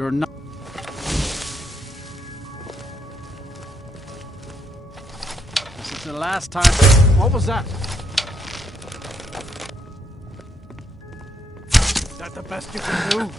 You're not... This is the last time... What was that? Is that the best you can do?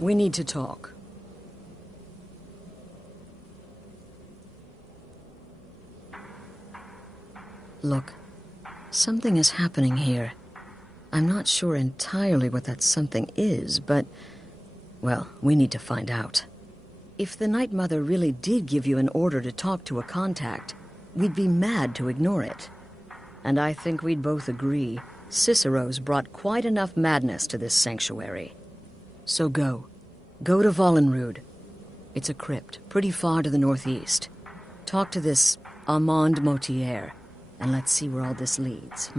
We need to talk. Look, something is happening here. I'm not sure entirely what that something is, but, well, we need to find out. If the Night Mother really did give you an order to talk to a contact, we'd be mad to ignore it. And I think we'd both agree, Cicero's brought quite enough madness to this sanctuary. So go. Go to Vollenrud. It's a crypt, pretty far to the northeast. Talk to this Armand Motier, and let's see where all this leads,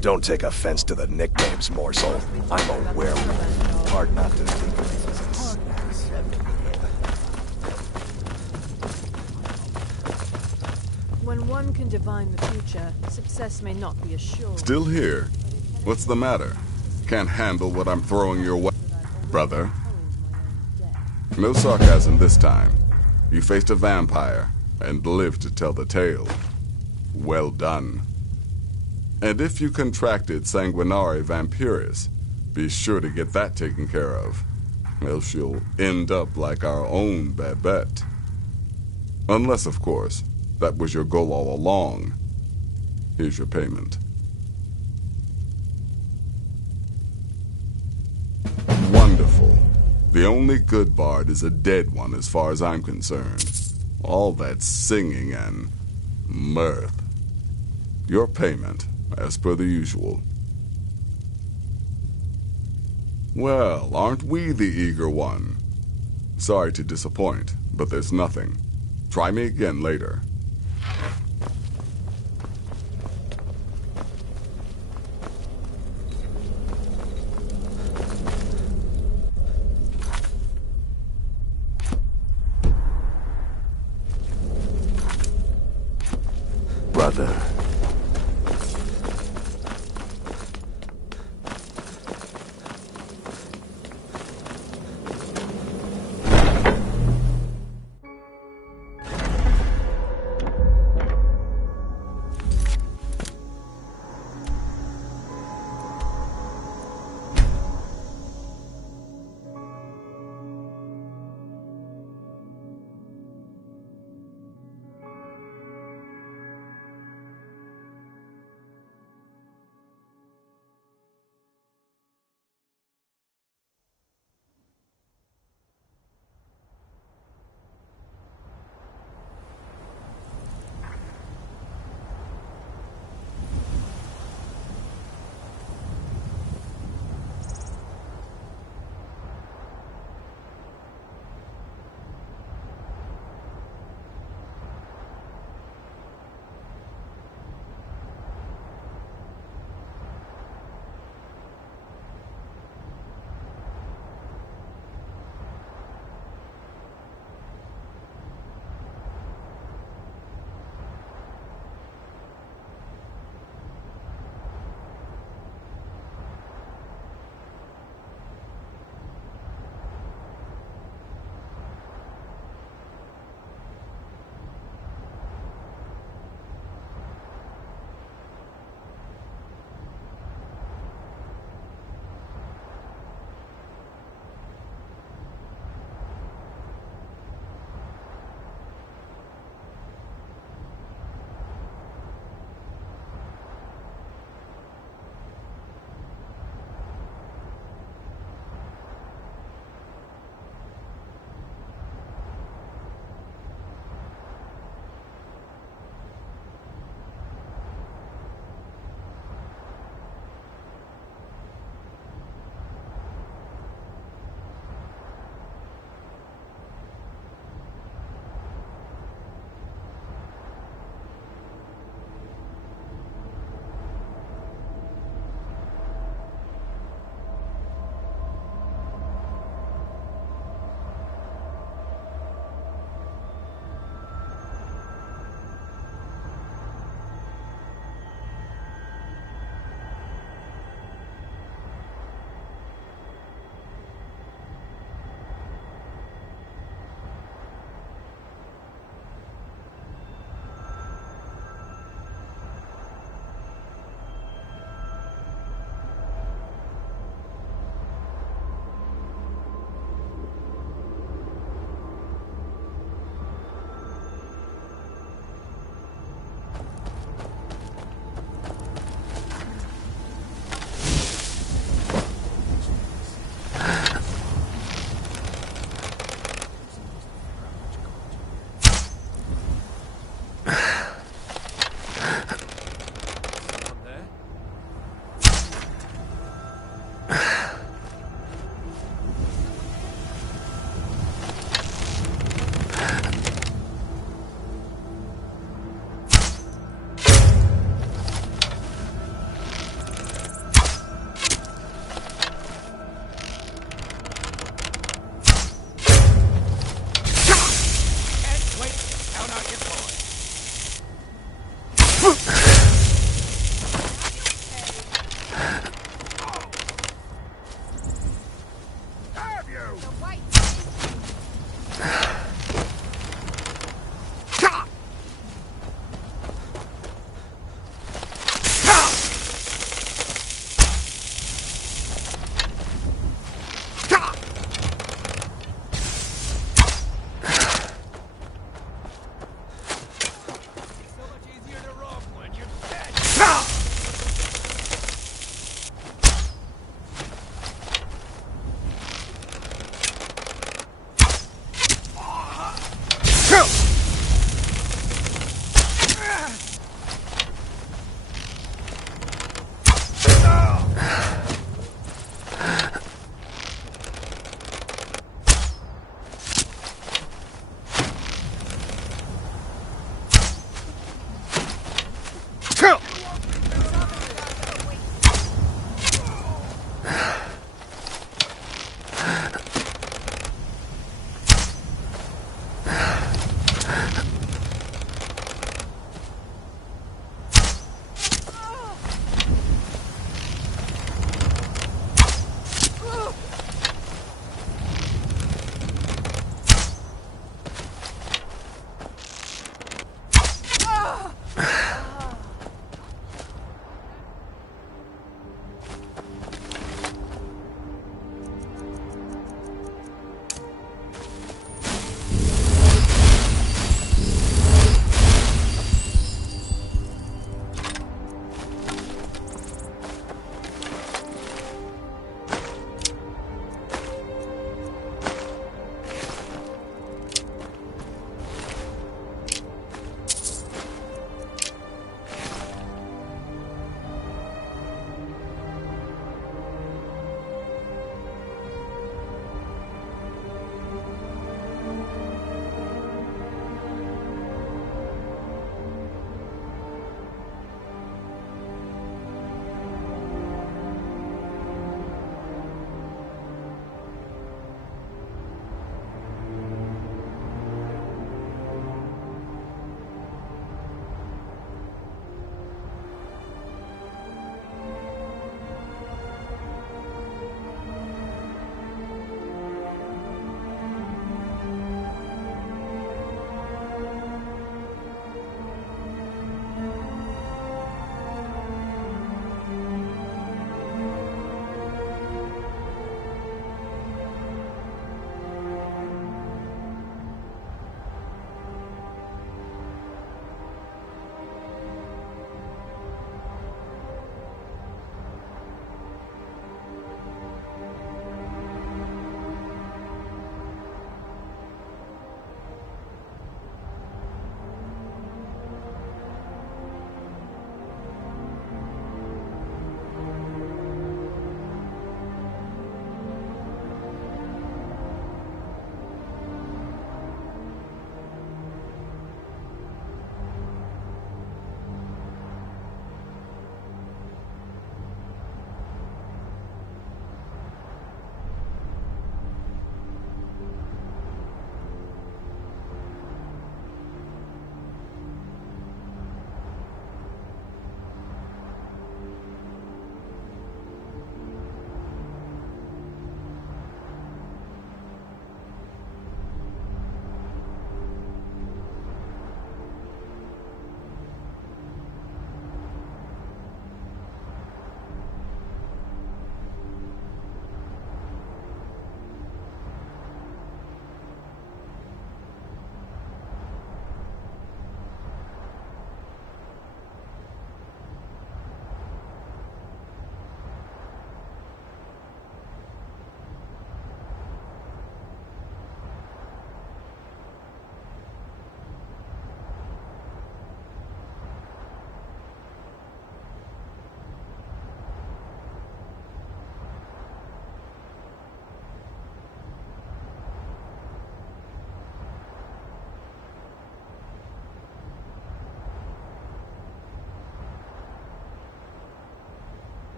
Don't take offense to the nicknames, morsel. I'm a werewolf. Hard not to think of me. When one one can divine the future, success may not be assured. Still here? What's the matter? Can't handle what I'm throwing your way, brother? No sarcasm this time. You faced a vampire and lived to tell the tale. Well done. And if you contracted Sanguinare Vampiris, be sure to get that taken care of. Else you'll end up like our own Babette. Unless, of course, that was your goal all along. Here's your payment. Wonderful. The only good bard is a dead one as far as I'm concerned. All that singing and mirth. Your payment, as per the usual. Well, aren't we the eager one? Sorry to disappoint, but there's nothing. Try me again later. Brother.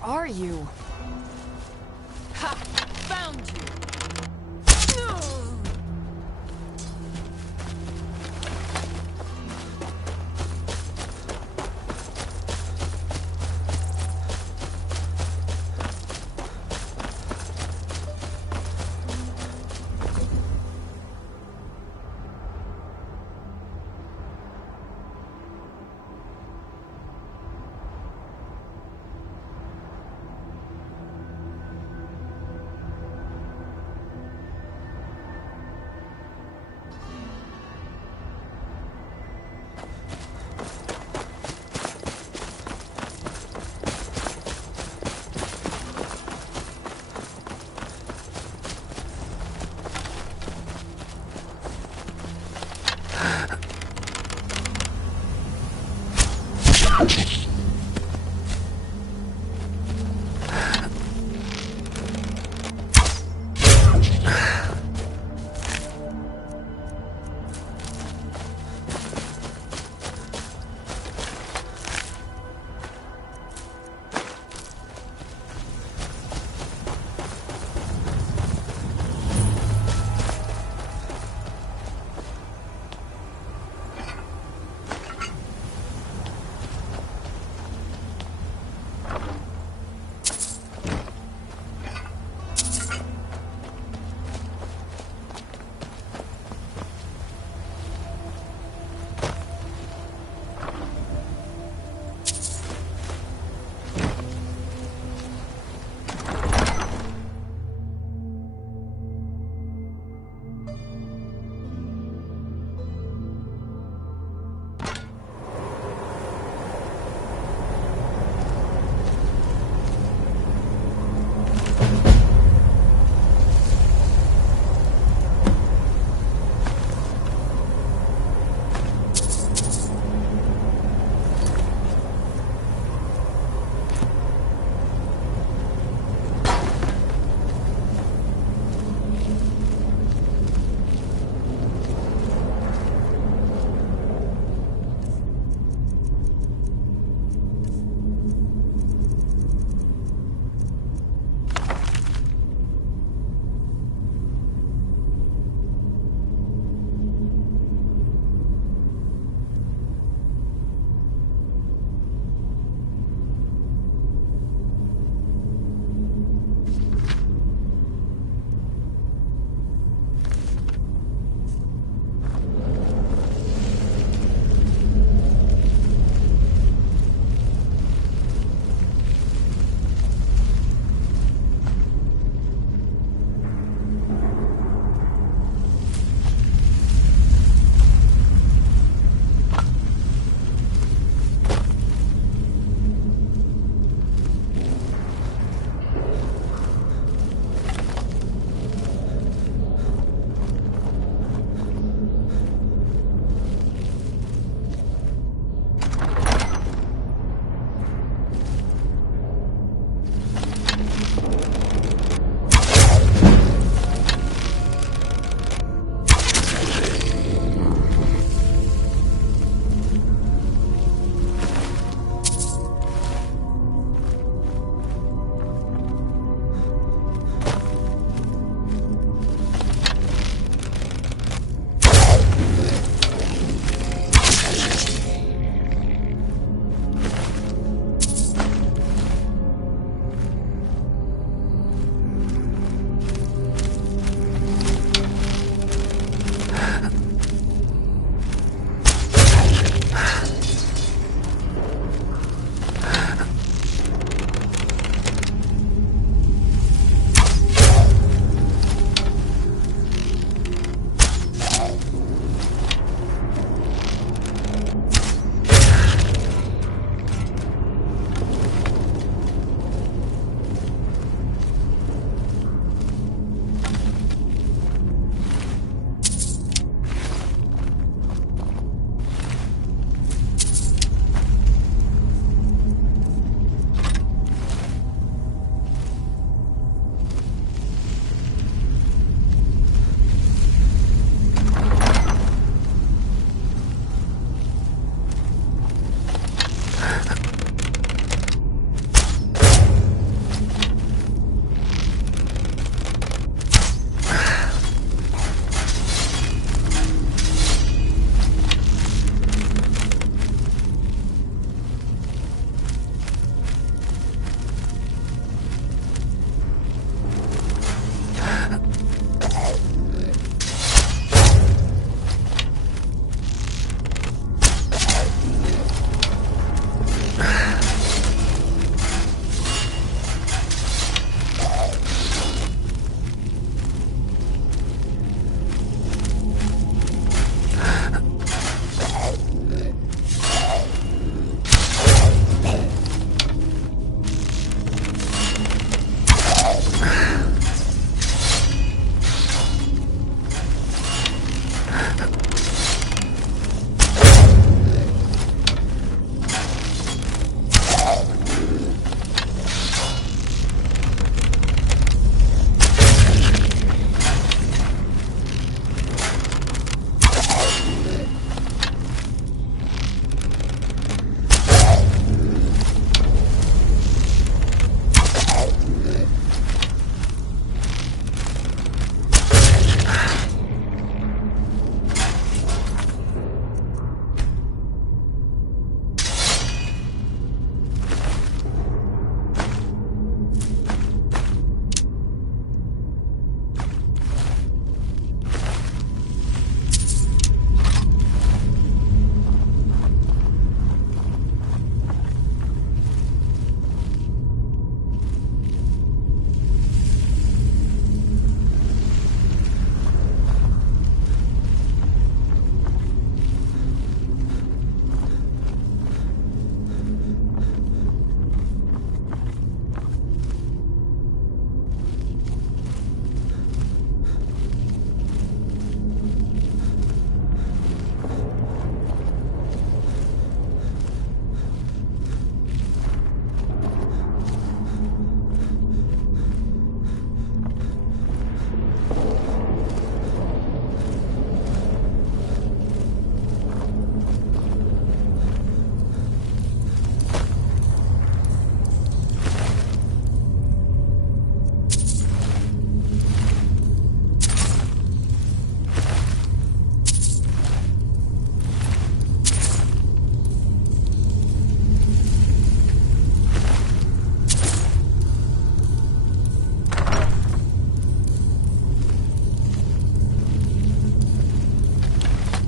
Where are you? Ha! Found you!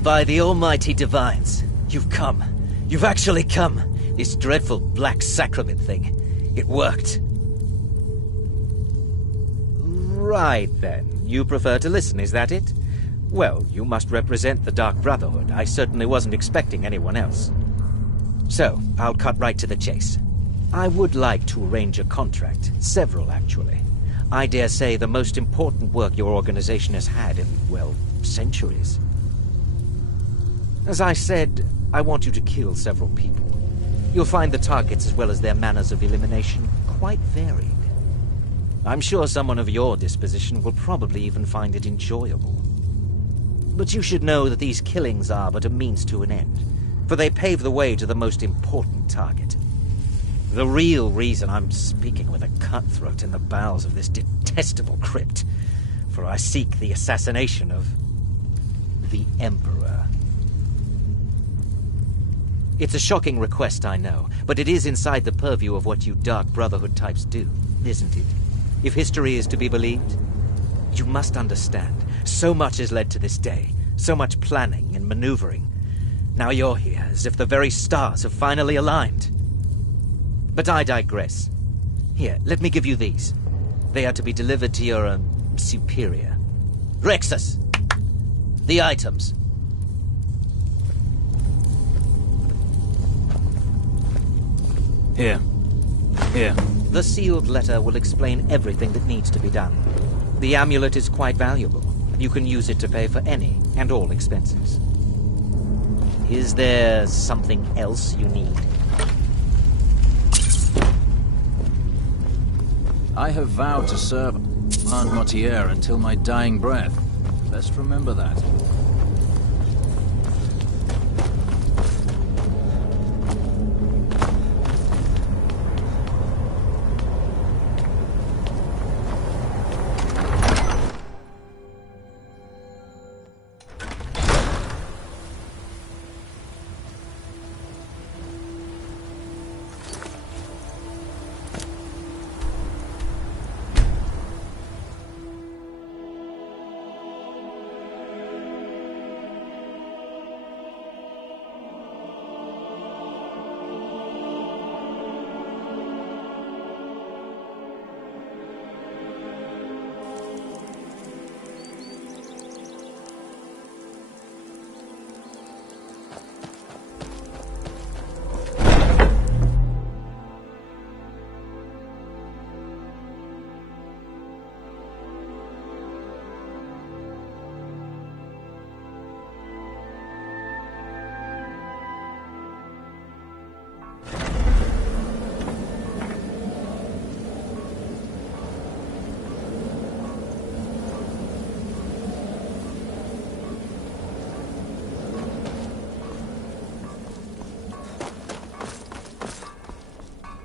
By the almighty divines, you've come. You've actually come. This dreadful black sacrament thing. It worked. Right then. You prefer to listen, is that it? Well, you must represent the Dark Brotherhood. I certainly wasn't expecting anyone else. So, I'll cut right to the chase. I would like to arrange a contract. Several, actually. I dare say the most important work your organization has had in, well, centuries. As I said, I want you to kill several people. You'll find the targets as well as their manners of elimination quite varied. I'm sure someone of your disposition will probably even find it enjoyable. But you should know that these killings are but a means to an end, for they pave the way to the most important target. The real reason I'm speaking with a cutthroat in the bowels of this detestable crypt, for I seek the assassination of the Emperor. It's a shocking request, I know, but it is inside the purview of what you Dark Brotherhood types do, isn't it? If history is to be believed, you must understand, so much has led to this day, so much planning and maneuvering. Now you're here, as if the very stars have finally aligned. But I digress. Here, let me give you these. They are to be delivered to your, superior. Rexus! The items. Here. The sealed letter will explain everything that needs to be done. The amulet is quite valuable. You can use it to pay for any and all expenses. Is there something else you need? I have vowed to serve Aunt Motier until my dying breath. Best remember that.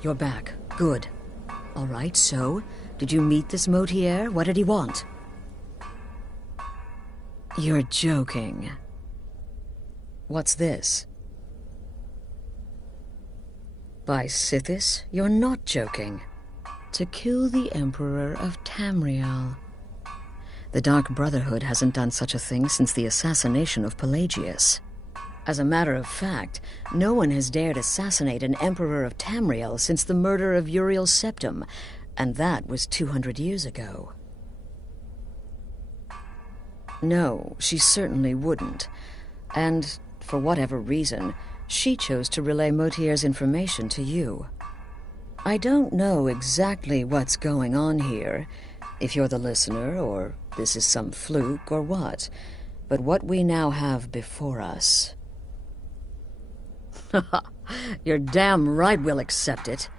You're back. Good. All right, so, did you meet this Motier? What did he want? You're joking. What's this? By Sithis, you're not joking. To kill the Emperor of Tamriel. The Dark Brotherhood hasn't done such a thing since the assassination of Pelagius. As a matter of fact, no one has dared assassinate an Emperor of Tamriel since the murder of Uriel Septim, and that was 200 years ago. No, she certainly wouldn't. And, for whatever reason, she chose to relay Motier's information to you. I don't know exactly what's going on here, if you're the listener, or this is some fluke, or what. But what we now have before us... You're damn right we'll accept it.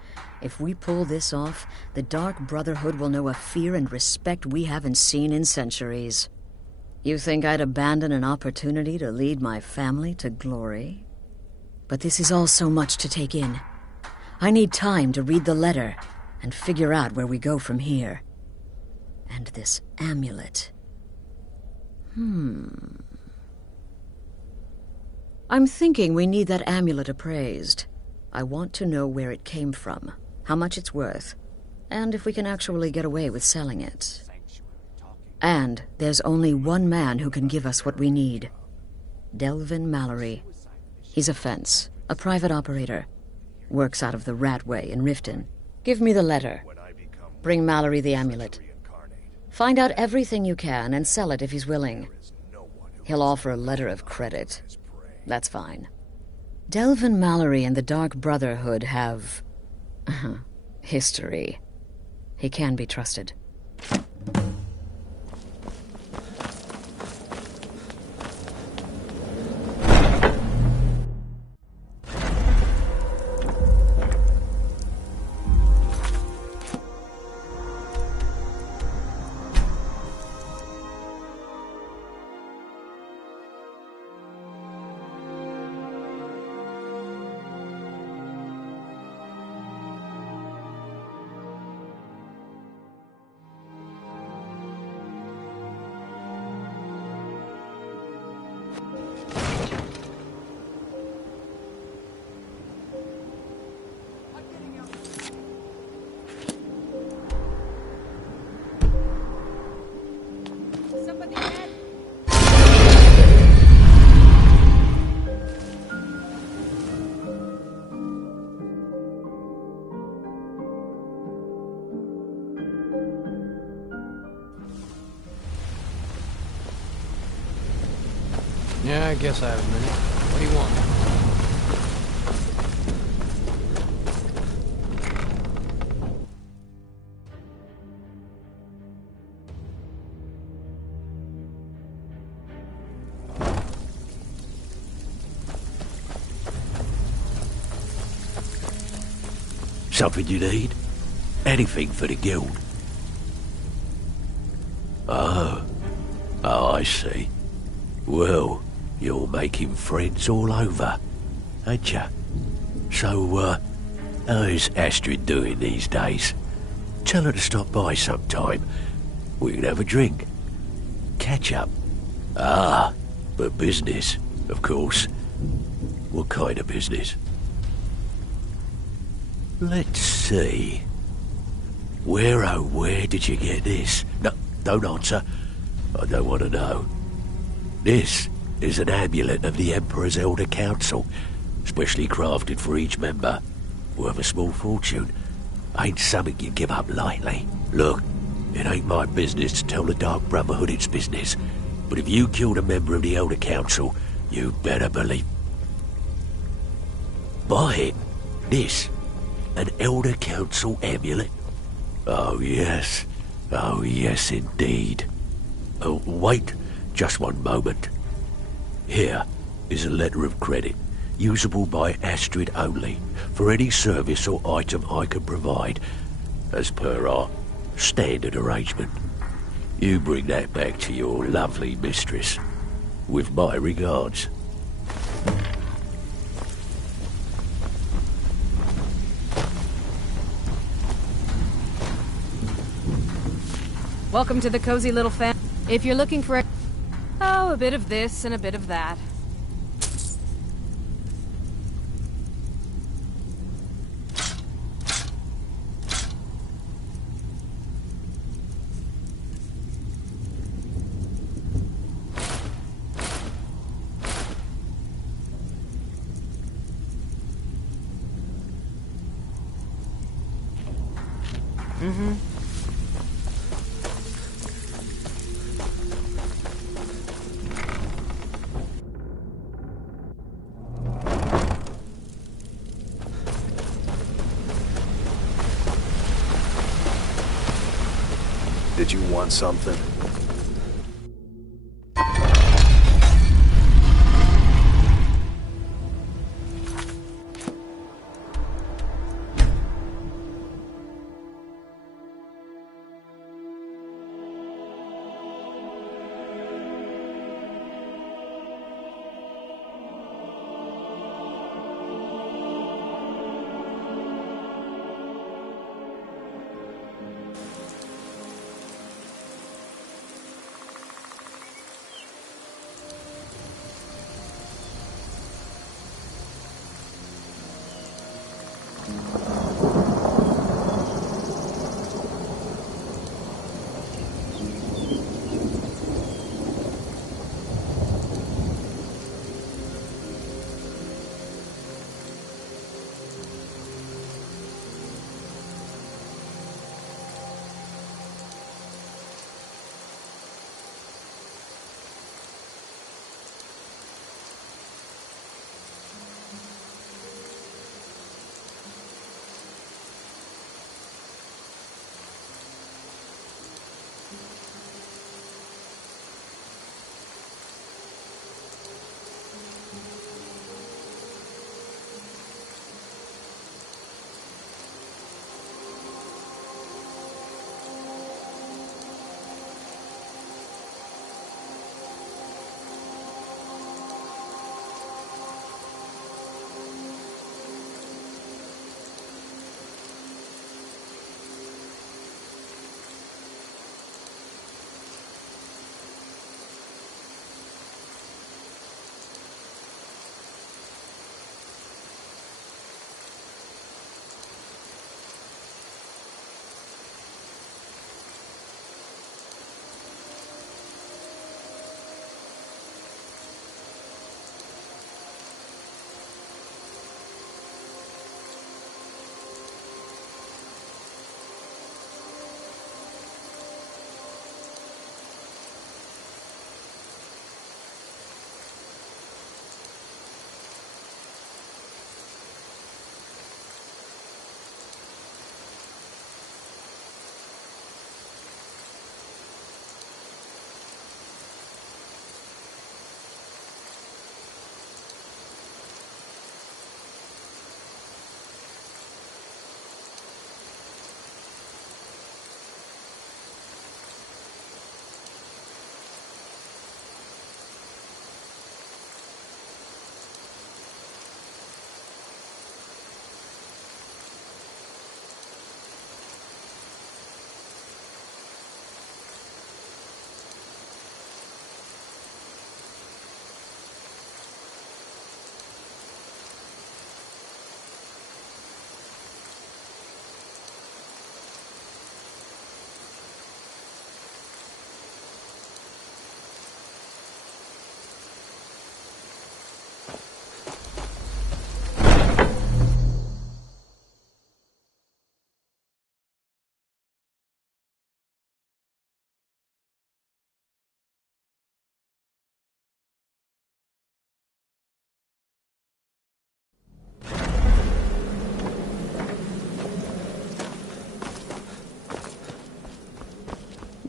If we pull this off, the Dark Brotherhood will know a fear and respect we haven't seen in centuries. You think I'd abandon an opportunity to lead my family to glory? But this is all so much to take in. I need time to read the letter and figure out where we go from here. And this amulet. I'm thinking we need that amulet appraised. I want to know where it came from, how much it's worth, and if we can actually get away with selling it. And there's only one man who can give us what we need. Delvin Mallory. He's a fence, a private operator. Works out of the Ratway in Riften. Give me the letter. Bring Mallory the amulet. Find out everything you can and sell it if he's willing. He'll offer a letter of credit. That's fine. Delvin Mallory and the Dark Brotherhood have... history. He can be trusted. Yeah, I guess I have a minute. What do you want? Something you need? Anything for the guild? Oh, I see. Well, you're making friends all over, ain't ya? So, how's Astrid doing these days? Tell her to stop by sometime. We can have a drink. Catch up. Ah, but business, of course. What kind of business? Let's see. Where did you get this? No, don't answer. I don't want to know. This is an amulet of the Emperor's Elder Council, specially crafted for each member. Worth a small fortune. Ain't something you give up lightly. Look, it ain't my business to tell the Dark Brotherhood its business, but if you killed a member of the Elder Council, you better believe... Buy it. This. An Elder Council amulet. Oh yes indeed. Oh, wait. Just one moment. Here is a letter of credit, usable by Astrid only, for any service or item I can provide, as per our standard arrangement. You bring that back to your lovely mistress, with my regards. Welcome to the cozy little fam. If you're looking for a bit of this and a bit of that. Did you want something?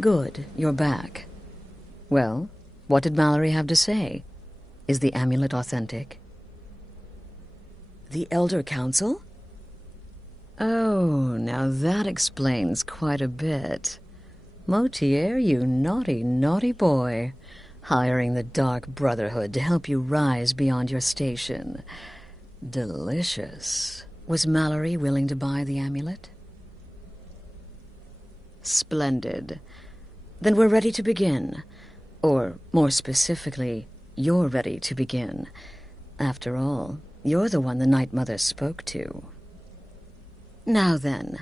Good, you're back. Well, what did Mallory have to say? Is the amulet authentic? The Elder Council? Oh, now that explains quite a bit. Motier, you naughty, naughty boy. Hiring the Dark Brotherhood to help you rise beyond your station. Delicious. Was Mallory willing to buy the amulet? Splendid. Then we're ready to begin. Or, more specifically, you're ready to begin. After all, you're the one the Night Mother spoke to. Now then,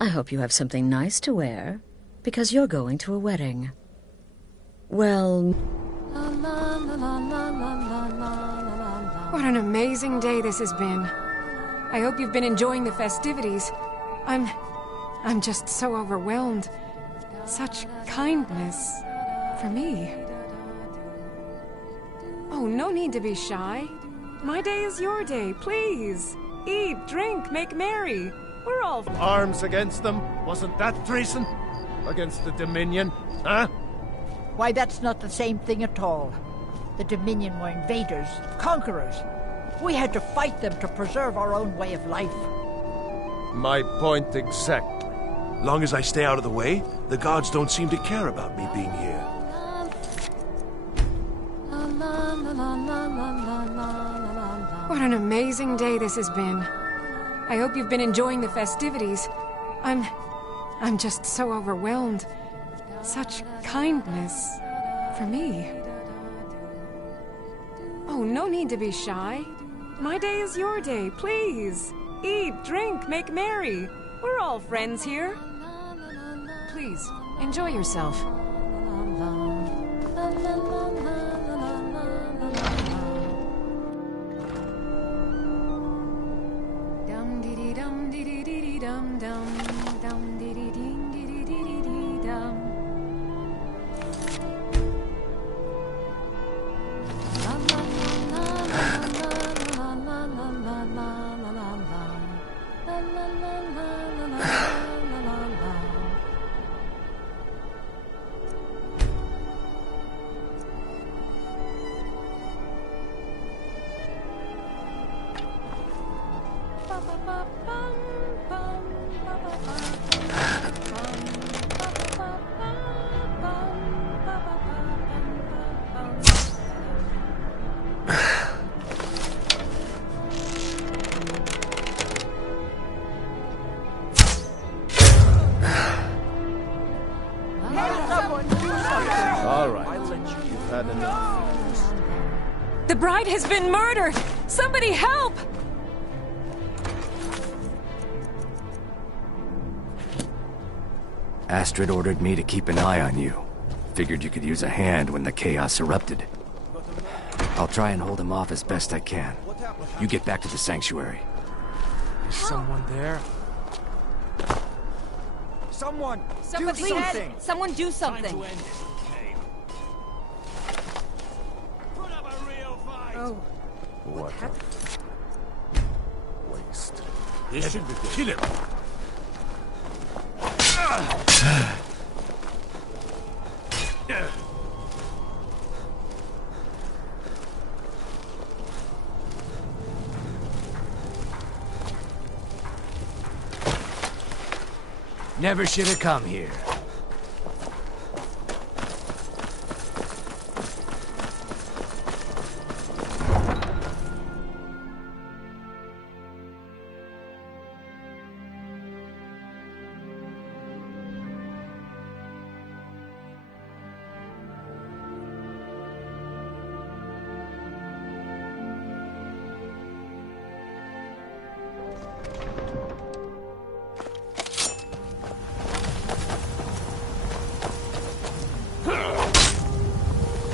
I hope you have something nice to wear, because you're going to a wedding. Well... What an amazing day this has been. I hope you've been enjoying the festivities. I'm just so overwhelmed. Such kindness for me. Oh, no need to be shy. My day is your day, please. Eat, drink, make merry. We're all... Arms against them? Wasn't that treason? Against the Dominion, huh? Why, that's not the same thing at all. The Dominion were invaders, conquerors. We had to fight them to preserve our own way of life. My point exact. Long as I stay out of the way, the gods don't seem to care about me being here. What an amazing day this has been. I hope you've been enjoying the festivities. I'm just so overwhelmed. Such kindness for me. Oh, no need to be shy. My day is your day, please. Eat, drink, make merry. We're all friends here. Please, enjoy yourself. The bride has been murdered! Somebody help! Astrid ordered me to keep an eye on you. Figured you could use a hand when the chaos erupted. I'll try and hold him off as best I can. You get back to the sanctuary. Is someone there? Someone! Somebody do something! Someone do something! Oh. What a waste. This should be kill him. Never should have come here.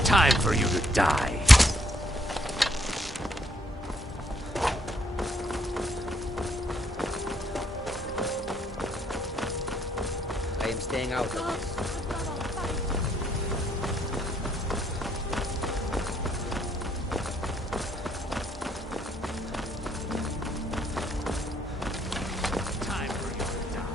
Time for you to die. I am staying out of this. Time for you to die.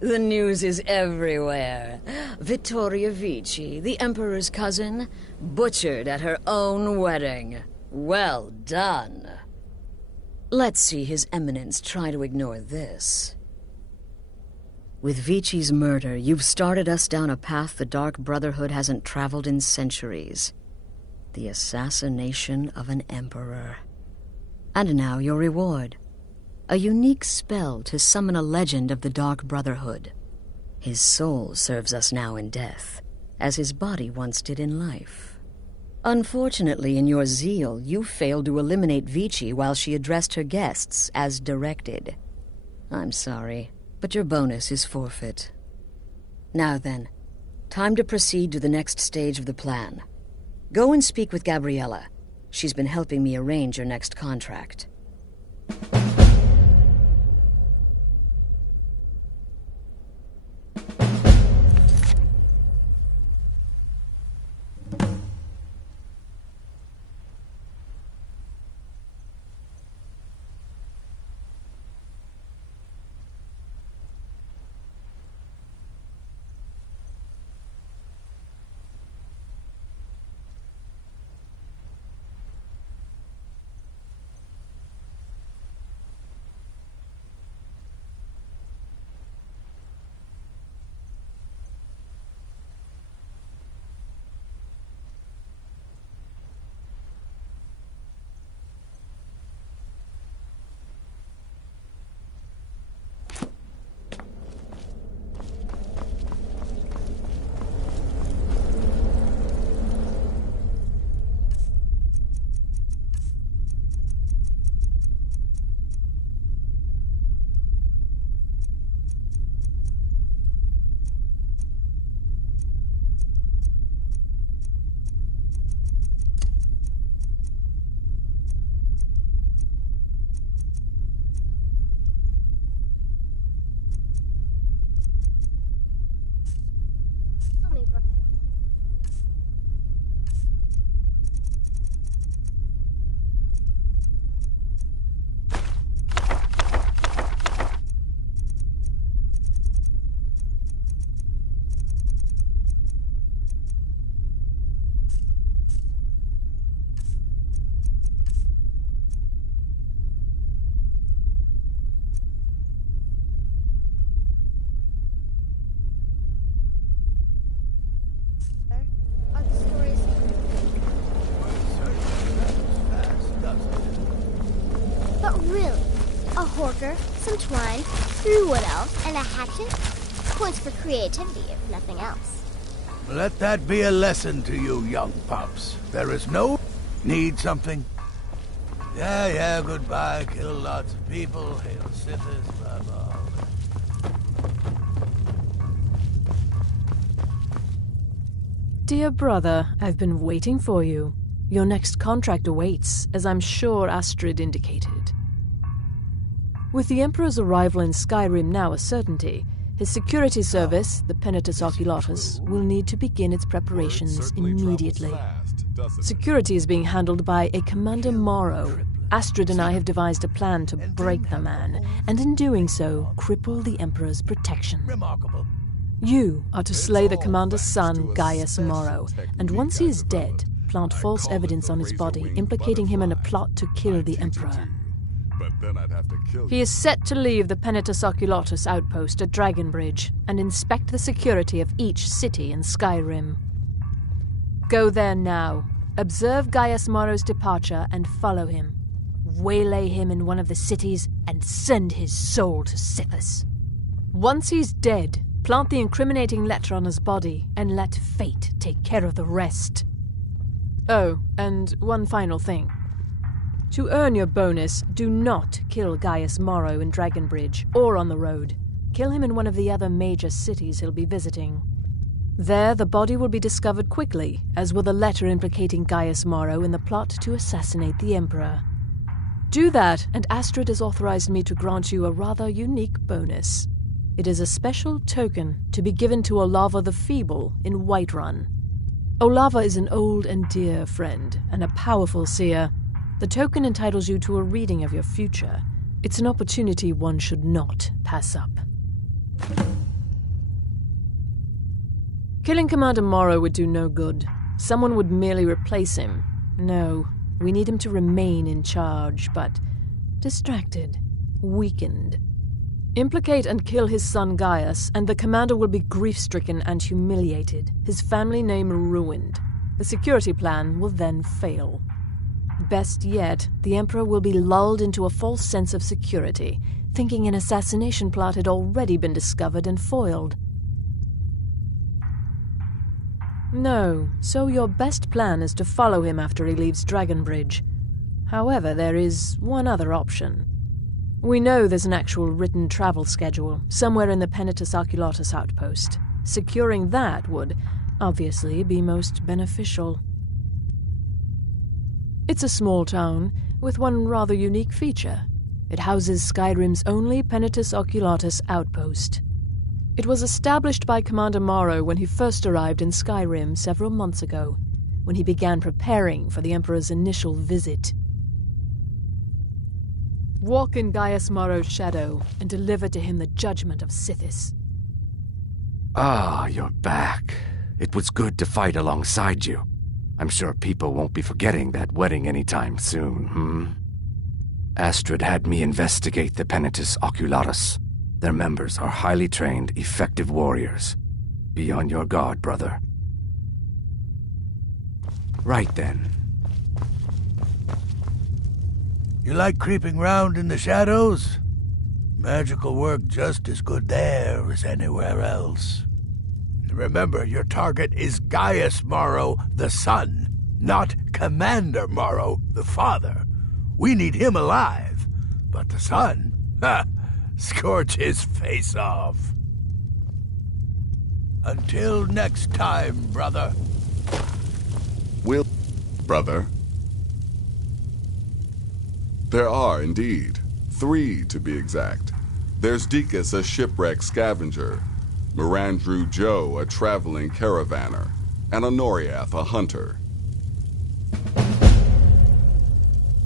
The news is everywhere. Vittoria Vici, the Emperor's cousin, butchered at her own wedding. Well done. Let's see His Eminence try to ignore this. With Vici's murder, you've started us down a path the Dark Brotherhood hasn't traveled in centuries. The assassination of an emperor. And now your reward. A unique spell to summon a legend of the Dark Brotherhood. His soul serves us now in death, as his body once did in life. Unfortunately, in your zeal, you failed to eliminate Vici while she addressed her guests as directed. I'm sorry, but your bonus is forfeit. Now then, time to proceed to the next stage of the plan. Go and speak with Gabriella. She's been helping me arrange your next contract. Some twine, 3 wood elves, and a hatchet. Points for creativity, if nothing else. Let that be a lesson to you, young pups. There is no... Need something? Yeah, goodbye. Kill lots of people. Hail Sithis, blah, blah. Dear brother, I've been waiting for you. Your next contract awaits, as I'm sure Astrid indicated. With the Emperor's arrival in Skyrim now a certainty, his security service, the Penitus Oculatus, will need to begin its preparations immediately. Security is being handled by a Commander Morrow. Astrid and I have devised a plan to break the man, and in doing so, cripple the Emperor's protection. You are to slay the Commander's son, Gaius Morrow, and once he is dead, plant false evidence on his body, implicating him in a plot to kill the Emperor. He is set to leave the Penitus Oculatus outpost at Dragonbridge and inspect the security of each city in Skyrim. Go there now, observe Gaius Morrow's departure and follow him. Waylay him in one of the cities and send his soul to Sithis. Once he's dead, plant the incriminating letter on his body and let fate take care of the rest. Oh, and one final thing. To earn your bonus, do not kill Gaius Morrow in Dragonbridge or on the road. Kill him in one of the other major cities he'll be visiting. There, the body will be discovered quickly, as will the letter implicating Gaius Morrow in the plot to assassinate the Emperor. Do that, and Astrid has authorized me to grant you a rather unique bonus. It is a special token to be given to Olava the Feeble in Whiterun. Olava is an old and dear friend, and a powerful seer. The token entitles you to a reading of your future, It's an opportunity one should not pass up. Killing Commander Morrow would do no good. Someone would merely replace him. No, we need him to remain in charge, but distracted, weakened. Implicate and kill his son Gaius, and the commander will be grief-stricken and humiliated, his family name ruined. The security plan will then fail. Best yet, the Emperor will be lulled into a false sense of security, thinking an assassination plot had already been discovered and foiled. No, so your best plan is to follow him after he leaves Dragonbridge. However, there is one other option. We know there's an actual written travel schedule, somewhere in the Penitus Oculatus outpost. Securing that would, obviously, be most beneficial. It's a small town, with one rather unique feature. It houses Skyrim's only Penitus Oculatus outpost. It was established by Commander Morrow when he first arrived in Skyrim several months ago, when he began preparing for the Emperor's initial visit. Walk in Gaius Morrow's shadow and deliver to him the judgment of Sithis. Ah, you're back. It was good to fight alongside you. I'm sure people won't be forgetting that wedding anytime soon, Astrid had me investigate the Penitus Oculatus. Their members are highly trained, effective warriors. Be on your guard, brother. Right then. You like creeping round in the shadows? Magical work just as good there as anywhere else. Remember, your target is Gaius Morrow, the son, not Commander Morrow, the father. We need him alive, but the son, scorch his face off. Until next time, brother. Brother. There are, indeed. 3, to be exact. There's Deacus, a shipwreck scavenger, Mirandru Joe, a traveling caravaner, and Honoriath, a hunter.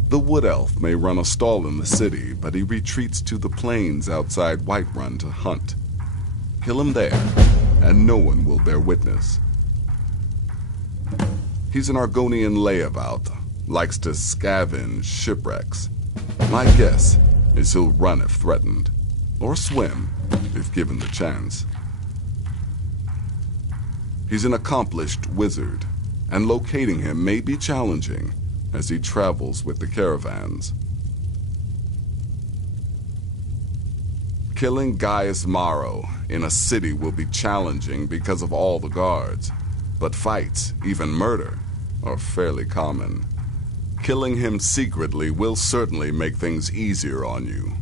The Wood Elf may run a stall in the city, but he retreats to the plains outside Whiterun to hunt. Kill him there, and no one will bear witness. He's an Argonian layabout, likes to scavenge shipwrecks. My guess is he'll run if threatened, or swim if given the chance. He's an accomplished wizard, and locating him may be challenging as he travels with the caravans. Killing Gaius Morrow in a city will be challenging because of all the guards, but fights, even murder, are fairly common. Killing him secretly will certainly make things easier on you,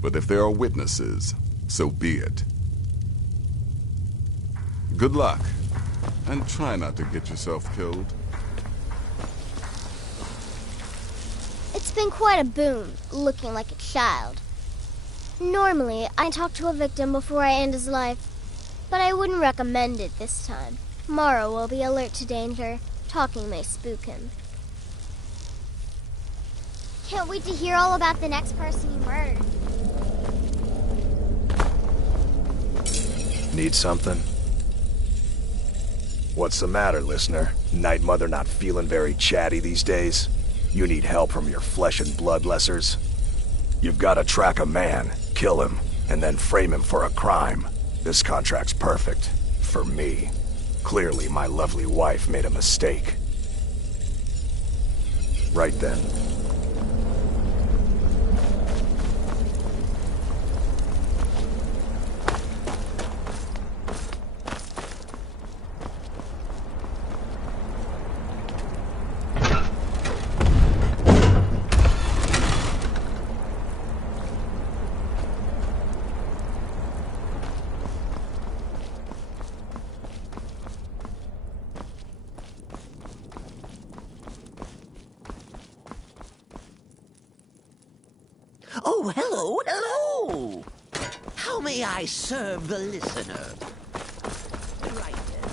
but if there are witnesses, so be it. Good luck, and try not to get yourself killed. It's been quite a boon, looking like a child. Normally, I talk to a victim before I end his life, but I wouldn't recommend it this time. Morrow will be alert to danger. Talking may spook him. Can't wait to hear all about the next person you murdered. Need something? What's the matter, listener? Night Mother not feeling very chatty these days? You need help from your flesh and blood lessers? You've got to track a man, kill him, and then frame him for a crime. This contract's perfect. For me. Clearly, my lovely wife made a mistake. Right then. Oh, hello, hello! How may I serve the listener? Right then.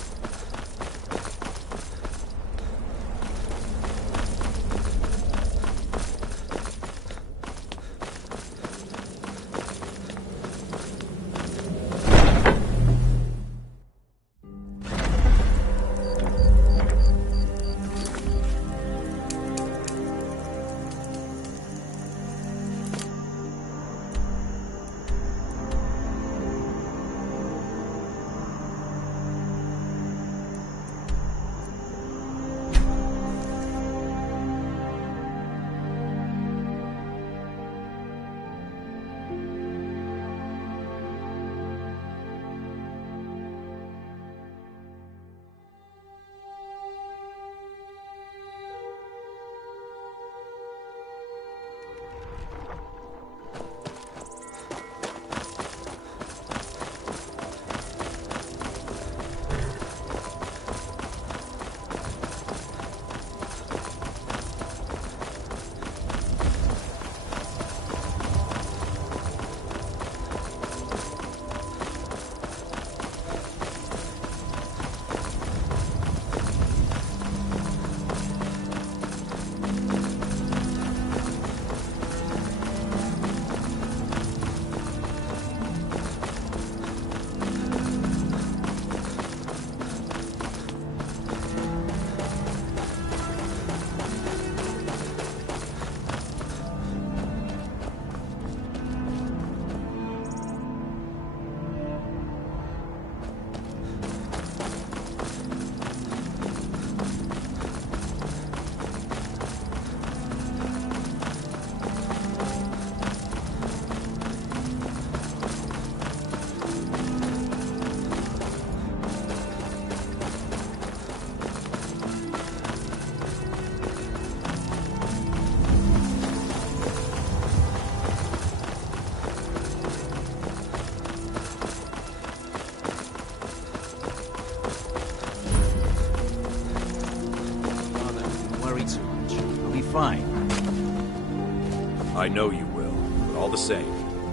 I know you will, but all the same,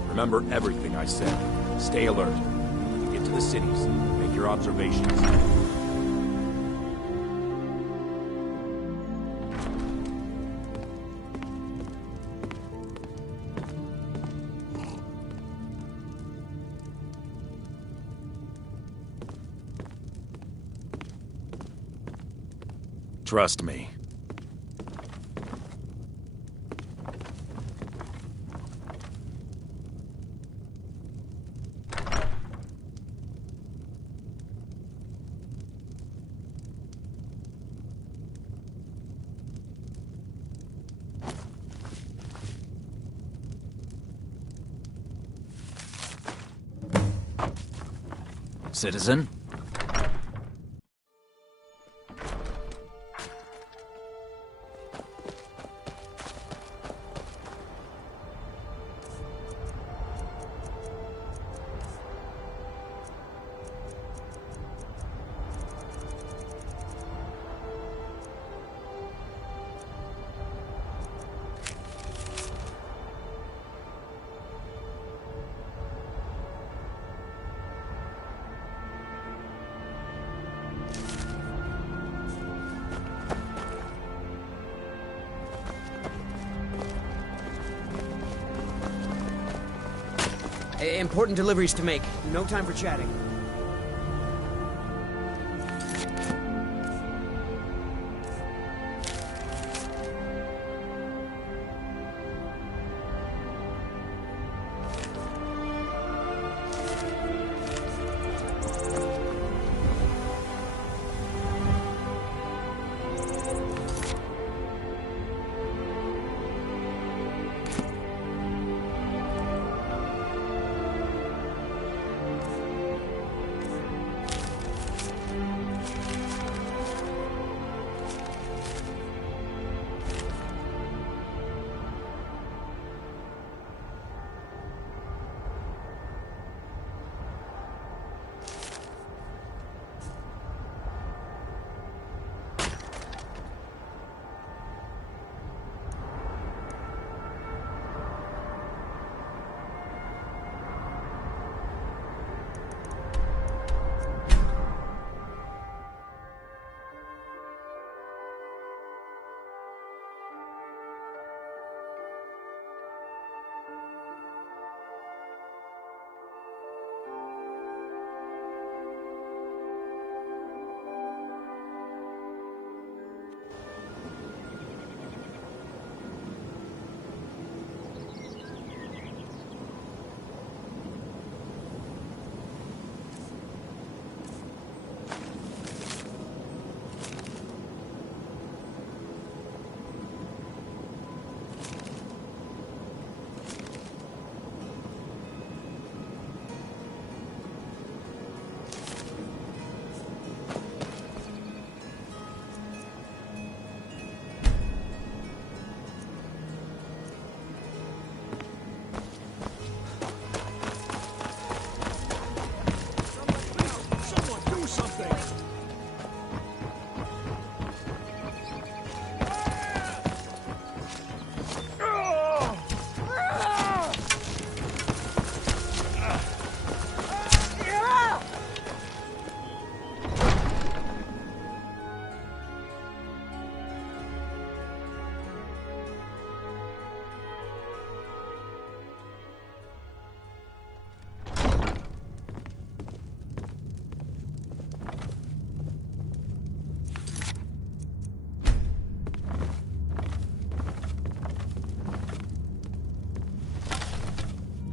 remember everything I said. Stay alert. When you get to the cities, make your observations. Trust me. Citizen? Important deliveries to make. No time for chatting.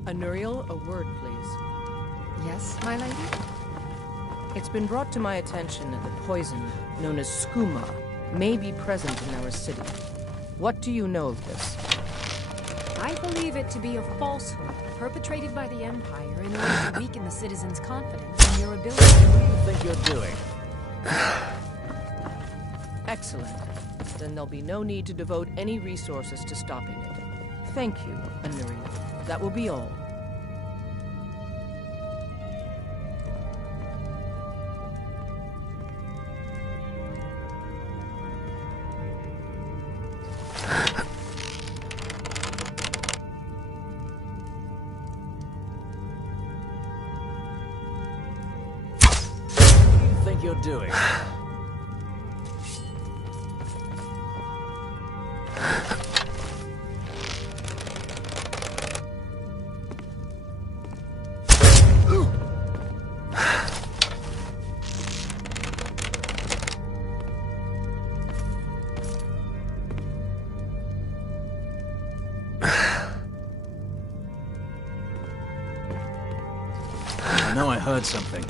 Anuriel, a word, please. Yes, my lady? It's been brought to my attention that the poison, known as skooma, may be present in our city. What do you know of this? I believe it to be a falsehood perpetrated by the Empire in order to weaken the citizens' confidence in your ability. What do you think you're doing? Excellent. Then there'll be no need to devote any resources to stopping it. Thank you, Anuriel. That will be all. you're doing? I know I heard something.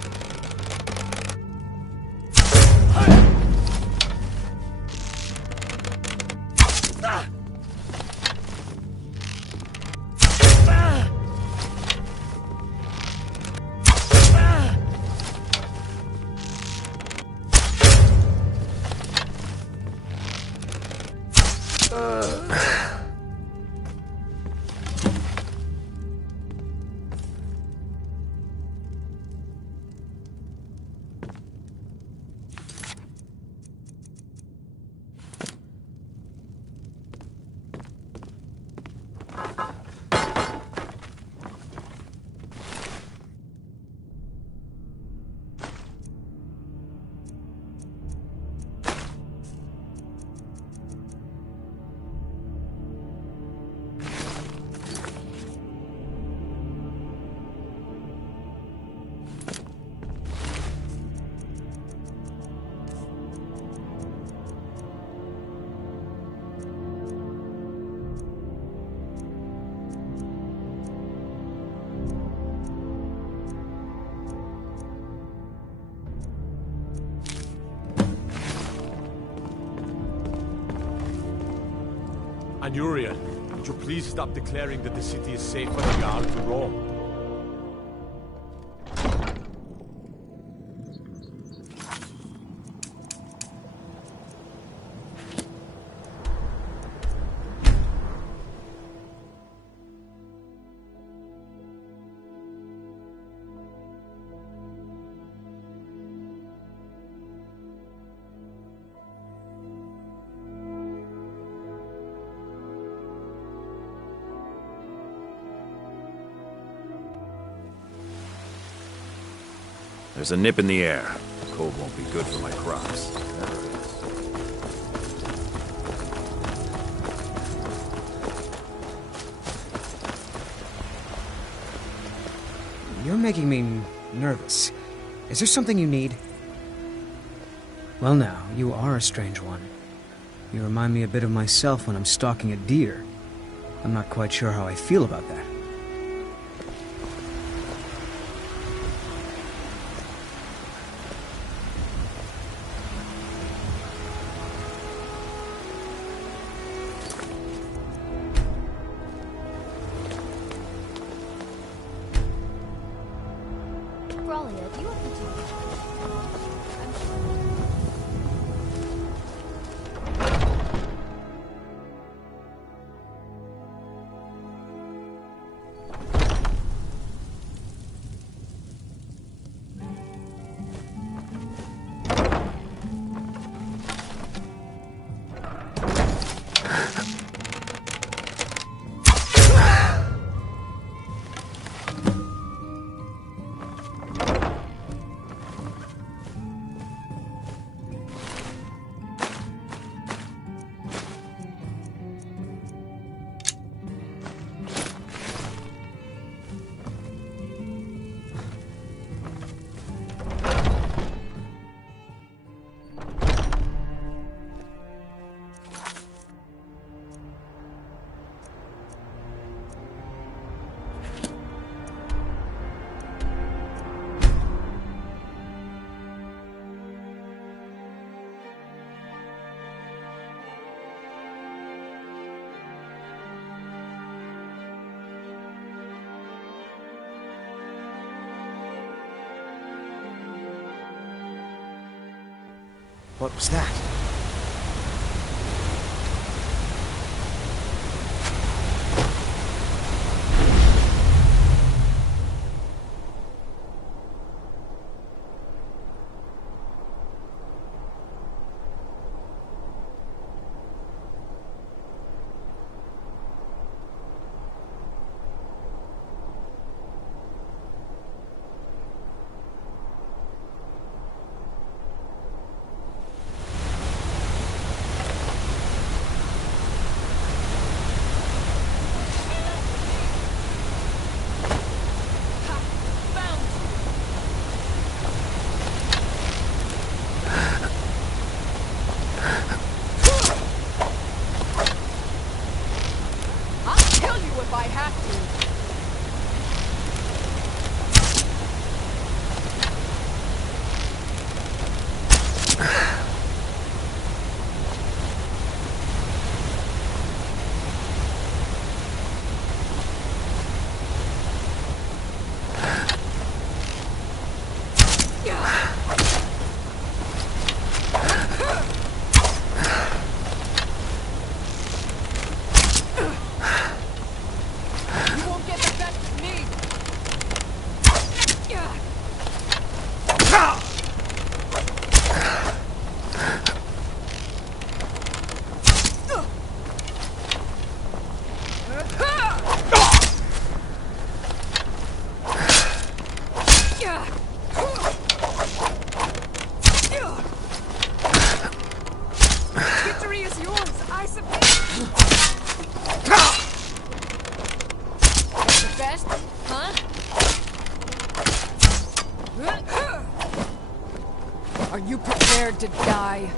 Anuriel, would you please stop declaring that the city is safe for the Jarl to roam? There's a nip in the air. The cold won't be good for my crops. You're making me nervous. Is there something you need? Well now, you are a strange one. You remind me a bit of myself when I'm stalking a deer. I'm not quite sure how I feel about that. Bralia, do you have What was that? best, huh? Are you prepared to die?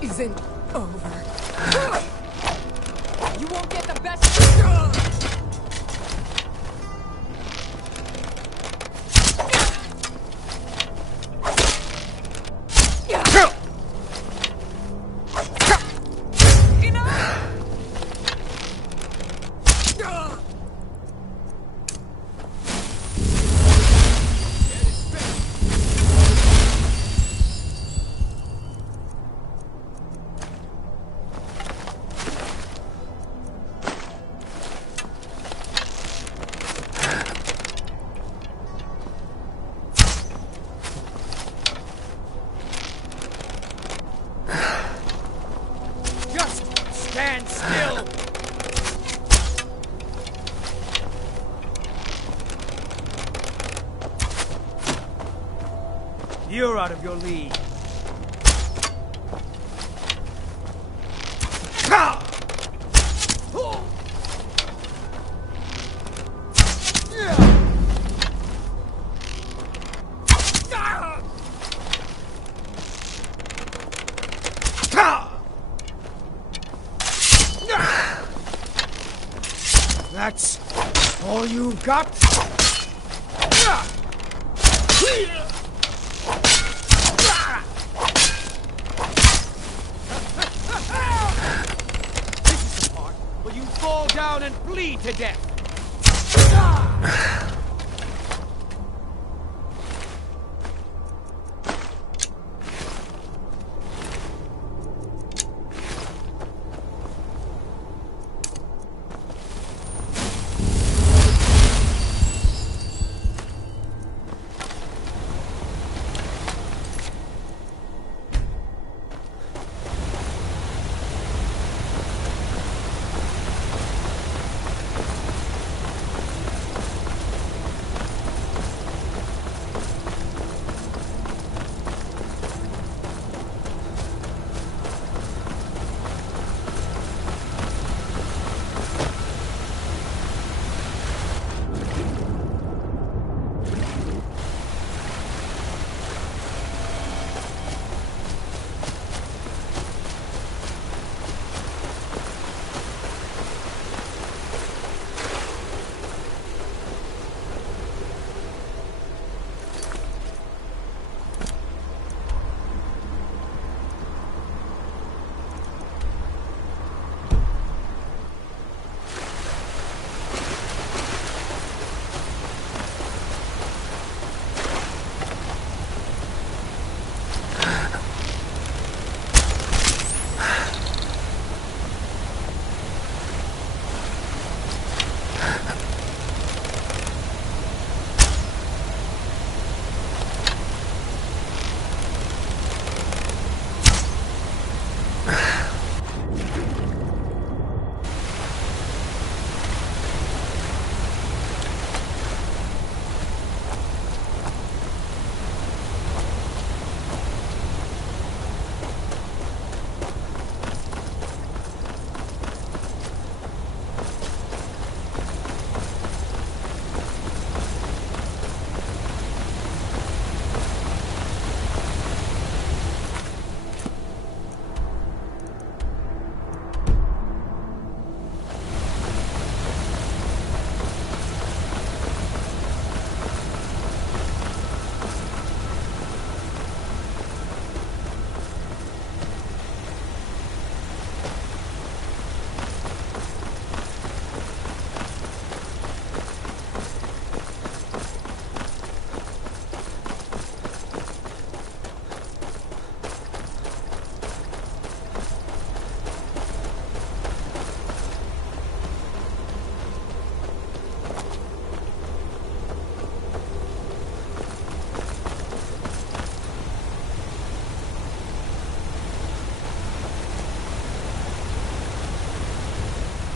Isn't over. You won't get the best. Stand still! You're out of your league. That's all you've got? This is the part where you fall down and bleed to death.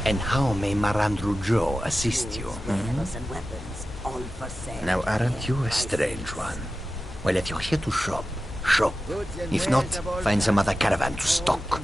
And how may Marandru Joe assist you? Now, aren't you a strange one? Well, if you're here to shop, shop. If not, find some other caravan to stock.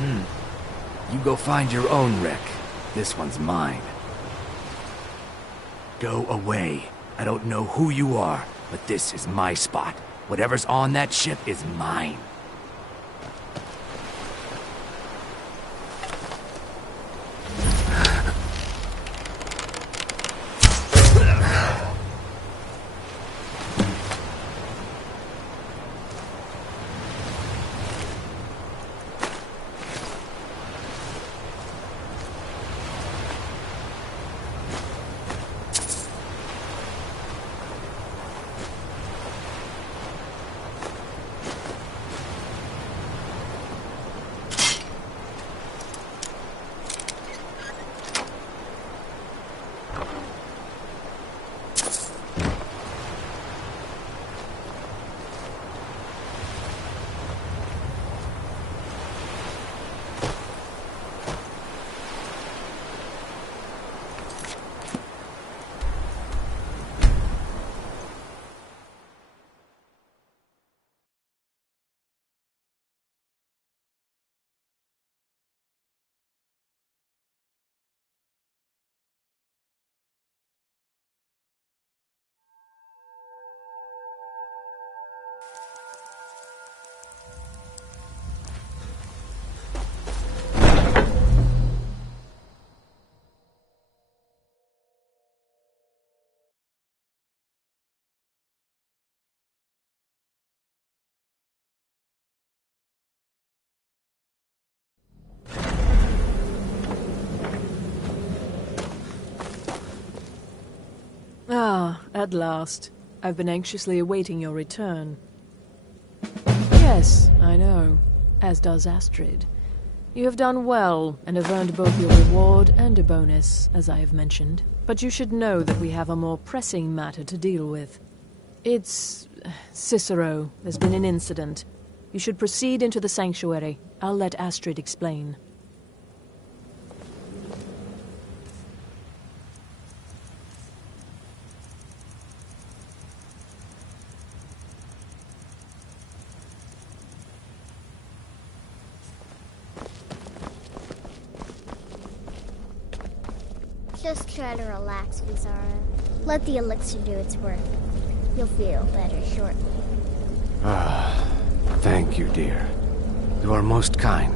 You go find your own wreck. This one's mine. Go away. I don't know who you are, but this is my spot. Whatever's on that ship is mine. Ah, at last. I've been anxiously awaiting your return. Yes, I know. As does Astrid. You have done well, and have earned both your reward and a bonus, as I have mentioned. But you should know that we have a more pressing matter to deal with. It's... Cicero. There's been an incident. You should proceed into the sanctuary. I'll let Astrid explain. Just try to relax, Visara. Let the elixir do its work. You'll feel better shortly. Thank you, dear. You are most kind.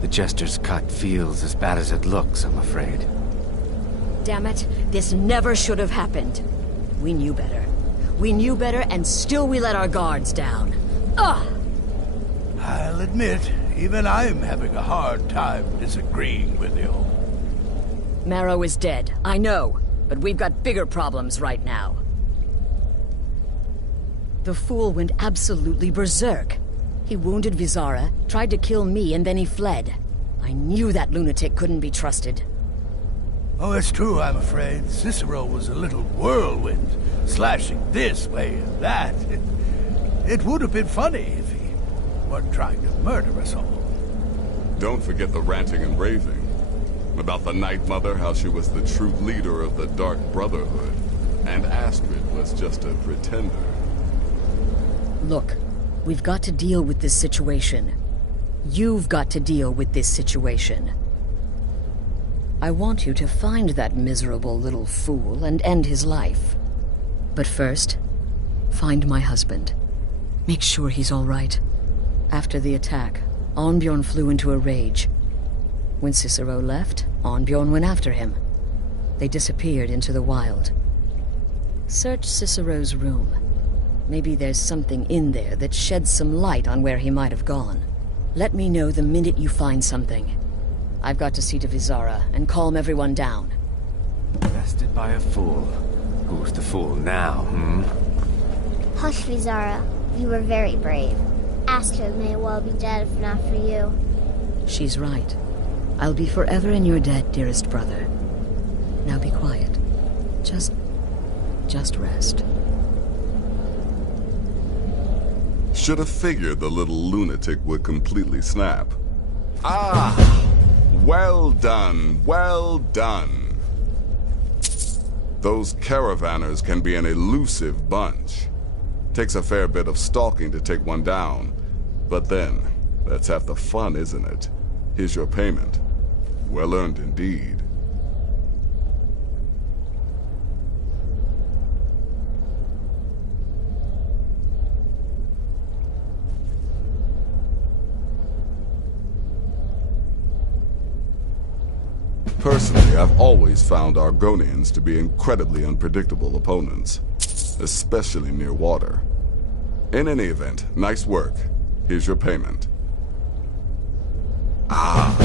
The Jester's cut feels as bad as it looks, I'm afraid. Damn it, this never should have happened. We knew better. We knew better, and still we let our guards down. Ugh! I'll admit, even I'm having a hard time disagreeing with you. Marrow is dead, I know, but we've got bigger problems right now. The fool went absolutely berserk. He wounded Visara, tried to kill me, and then he fled. I knew that lunatic couldn't be trusted. Oh, it's true, I'm afraid. Cicero was a little whirlwind, slashing this way and that. It would have been funny if he weren't trying to murder us all. Don't forget the ranting and raving. About the Night Mother, how she was the true leader of the Dark Brotherhood, and Astrid was just a pretender. Look, we've got to deal with this situation. You've got to deal with this situation. I want you to find that miserable little fool and end his life. But first, find my husband. Make sure he's all right. After the attack, Arnbjorn flew into a rage. When Cicero left, Arnbjorn went after him. They disappeared into the wild. Search Cicero's room. Maybe there's something in there that sheds some light on where he might have gone. Let me know the minute you find something. I've got to see to Visara and calm everyone down. Bested by a fool. Who's the fool now, Hush, Visara. You were very brave. Astrid may well be dead if not for you. She's right. I'll be forever in your debt, dearest brother. Now be quiet. Just rest. Should have figured the little lunatic would completely snap. Ah! Well done, well done. Those caravanners can be an elusive bunch. Takes a fair bit of stalking to take one down. But then, that's half the fun, isn't it? Here's your payment. Well earned indeed. Personally, I've always found Argonians to be incredibly unpredictable opponents, especially near water. In any event, nice work. Here's your payment. Ah,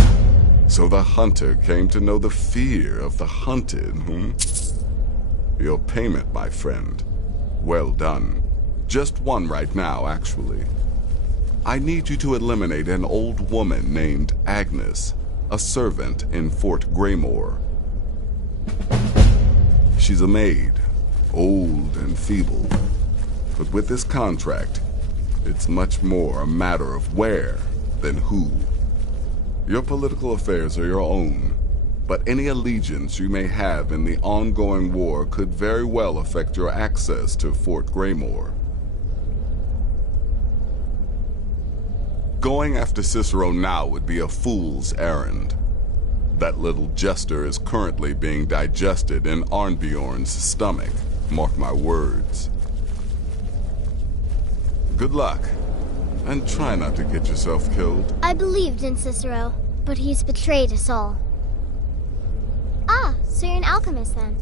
so the hunter came to know the fear of the hunted, hmm? Your payment, my friend. Well done. Just one right now, actually. I need you to eliminate an old woman named Agnes, a servant in Fort Greymore. She's a maid, old and feeble. But with this contract, it's much more a matter of where than who. Your political affairs are your own, but any allegiance you may have in the ongoing war could very well affect your access to Fort Greymore. Going after Cicero now would be a fool's errand. That little jester is currently being digested in Arnbjorn's stomach. Mark my words. Good luck, and try not to get yourself killed. I believed in Cicero, but he's betrayed us all. Ah, so you're an alchemist then?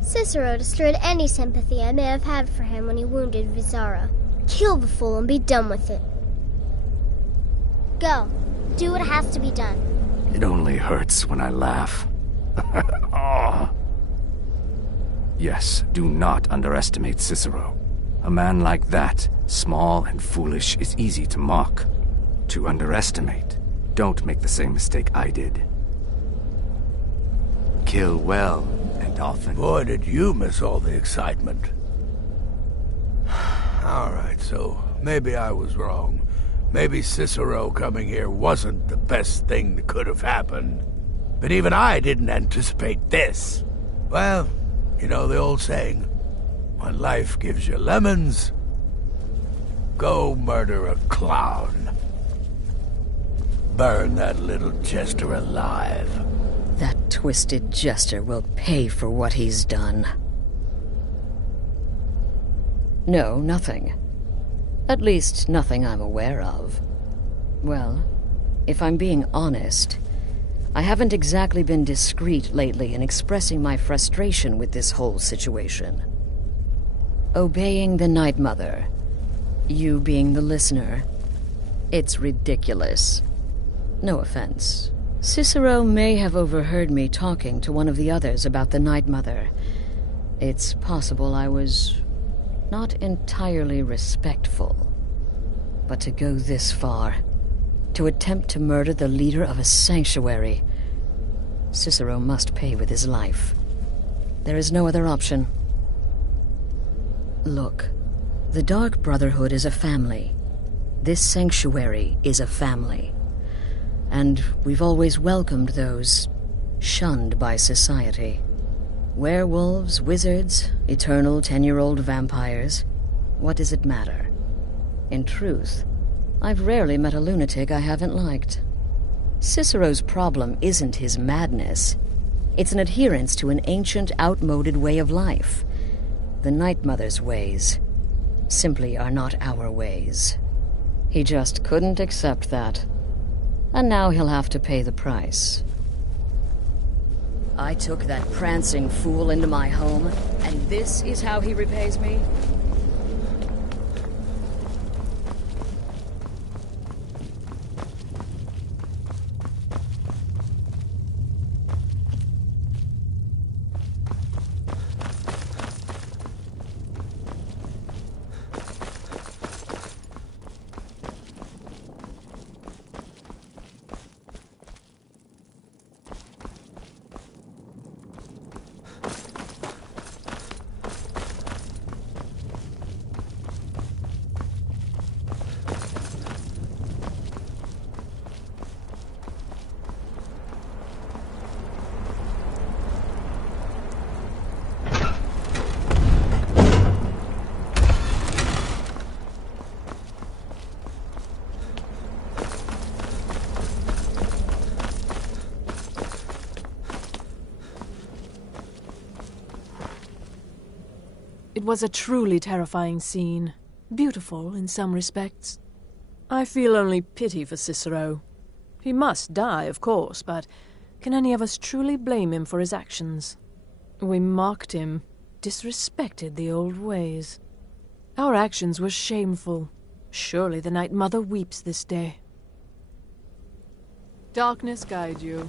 Cicero destroyed any sympathy I may have had for him when he wounded Visara. Kill the fool and be done with it. Go. Do what has to be done. It only hurts when I laugh. Oh. Yes, do not underestimate Cicero. A man like that, small and foolish, is easy to mock. To underestimate. Don't make the same mistake I did. Kill well and often. Boy, did you miss all the excitement. All right, so maybe I was wrong. Maybe Cicero coming here wasn't the best thing that could have happened. But even I didn't anticipate this. Well, you know the old saying, when life gives you lemons, go murder a clown. Burn that little jester alive. That twisted jester will pay for what he's done. No, nothing. At least, nothing I'm aware of. Well, if I'm being honest, I haven't exactly been discreet lately in expressing my frustration with this whole situation. Obeying the Night Mother, you being the listener, it's ridiculous. No offense. Cicero may have overheard me talking to one of the others about the Night Mother. It's possible I was not entirely respectful. But to go this far, to attempt to murder the leader of a sanctuary, Cicero must pay with his life. There is no other option. Look, the Dark Brotherhood is a family. This sanctuary is a family. And we've always welcomed those shunned by society. Werewolves, wizards, eternal 10-year-old vampires. What does it matter? In truth, I've rarely met a lunatic I haven't liked. Cicero's problem isn't his madness. It's an adherence to an ancient, outmoded way of life. The Night Mother's ways simply are not our ways. He just couldn't accept that. And now he'll have to pay the price. I took that prancing fool into my home, and this is how he repays me? It was a truly terrifying scene. Beautiful in some respects. I feel only pity for Cicero. He must die, of course, but can any of us truly blame him for his actions? We mocked him, disrespected the old ways. Our actions were shameful. Surely the Night Mother weeps this day. Darkness guide you.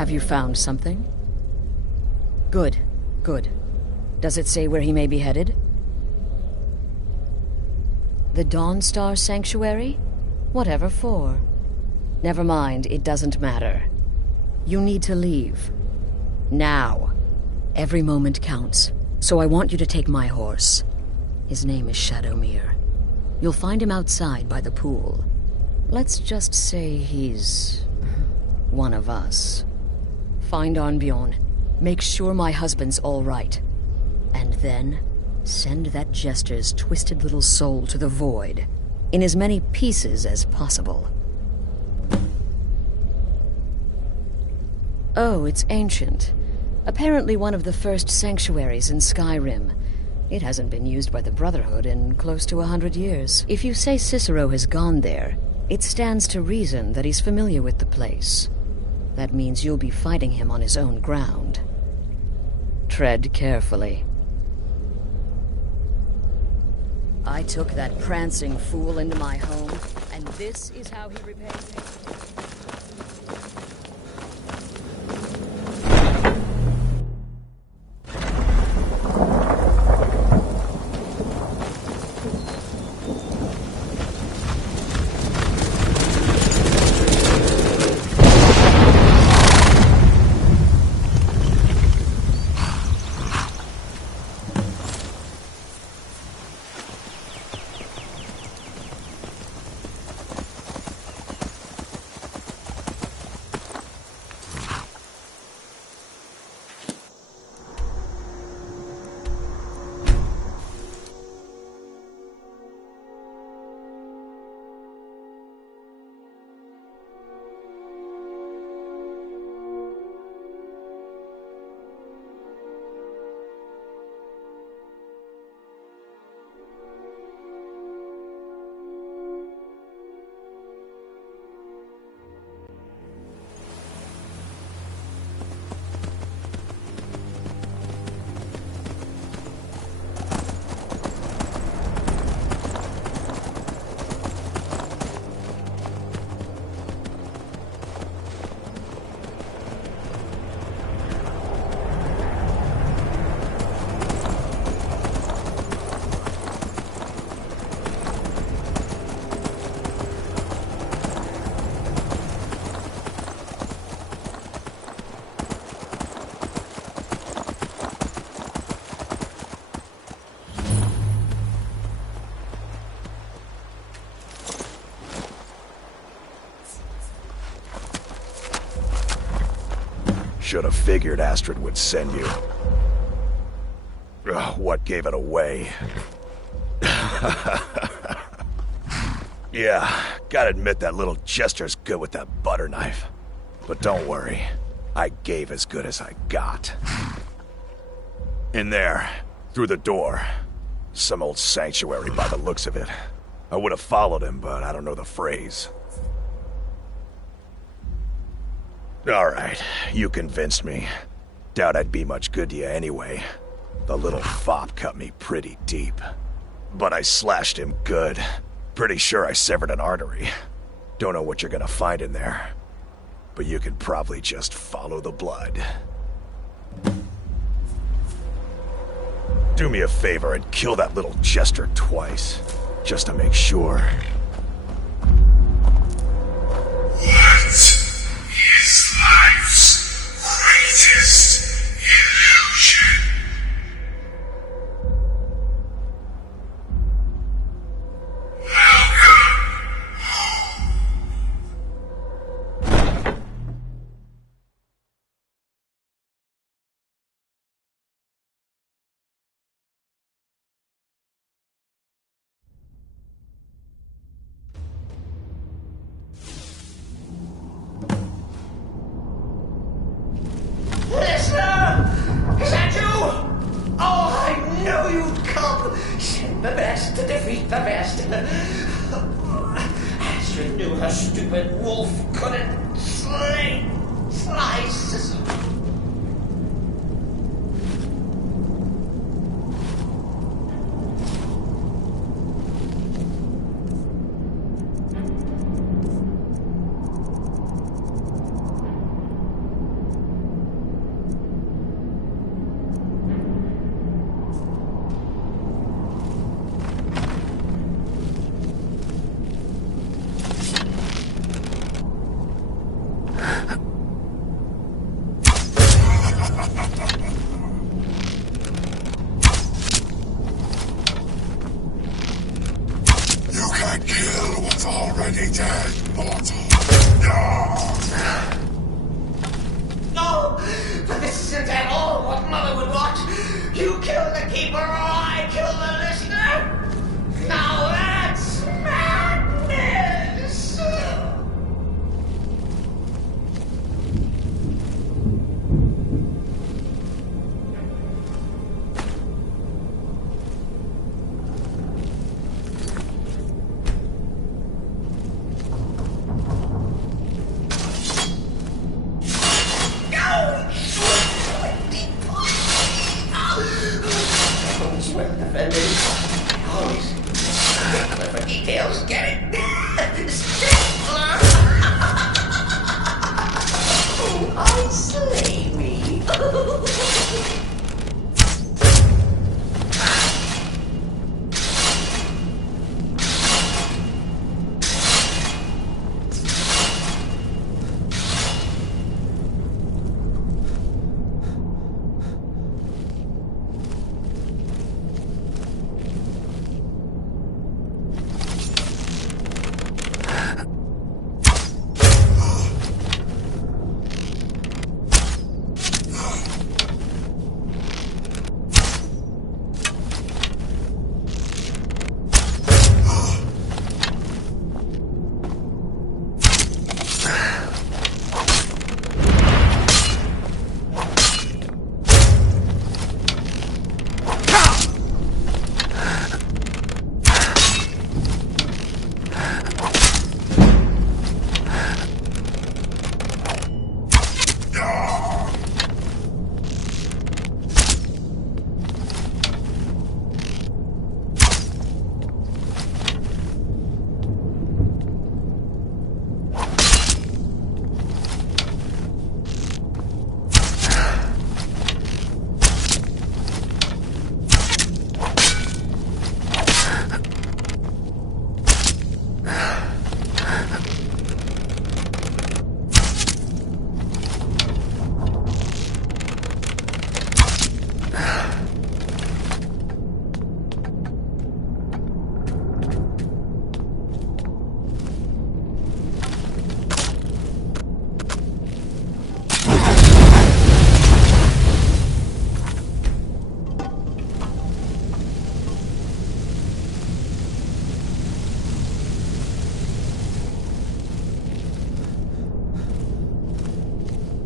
Have you found something? Good, good. Does it say where he may be headed? The Dawnstar Sanctuary? Whatever for. Never mind, it doesn't matter. You need to leave. Now. Every moment counts, so I want you to take my horse. His name is Shadowmere. You'll find him outside by the pool. Let's just say he's one of us. Find Arnbjorn. Make sure my husband's all right. And then send that jester's twisted little soul to the void, in as many pieces as possible. Oh, it's ancient. Apparently one of the first sanctuaries in Skyrim. It hasn't been used by the Brotherhood in close to 100 years. If you say Cicero has gone there, it stands to reason that he's familiar with the place. That means you'll be fighting him on his own ground. Tread carefully. I took that prancing fool into my home, and this is how he repays me. Should have figured Astrid would send you. Ugh, what gave it away? Yeah, gotta admit that little jester's good with that butter knife. But don't worry, I gave as good as I got. In there, through the door. Some old sanctuary by the looks of it. I would have followed him, but I don't know the phrase. Alright, you convinced me. Doubt I'd be much good to you anyway. The little fop cut me pretty deep. But I slashed him good. Pretty sure I severed an artery. Don't know what you're gonna find in there. But you can probably just follow the blood. Do me a favor and kill that little jester twice. Just to make sure. His life's greatest illusion. The best to defeat the best. Astrid knew her stupid wolf couldn't slice.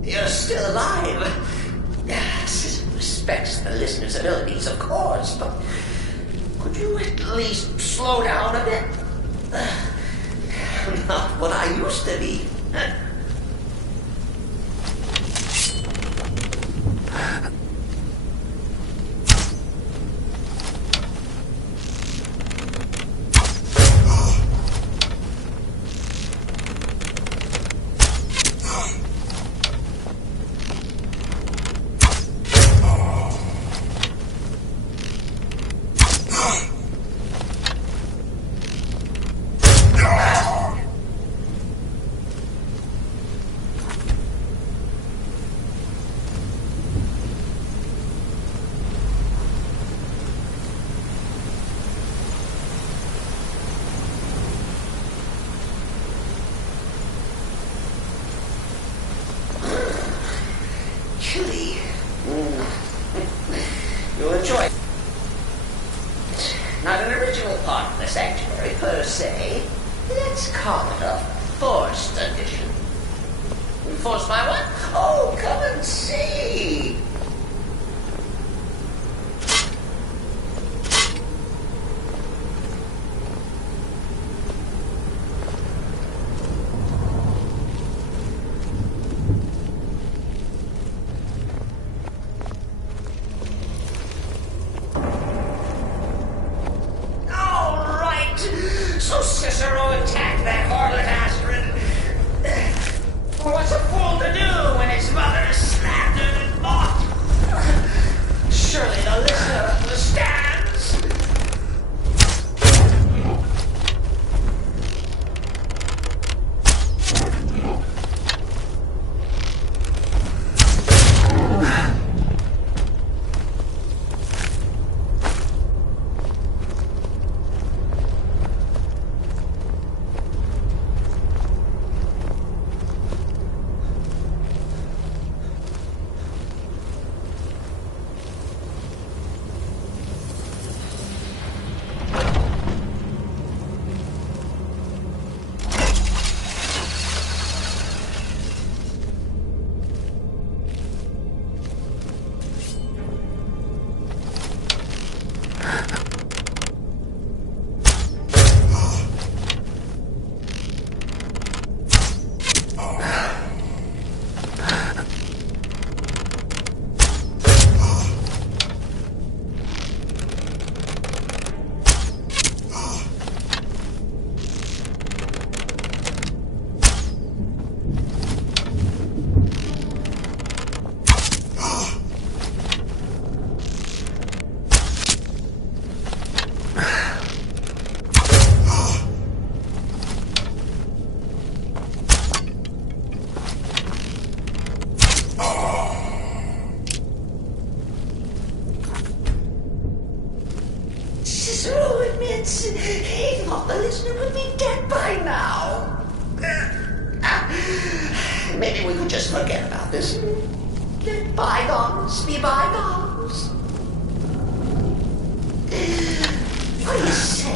You're still alive. Respects the listener's abilities, of course, but could you at least slow down a bit? Not what I used to be. Chilly. You'll enjoy it. Not an original part of the sanctuary per se. Let's call it a forced addition. Forced by what? Oh, come and see. So Cicero attacked that harlot Astrid. What's a fool to do when his mother is slandered and mocked? Surely the listener understands. Cicero admits he thought the listener would be dead by now. Maybe we could just forget about this. Let bygones be bygones. What do you say?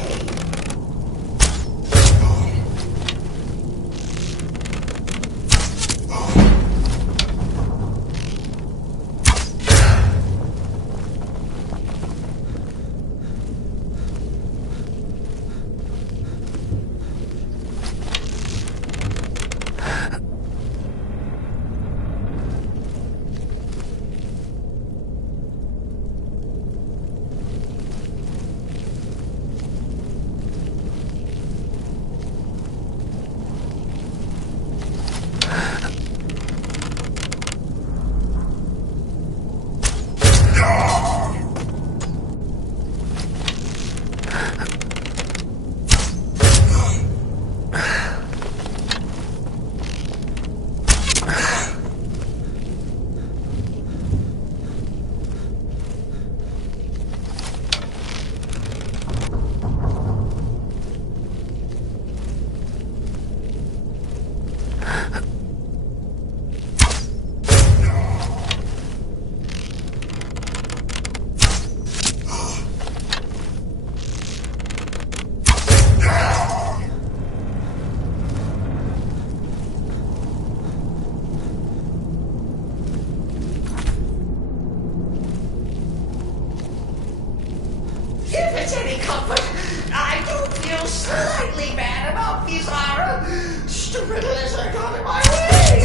stupid lizard got in my way!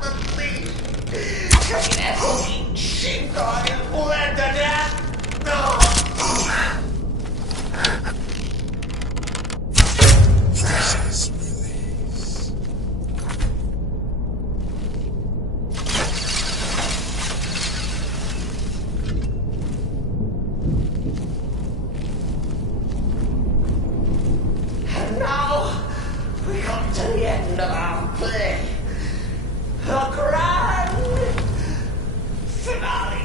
But please, take that fucking sheepdog and bled to death! No! And now, we come to the end of our play. A grand finale.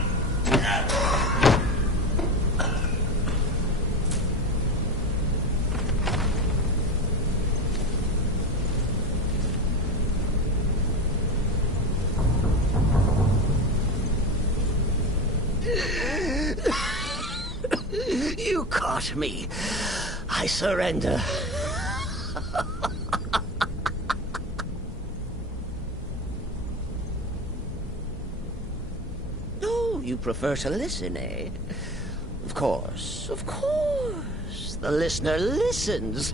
You caught me. I surrender. Oh, you prefer to listen, eh? Of course, of course. The listener listens.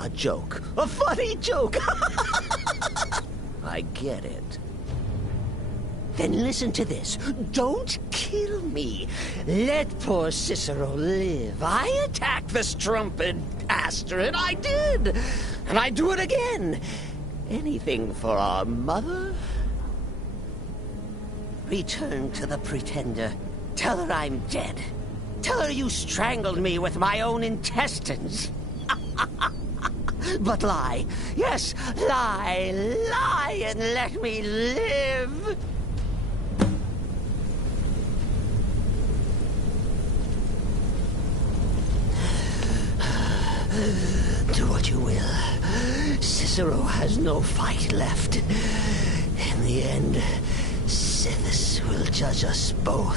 A joke. A funny joke. I get it. Then listen to this. Don't kill me. Let poor Cicero live. I attacked the strumpet Astrid. I did. And I do it again. Anything for our mother? Return to the Pretender. Tell her I'm dead. Tell her you strangled me with my own intestines. But lie. Yes, lie. Lie and let me live. Do what you will. Cicero has no fight left. In the end, Sithis will judge us both.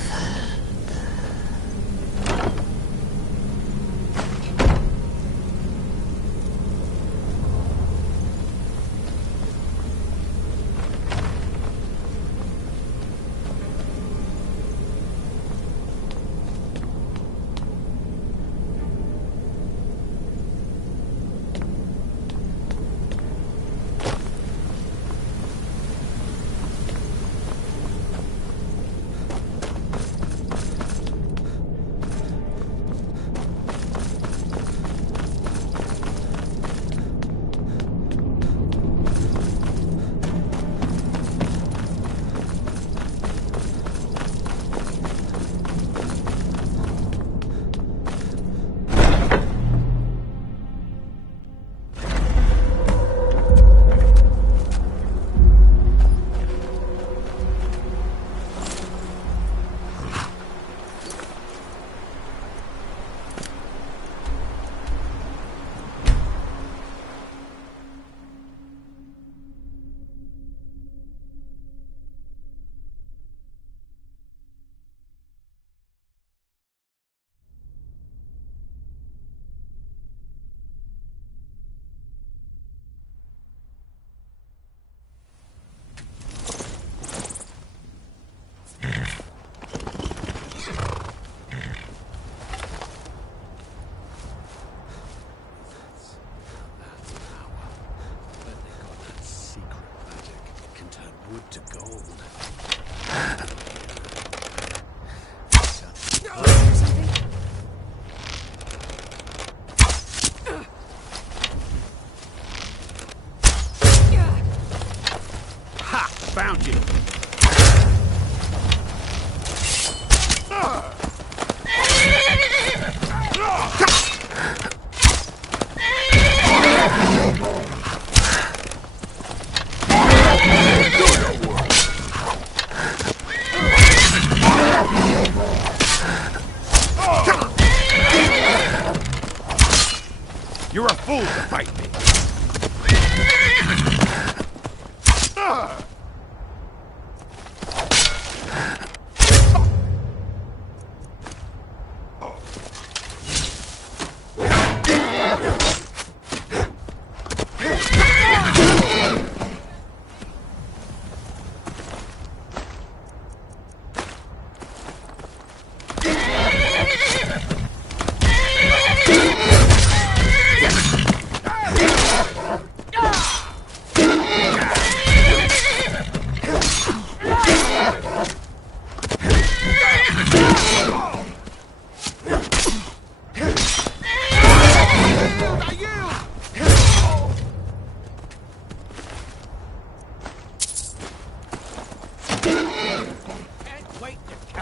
Found you. You're a fool to fight me.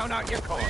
Count out your coin.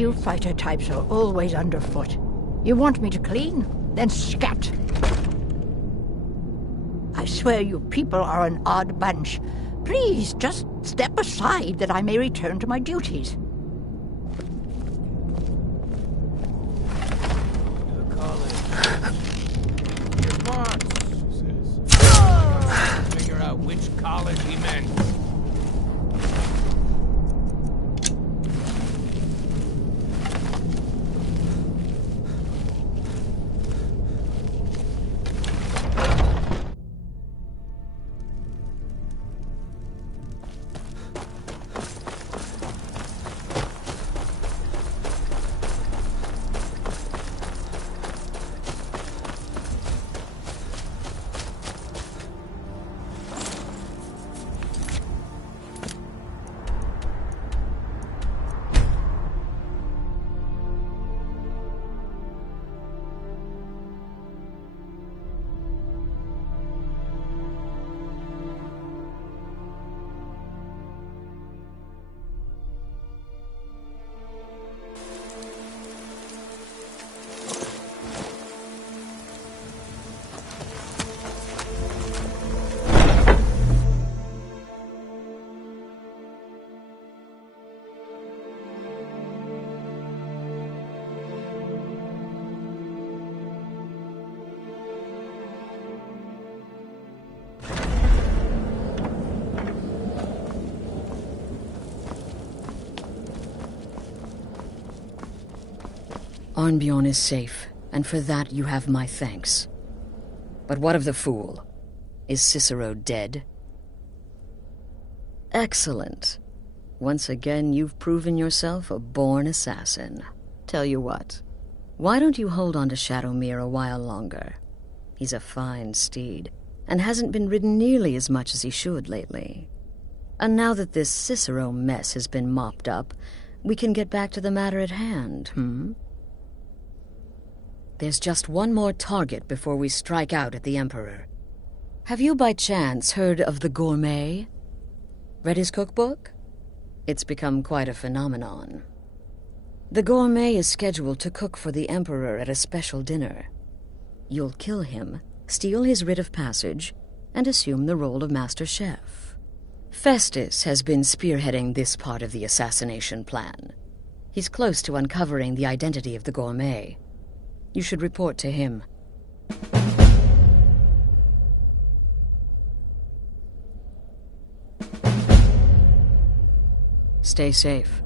You fighter types are always underfoot. You want me to clean? Then scat! I swear you people are an odd bunch. Please, just step aside that I may return to my duties. Figure out which college he meant. Arnbjorn is safe, and for that you have my thanks. But what of the fool? Is Cicero dead? Excellent. Once again, you've proven yourself a born assassin. Tell you what, why don't you hold on to Shadowmere a while longer? He's a fine steed, and hasn't been ridden nearly as much as he should lately. And now that this Cicero mess has been mopped up, we can get back to the matter at hand, There's just one more target before we strike out at the Emperor. Have you by chance heard of the Gourmet? Read his cookbook? It's become quite a phenomenon. The Gourmet is scheduled to cook for the Emperor at a special dinner. You'll kill him, steal his writ of passage, and assume the role of Master Chef. Festus has been spearheading this part of the assassination plan. He's close to uncovering the identity of the Gourmet. You should report to him. Stay safe.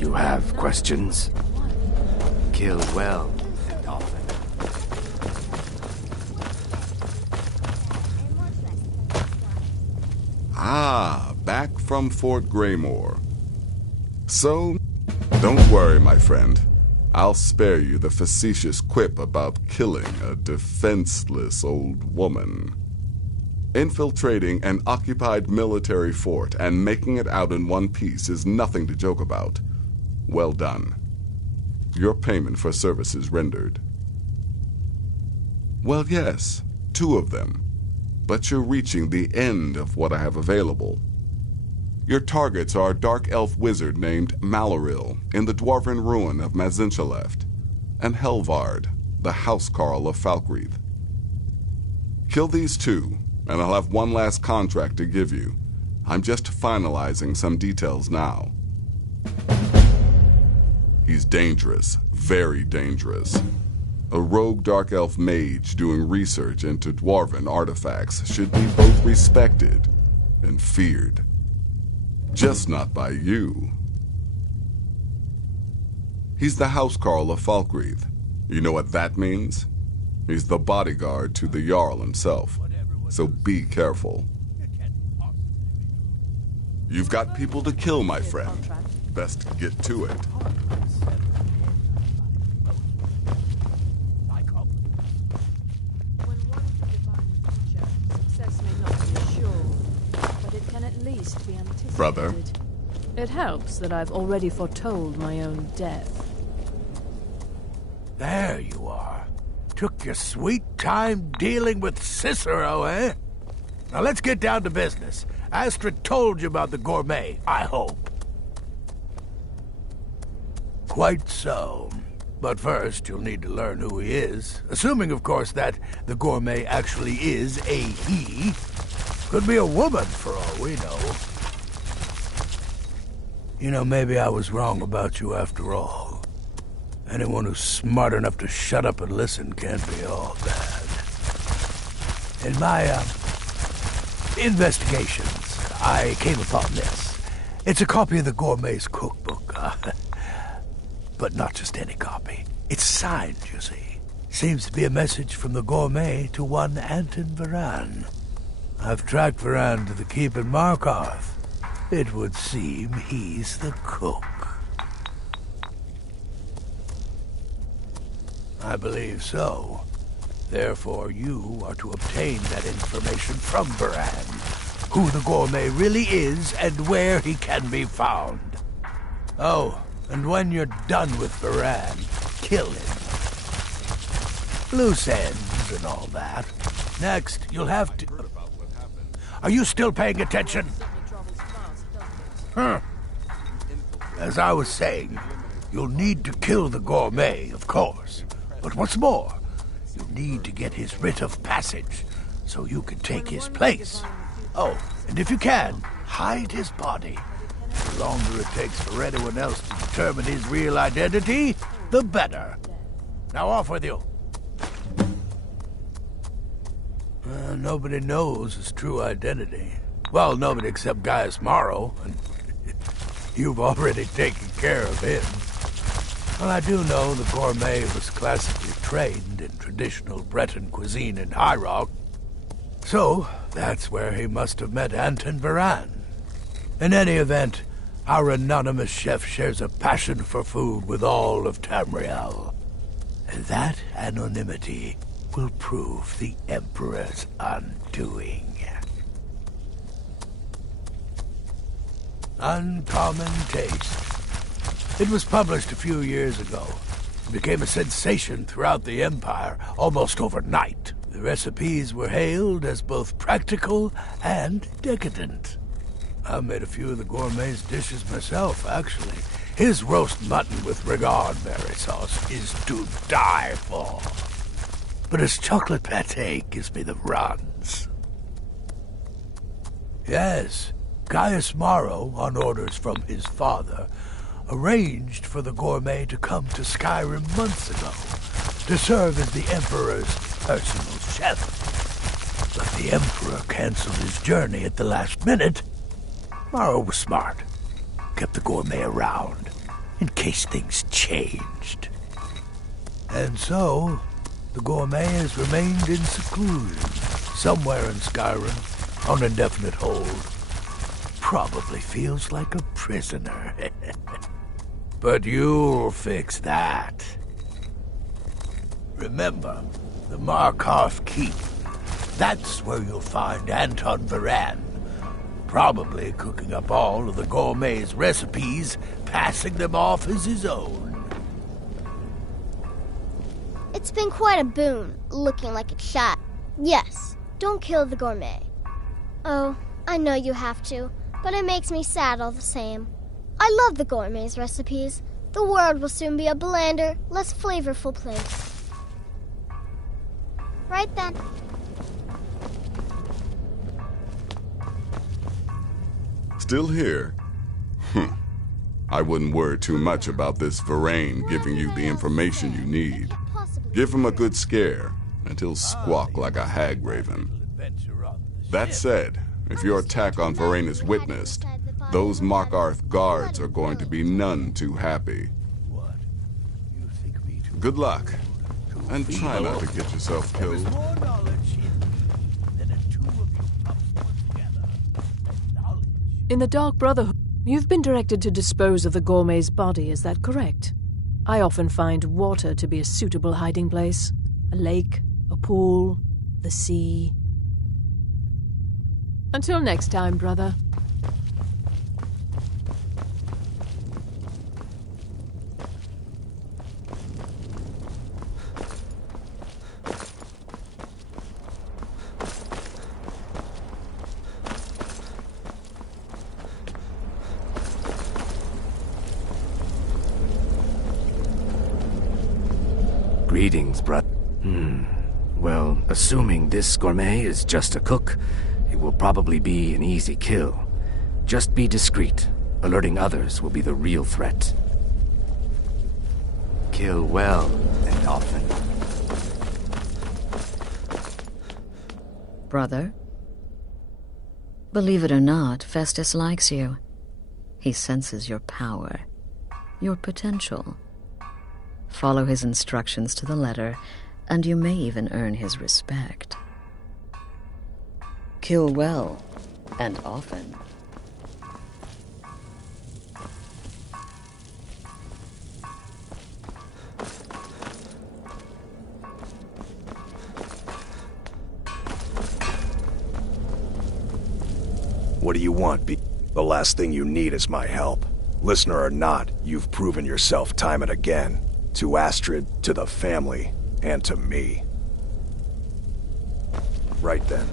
You have questions? Kill well and often. Ah, back from Fort Greymore. So, don't worry, my friend. I'll spare you the facetious quip about killing a defenseless old woman. Infiltrating an occupied military fort and making it out in one piece is nothing to joke about. Well done. Your payment for services rendered. Well, yes, 2 of them. But you're reaching the end of what I have available. Your targets are a dark elf wizard named Maloril in the dwarven ruin of Mazinchaleft, and Helvard, the housecarl of Falkreath. Kill these 2, and I'll have one last contract to give you. I'm just finalizing some details now. He's dangerous, very dangerous. A rogue dark elf mage doing research into dwarven artifacts should be both respected and feared. Just not by you. He's the housecarl of Falkreath. You know what that means? He's the bodyguard to the Jarl himself, so be careful. You've got people to kill, my friend. Best get to it. Brother. It helps that I've already foretold my own death. There you are. Took your sweet time dealing with Cicero, eh? Now let's get down to business. Astrid told you about the Gourmet, I hope. Quite so. But first, you'll need to learn who he is. Assuming, of course, that the Gourmet actually is a he. Could be a woman, for all we know. You know, maybe I was wrong about you after all. Anyone who's smart enough to shut up and listen can't be all bad. In my, investigations, I came upon this. It's a copy of the Gourmet's cookbook, but not just any copy. It's signed, you see. Seems to be a message from the Gourmet to one Anton Varan. I've tracked Varan to the keep in Markarth. It would seem he's the cook. I believe so. Therefore, you are to obtain that information from Varan. Who the Gourmet really is and where he can be found. Oh, and when you're done with Varan, kill him. Loose ends and all that. Next, you'll have to... Are you still paying attention? As I was saying, you'll need to kill the Gourmet, of course. But what's more, you'll need to get his writ of passage, so you can take his place. Oh, and if you can, hide his body. The longer it takes for anyone else to determine his real identity, the better. Now off with you. Nobody knows his true identity. Well, nobody except Gaius Morrow, and you've already taken care of him. Well, I do know the gourmet was classically trained in traditional Breton cuisine in High Rock, so that's where he must have met Anton Varan. In any event, our anonymous chef shares a passion for food with all of Tamriel. And that anonymity will prove the Emperor's undoing. Uncommon Taste. It was published a few years ago. It became a sensation throughout the Empire almost overnight. The recipes were hailed as both practical and decadent. I made a few of the gourmet's dishes myself, actually. His roast mutton with regard berry sauce is to die for. But his chocolate pâté gives me the runs. Yes, Gaius Morrow, on orders from his father, arranged for the gourmet to come to Skyrim months ago to serve as the Emperor's personal chef. But the Emperor canceled his journey at the last minute. Morrow was smart. Kept the gourmet around in case things changed. And so, the gourmet has remained in seclusion, somewhere in Skyrim, on indefinite hold. Probably feels like a prisoner. But you'll fix that. Remember, the Markarth Keep. That's where you'll find Anton Varan, probably cooking up all of the gourmet's recipes, passing them off as his own. It's been quite a boon, looking like it's shot. Yes, don't kill the gourmet. Oh, I know you have to, but it makes me sad all the same. I love the gourmet's recipes. The world will soon be a blander, less flavorful place. Right then. Still here? I wouldn't worry too much about this Varane giving you the information you need. Give him a good scare, and he'll squawk like a hag raven. That said, if your attack on Varane is witnessed, those Markarth guards are going to be none too happy. Good luck, and try not to get yourself killed. In the Dark Brotherhood, you've been directed to dispose of the gourmet's body, is that correct? I often find water to be a suitable hiding place. A lake, a pool, the sea. Until next time, brother. Greetings, brother. Well, assuming this gourmet is just a cook, it will probably be an easy kill. Just be discreet. Alerting others will be the real threat. Kill well and often. Brother? Believe it or not, Festus likes you. He senses your power, your potential. Follow his instructions to the letter, and you may even earn his respect. Kill well, and often. What do you want, B? The last thing you need is my help. Listener or not, you've proven yourself time and again. To Astrid, to the family, and to me. Right then.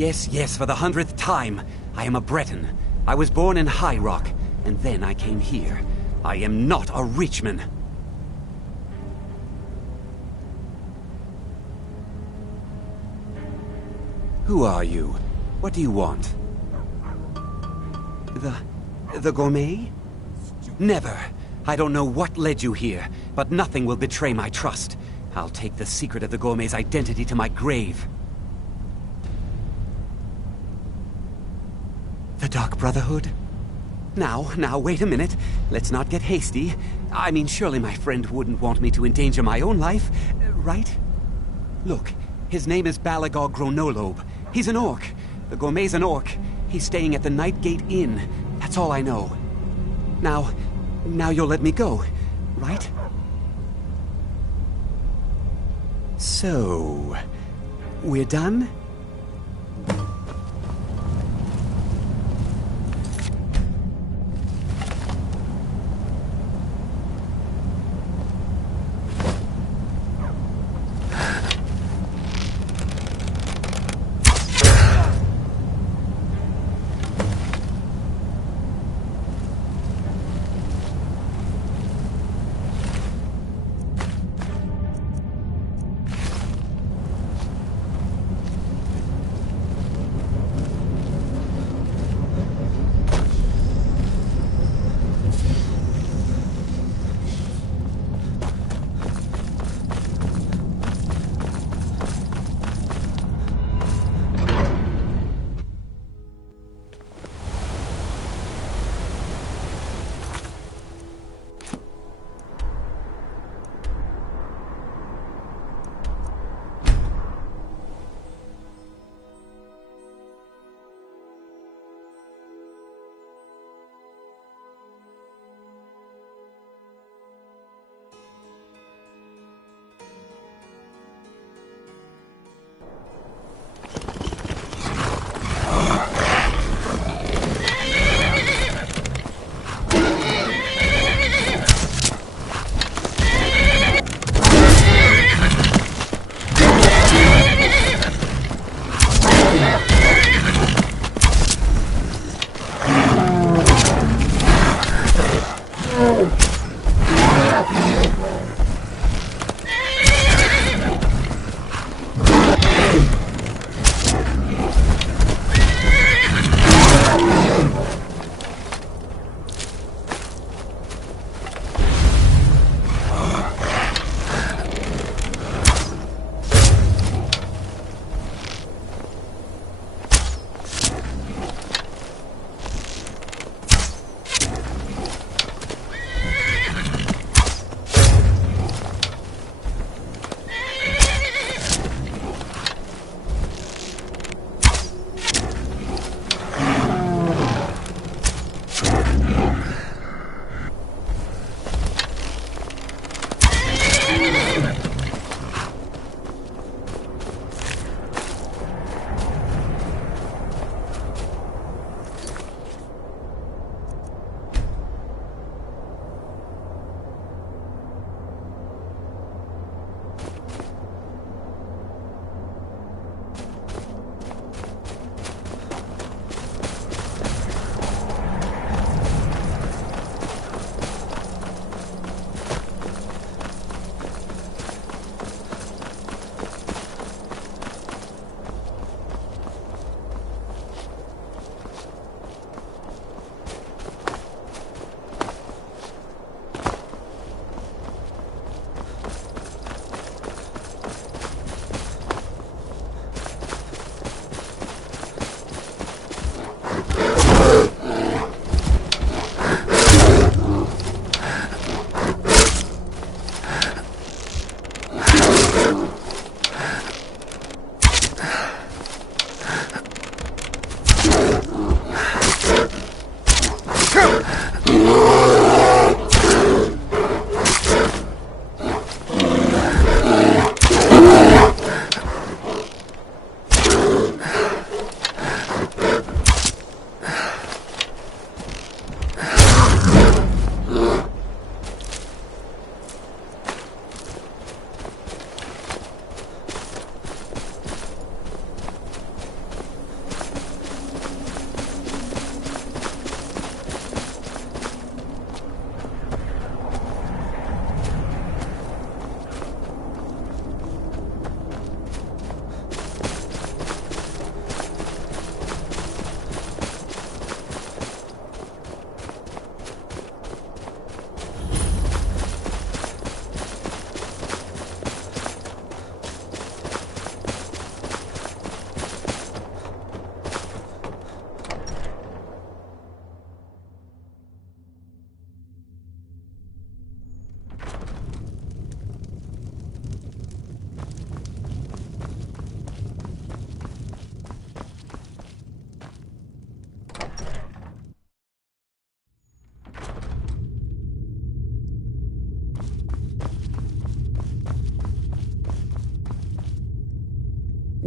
Yes, yes, for the 100th time. I am a Breton. I was born in High Rock, and then I came here. I am not a Richman. Who are you? What do you want? The gourmet? Never. I don't know what led you here, but nothing will betray my trust. I'll take the secret of the gourmet's identity to my grave. The Dark Brotherhood? Now, wait a minute. Let's not get hasty. I mean, surely my friend wouldn't want me to endanger my own life, right? Look, his name is Balagog Gronolobe. He's an orc. The gourmet's an orc. He's staying at the Nightgate Inn. That's all I know. Now you'll let me go, right? So, we're done?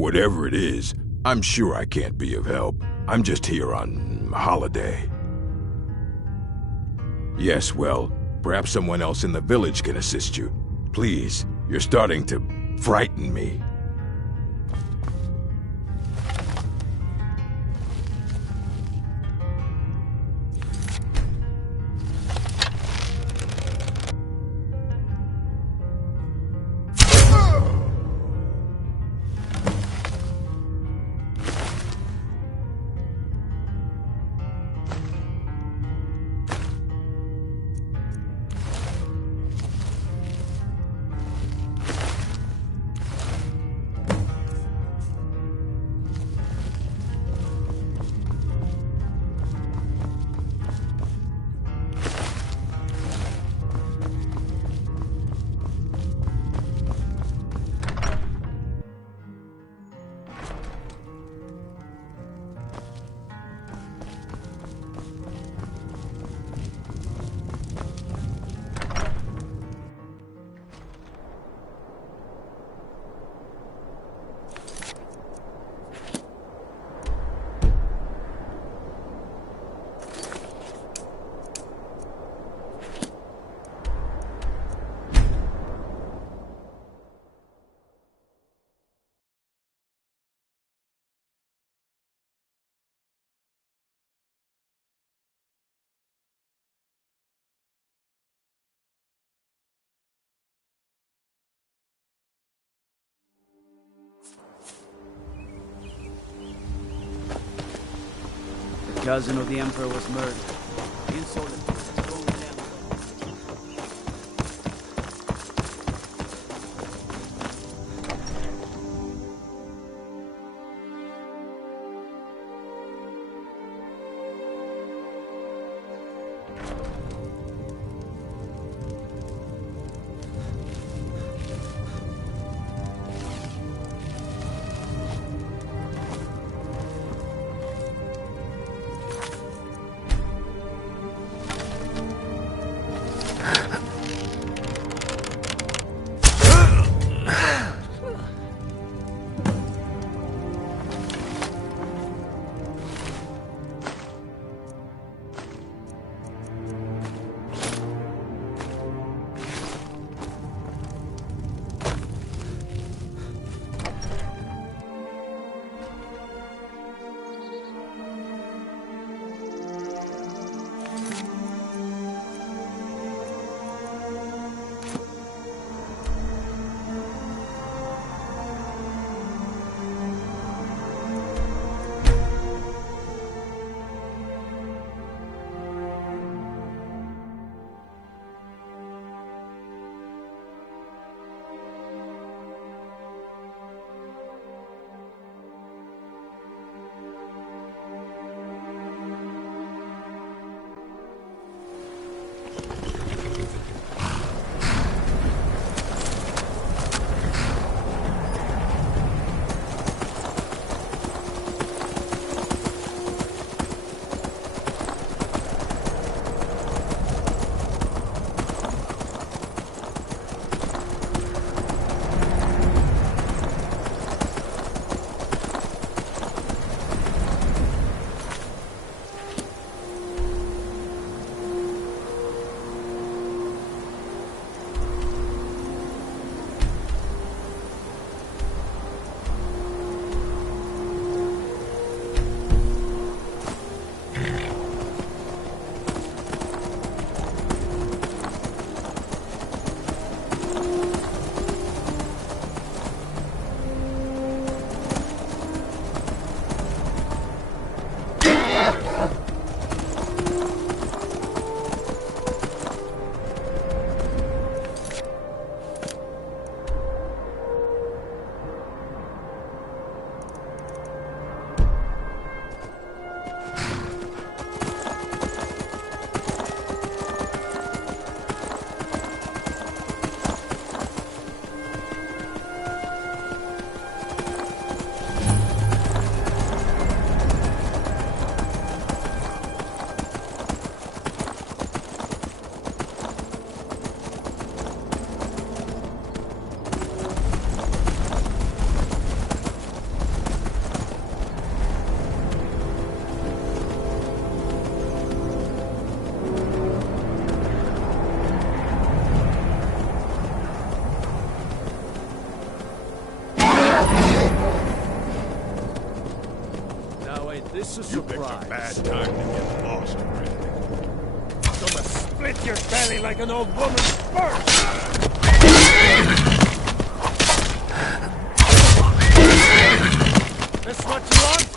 Whatever it is, I'm sure I can't be of help. I'm just here on holiday. Yes, well, perhaps someone else in the village can assist you. Please, you're starting to frighten me. Cousin of the Emperor was murdered. The insult is going down. What's the You picked a surprise? bad time to get lost, friend. Gonna split your belly like an old woman's first! This what you want?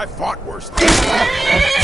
I fought worse than that.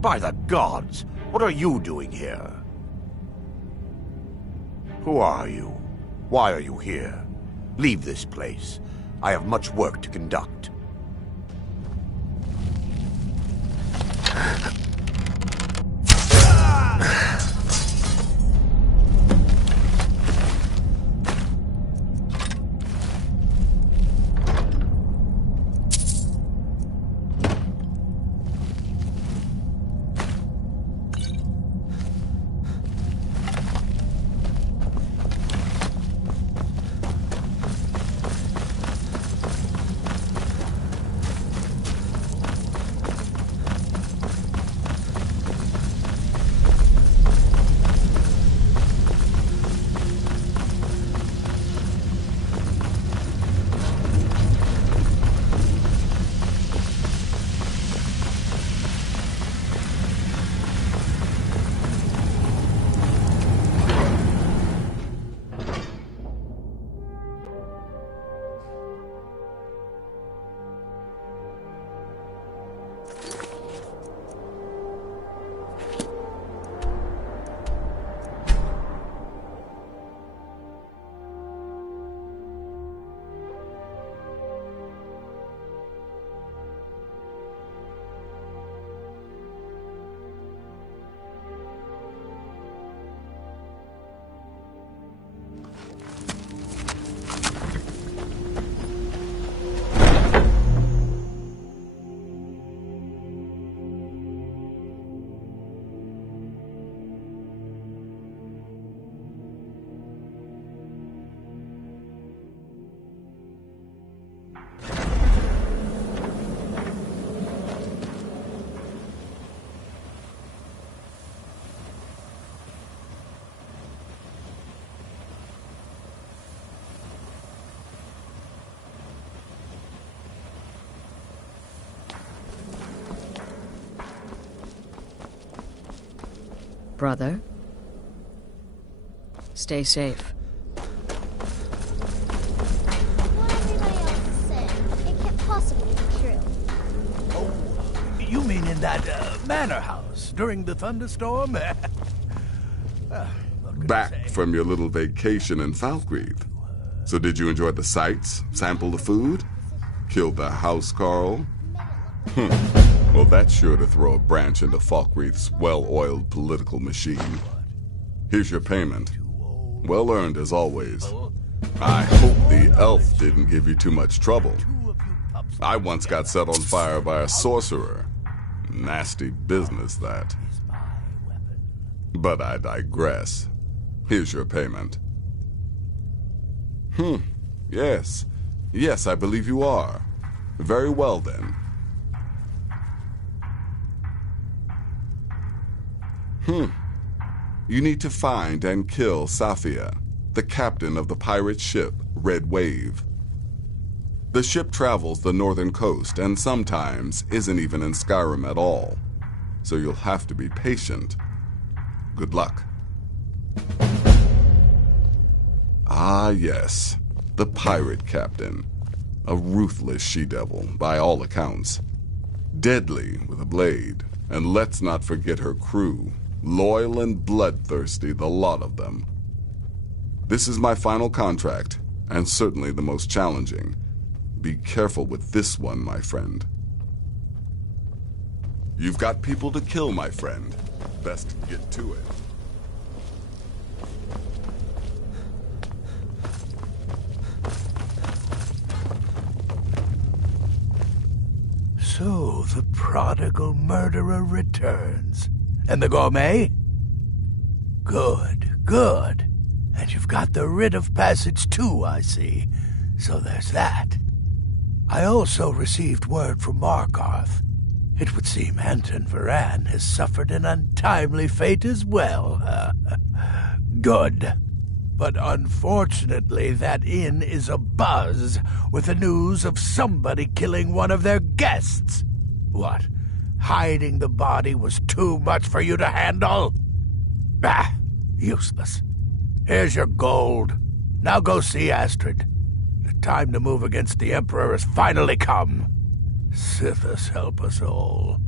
By the gods, what are you doing here? Who are you? Why are you here? Leave this place. I have much work to conduct. Brother, stay safe. What everybody else is saying, it can't possibly be true. Oh, you mean in that manor house during the thunderstorm? Back from your little vacation in Falkreath. So did you enjoy the sights? Sample the food? Kill the house Carl? Well, that's sure to throw a branch into Falkreath's well-oiled political machine. Here's your payment. Well earned as always. I hope the elf didn't give you too much trouble. I once got set on fire by a sorcerer. Nasty business, that. But I digress. Here's your payment. Yes. Yes, I believe you are. Very well, then. You need to find and kill Safia, the captain of the pirate ship Red Wave. The ship travels the northern coast and sometimes isn't even in Skyrim at all. so you'll have to be patient. Good luck. Ah, yes. The pirate captain. A ruthless she-devil, by all accounts. Deadly with a blade. And let's not forget her crew. Loyal and bloodthirsty, the lot of them. This is my final contract, and certainly the most challenging. Be careful with this one, my friend. You've got people to kill, my friend. Best get to it. So the prodigal murderer returns. And the gourmet? Good, good. And you've got the writ of passage too, I see. So there's that. I also received word from Markarth. It would seem Anton Varan has suffered an untimely fate as well. Good. But unfortunately, that inn is abuzz with the news of somebody killing one of their guests. What? Hiding the body was too much for you to handle? Ah, useless. Here's your gold. Now go see Astrid. The time to move against the Emperor has finally come. Sithis help us all.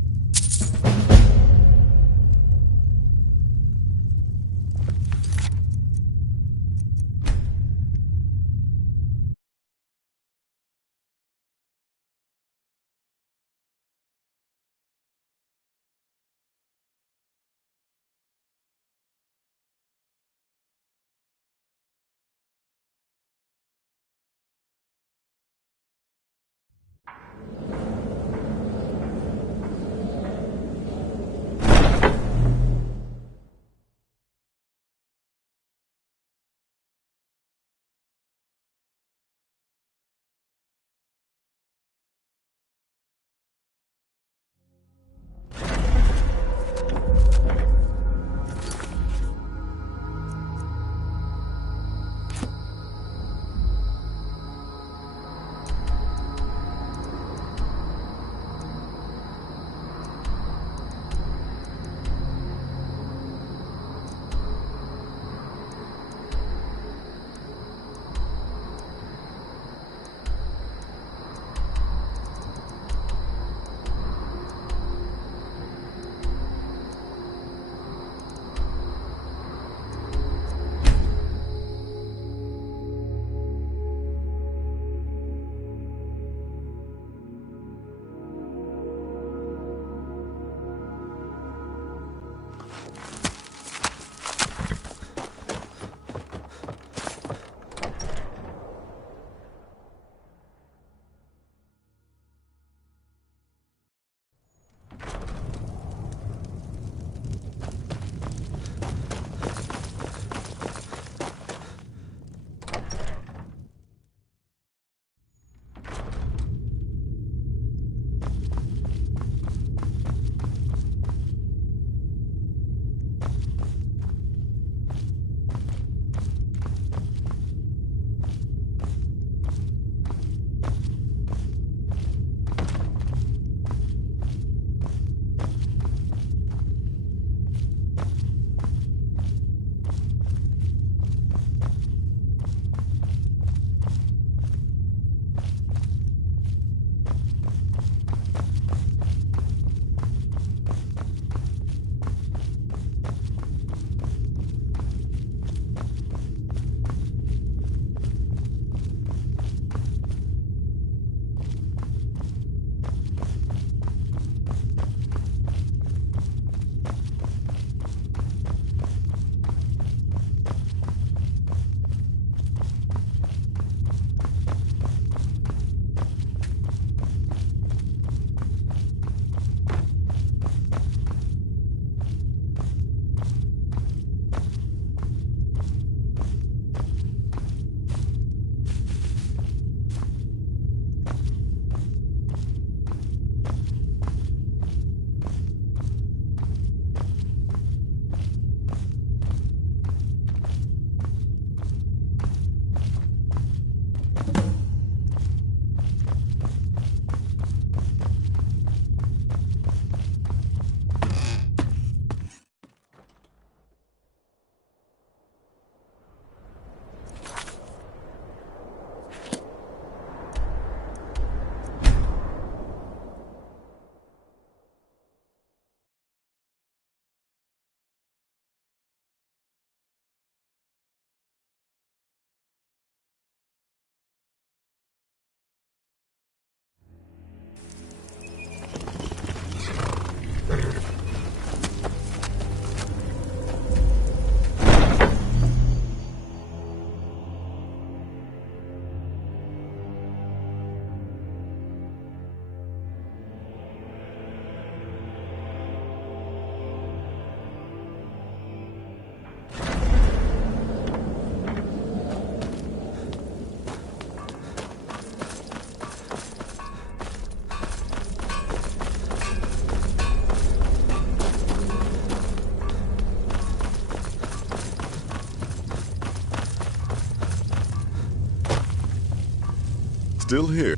still here.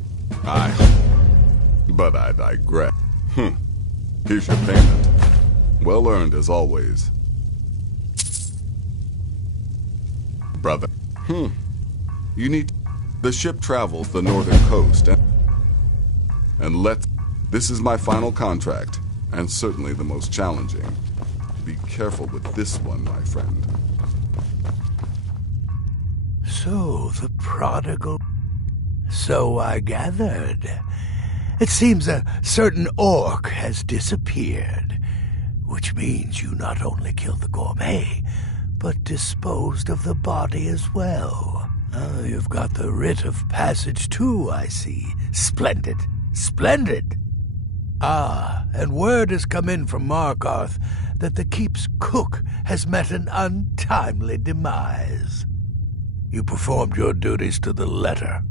But I digress. Here's your payment. Well earned as always. Brother. You need... The ship travels the northern coast and this is my final contract, and certainly the most challenging. Be careful with this one, my friend. So, the prodigal... So I gathered. It seems a certain orc has disappeared, which means you not only killed the gourmet, but disposed of the body as well. Oh, you've got the writ of passage too, I see. Splendid. Splendid! Ah, and word has come in from Markarth that the keep's cook has met an untimely demise. You performed your duties to the letter.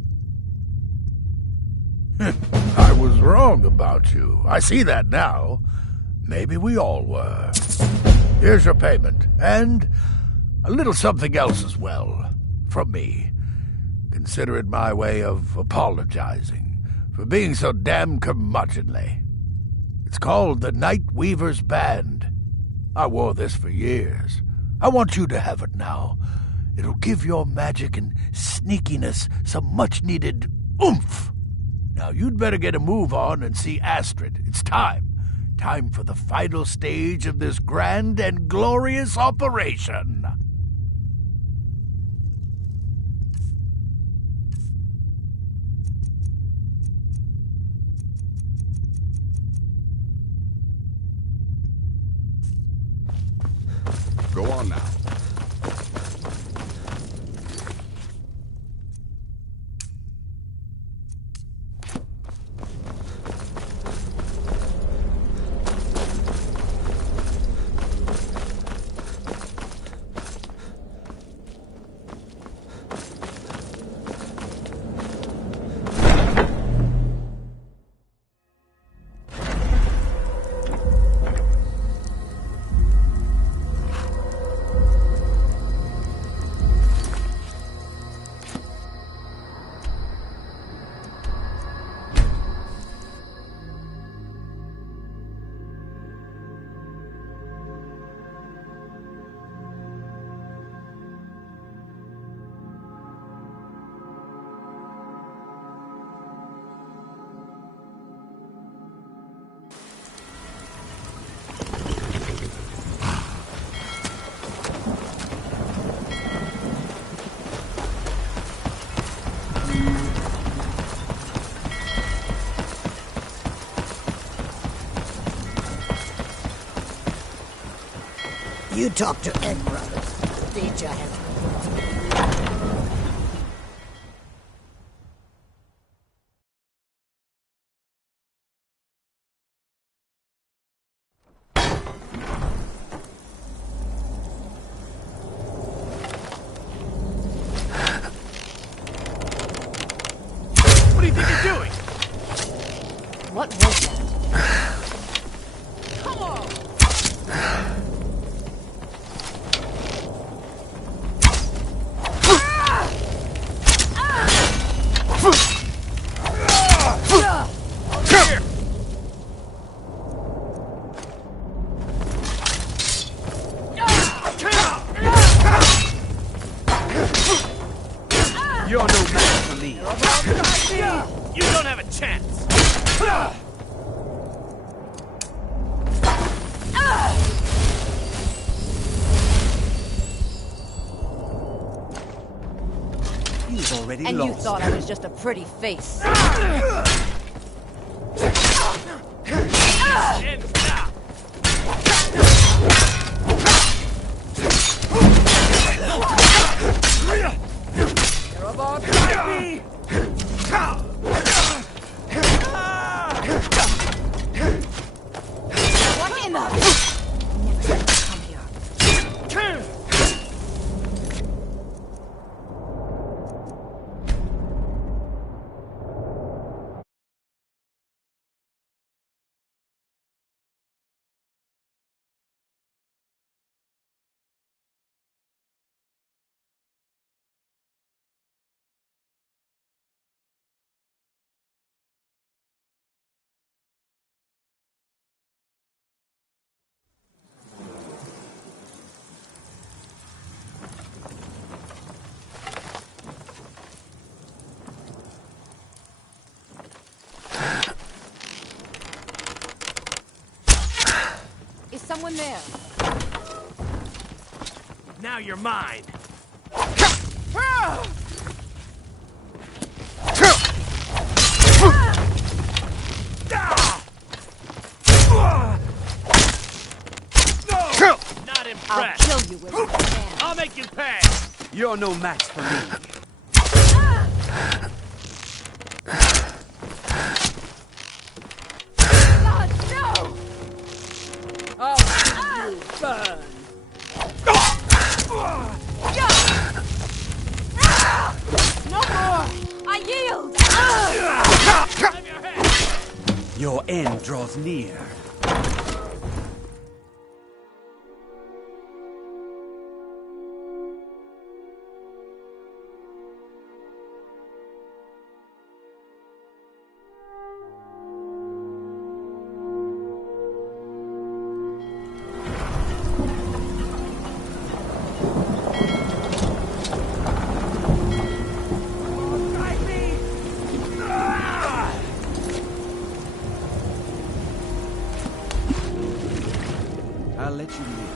I was wrong about you. I see that now. Maybe we all were. Here's your payment, and a little something else as well, from me. Consider it my way of apologizing for being so damn curmudgeonly. It's called the Night Weaver's Band. I wore this for years. I want you to have it now. It'll give your magic and sneakiness some much-needed oomph. Now, you'd better get a move on and see Astrid. It's time. Time for the final stage of this grand and glorious operation. Go on now. You talk to Ed Brothers, the giant. What do you think you're doing? What was that? Come on! You're no match for me. You don't have a chance. You've already And lost. you thought I was just a pretty face. And stop. You're about to fight me! What in the... someone there. Now you're mine. Not impressed. I'll kill you with my hand. I'll make you pay. You're no match for me. God, no! Oh, you burn. No more! I yield! Your end draws near. I'll let you live.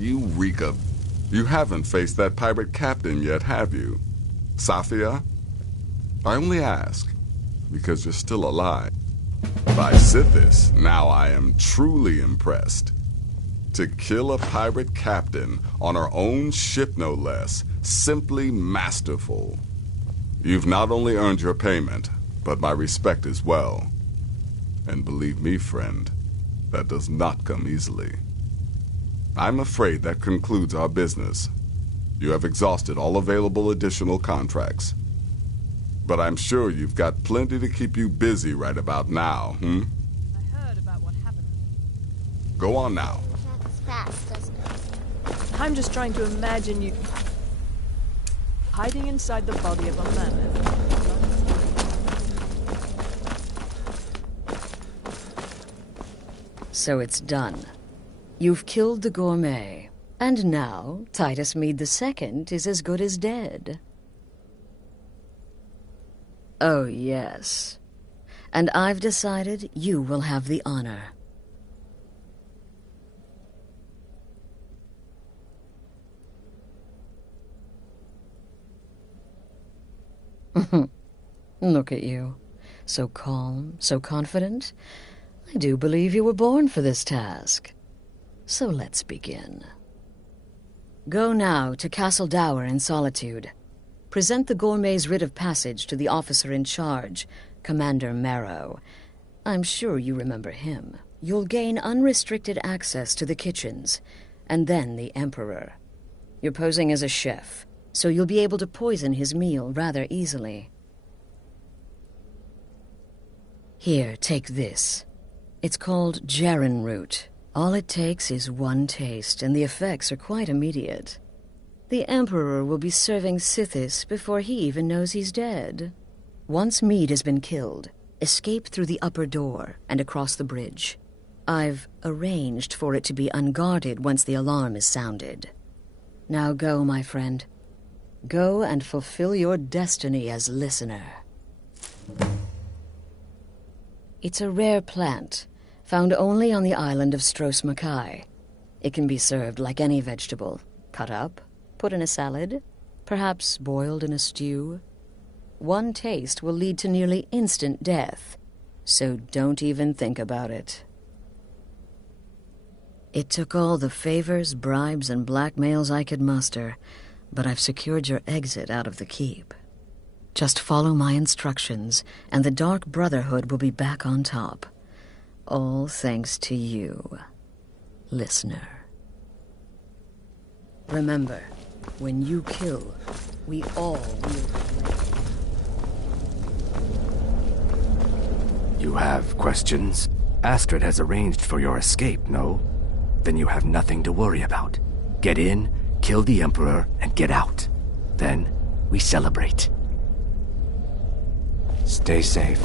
You reek of... You haven't faced that pirate captain yet, have you? Safia? I only ask because you're still alive. By Sithis, now I am truly impressed. To kill a pirate captain on our own ship, no less, simply masterful. You've not only earned your payment, but my respect as well. And believe me, friend, that does not come easily. I'm afraid that concludes our business. You have exhausted all available additional contracts. But I'm sure you've got plenty to keep you busy right about now, I heard about what happened. Go on now. That's fast, doesn't it? I'm just trying to imagine you hiding inside the body of a mammoth. So it's done. You've killed the gourmet, and now Titus Mead II is as good as dead. Oh, yes. And I've decided you will have the honor. Look at you. So calm, so confident. I do believe you were born for this task. So let's begin. Go now to Castle Dower in Solitude. Present the gourmet's writ of passage to the officer in charge, Commander Marrow. I'm sure you remember him. You'll gain unrestricted access to the kitchens, and then the Emperor. You're posing as a chef, so you'll be able to poison his meal rather easily. Here, take this. It's called Jarren root. All it takes is one taste, and the effects are quite immediate. The Emperor will be serving Sithis before he even knows he's dead. Once Mead has been killed, escape through the upper door and across the bridge. I've arranged for it to be unguarded once the alarm is sounded. Now go, my friend. Go and fulfill your destiny as listener. It's a rare plant, found only on the island of Stros Makai. It can be served like any vegetable, cut up, put in a salad, perhaps boiled in a stew. One taste will lead to nearly instant death, so don't even think about it. It took all the favors, bribes, and blackmails I could muster, but I've secured your exit out of the keep. Just follow my instructions, and the Dark Brotherhood will be back on top. All thanks to you, listener. Remember, when you kill, we all wield the blade. You have questions? Astrid has arranged for your escape, no? Then you have nothing to worry about. Get in, kill the Emperor, and get out. Then, we celebrate. Stay safe.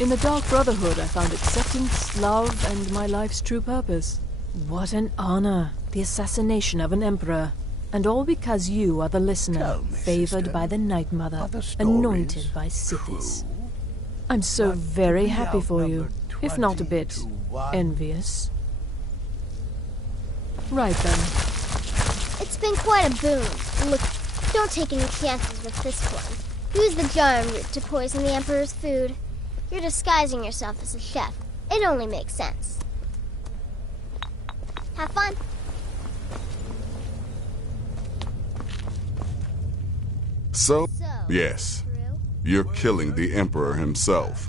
In the Dark Brotherhood, I found acceptance, love, and my life's true purpose. What an honor, the assassination of an Emperor. And all because you are the listener, favored by the Night Mother, anointed by Sithis. I'm so very happy for you, if not a bit envious. Right then. It's been quite a boon. Look, don't take any chances with this one. Use the Jarn root to poison the Emperor's food. You're disguising yourself as a chef. It only makes sense. Have fun. So, yes, you're killing the Emperor himself.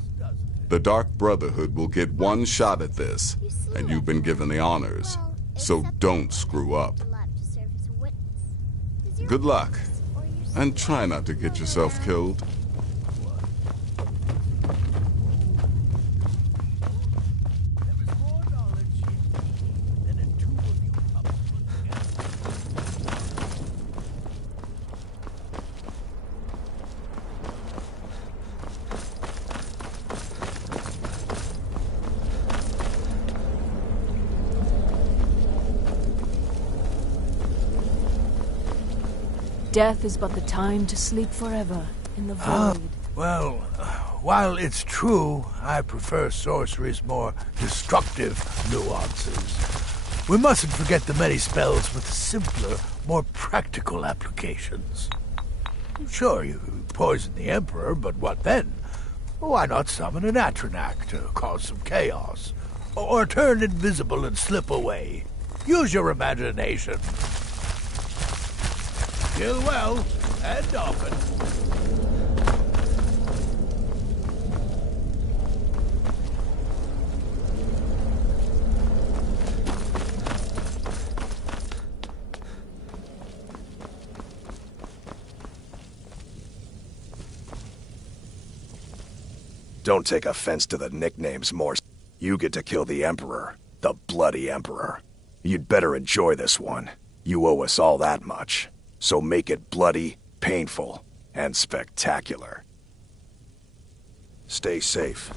The Dark Brotherhood will get one shot at this, and you've been given the honors, so don't screw up. Good luck, and try not to get yourself killed. Death is but the time to sleep forever in the void. Well, while it's true, I prefer sorcery's more destructive nuances. We mustn't forget the many spells with simpler, more practical applications. Sure, you poison the Emperor, but what then? Why not summon an Atronach to cause some chaos? Or turn invisible and slip away? Use your imagination. Kill well, and often. Don't take offense to the nicknames, Morse. You get to kill the Emperor. The bloody Emperor. You'd better enjoy this one. You owe us all that much. So make it bloody, painful, and spectacular. Stay safe.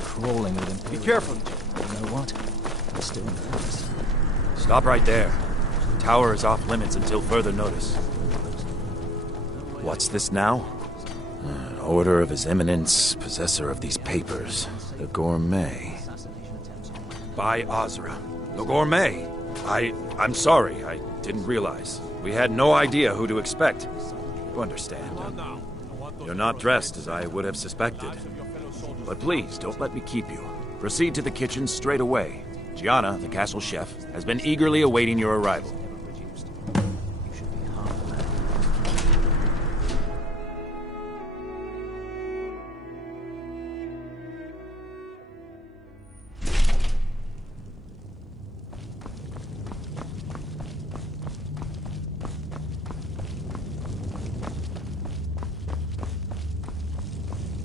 Crawling with him. Be careful. You know what? I'm still nervous. Stop right there. The tower is off limits until further notice. What's this now? An order of His Eminence, possessor of these papers, the Gourmet. By Azra. The Gourmet. I'm sorry. I didn't realize. We had no idea who to expect. You understand. You're not dressed as I would have suspected. But please, don't let me keep you. Proceed to the kitchen straight away. Gianna, the castle chef, has been eagerly awaiting your arrival.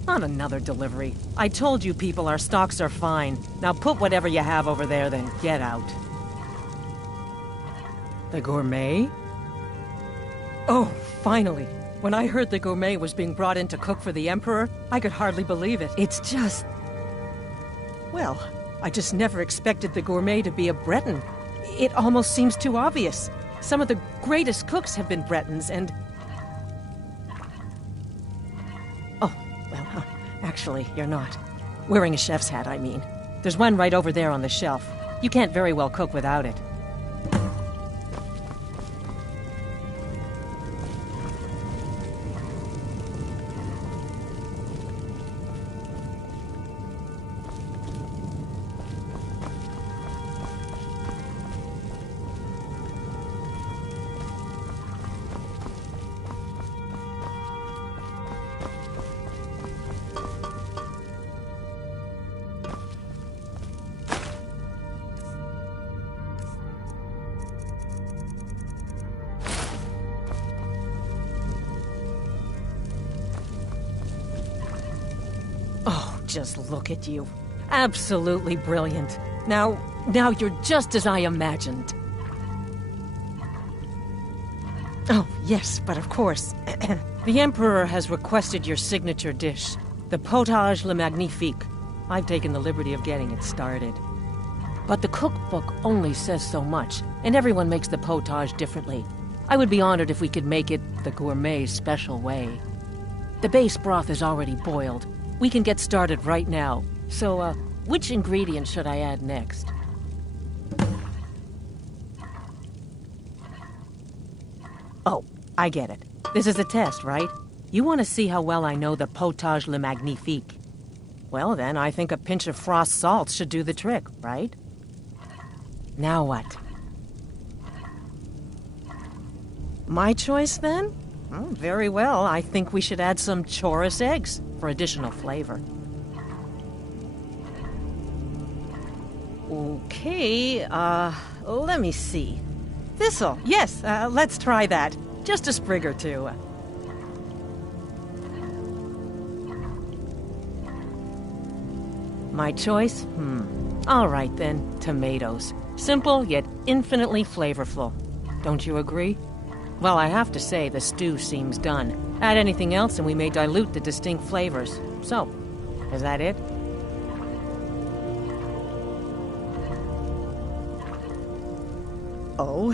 Not another delivery. I told you people our stocks are fine. Now put whatever you have over there, then get out. The gourmet? Oh, finally. When I heard the gourmet was being brought in to cook for the Emperor, I could hardly believe it. It's just... Well, I just never expected the gourmet to be a Breton. It almost seems too obvious. Some of the greatest cooks have been Bretons, and... Well, actually, you're not. Wearing a chef's hat, I mean. There's one right over there on the shelf. You can't very well cook without it. Just look at you. Absolutely brilliant. Now you're just as I imagined. Oh, yes, but of course. The Emperor has requested your signature dish, the Potage le Magnifique. I've taken the liberty of getting it started. But the cookbook only says so much, and everyone makes the potage differently. I would be honored if we could make it the gourmet's special way. The base broth is already boiled. We can get started right now. So, which ingredient should I add next? Oh, I get it. This is a test, right? You want to see how well I know the Potage le Magnifique. Well, then, I think a pinch of frost salt should do the trick, right? Now what? My choice, then? Oh, very well. I think we should add some chorus eggs for additional flavor. Okay, let me see. Thistle, yes, let's try that. Just a sprig or two. My choice? All right then, tomatoes. Simple yet infinitely flavorful. Don't you agree? Well, I have to say, the stew seems done. Add anything else and we may dilute the distinct flavors. So, is that it? Oh?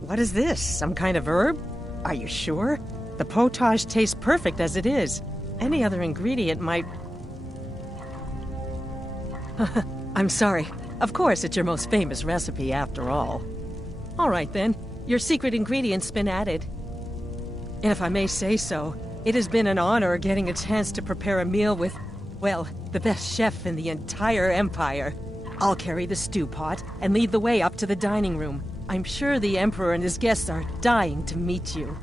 What is this? Some kind of herb? Are you sure? The potage tastes perfect as it is. Any other ingredient might... I'm sorry. Of course, it's your most famous recipe after all. All right then. Your secret ingredient's been added. And if I may say so, it has been an honor getting a chance to prepare a meal with, well, the best chef in the entire Empire. I'll carry the stew pot and lead the way up to the dining room. I'm sure the Emperor and his guests are dying to meet you.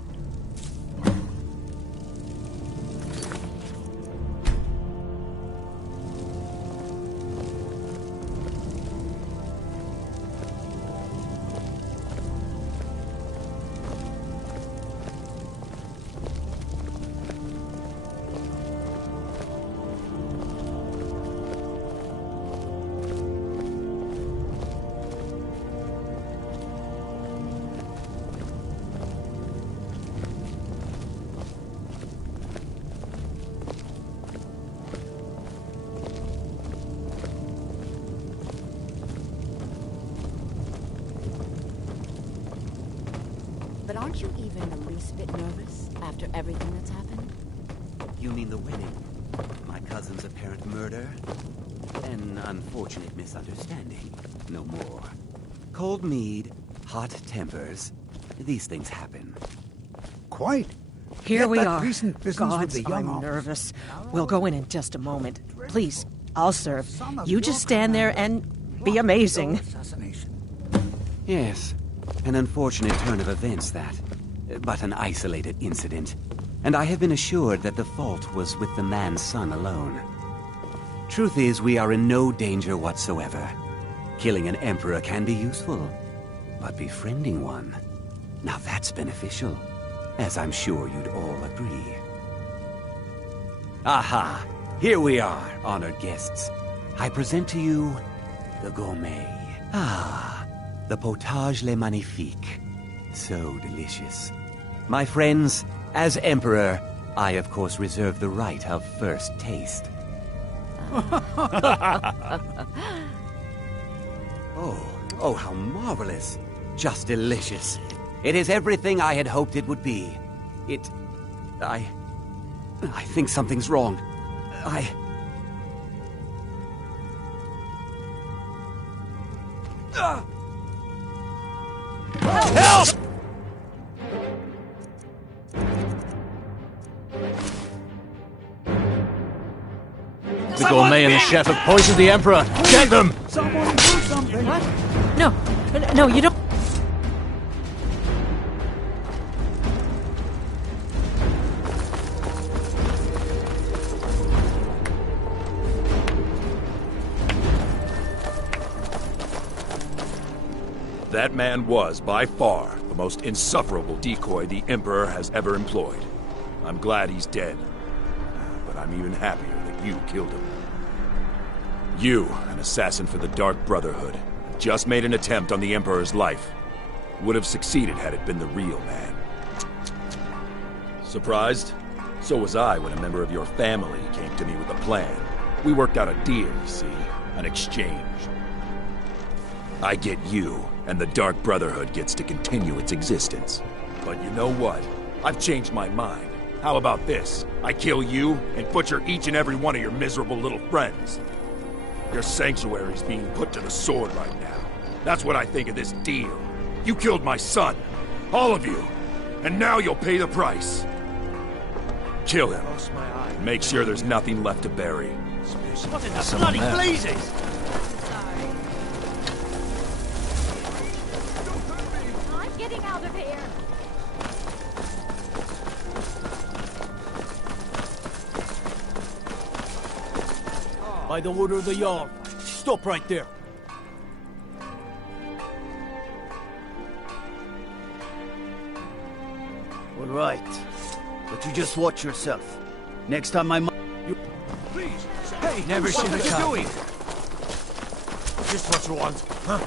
But aren't you even the least bit nervous after everything that's happened? You mean the wedding? My cousin's apparent murder? An unfortunate misunderstanding. No more. Cold mead, hot tempers. These things happen. Quite. Here Yet we that are. recent business with Gods, the young I'm officer. nervous. We'll go in just a moment. Please, I'll serve. You just stand there and be amazing. Yes, an unfortunate turn of events, that. But an isolated incident. And I have been assured that the fault was with the man's son alone. Truth is, we are in no danger whatsoever. Killing an emperor can be useful, but befriending one, now that's beneficial, as I'm sure you'd all agree. Aha! Here we are, honored guests. I present to you the gourmet. Ah, the potage le magnifique. So delicious. My friends, as Emperor, I of course reserve the right of first taste. Oh, how marvelous. Just delicious. It is everything I had hoped it would be. I think something's wrong. Help! The gourmet and the chef have poisoned the Emperor. Get them! Someone do something! What? No, you don't... That man was, by far, the most insufferable decoy the Emperor has ever employed. I'm glad he's dead. But I'm even happier that you killed him. You, an assassin for the Dark Brotherhood, just made an attempt on the Emperor's life. Would have succeeded had it been the real man. Surprised? So was I when a member of your family came to me with a plan. We worked out a deal, you see, an exchange. I get you, and the Dark Brotherhood gets to continue its existence. But you know what? I've changed my mind. How about this? I kill you, and butcher each and every one of your miserable little friends. Your sanctuary's being put to the sword right now. That's what I think of this deal. You killed my son. All of you. And now you'll pay the price. Kill him. Make sure there's nothing left to bury. What in the bloody blazes? I'm getting out of here. By the order of the Jarl. Stop right there. All right. But you just watch yourself. Next time my you... Please! Hey! Never should have come. What are you doing? Just what you want, huh?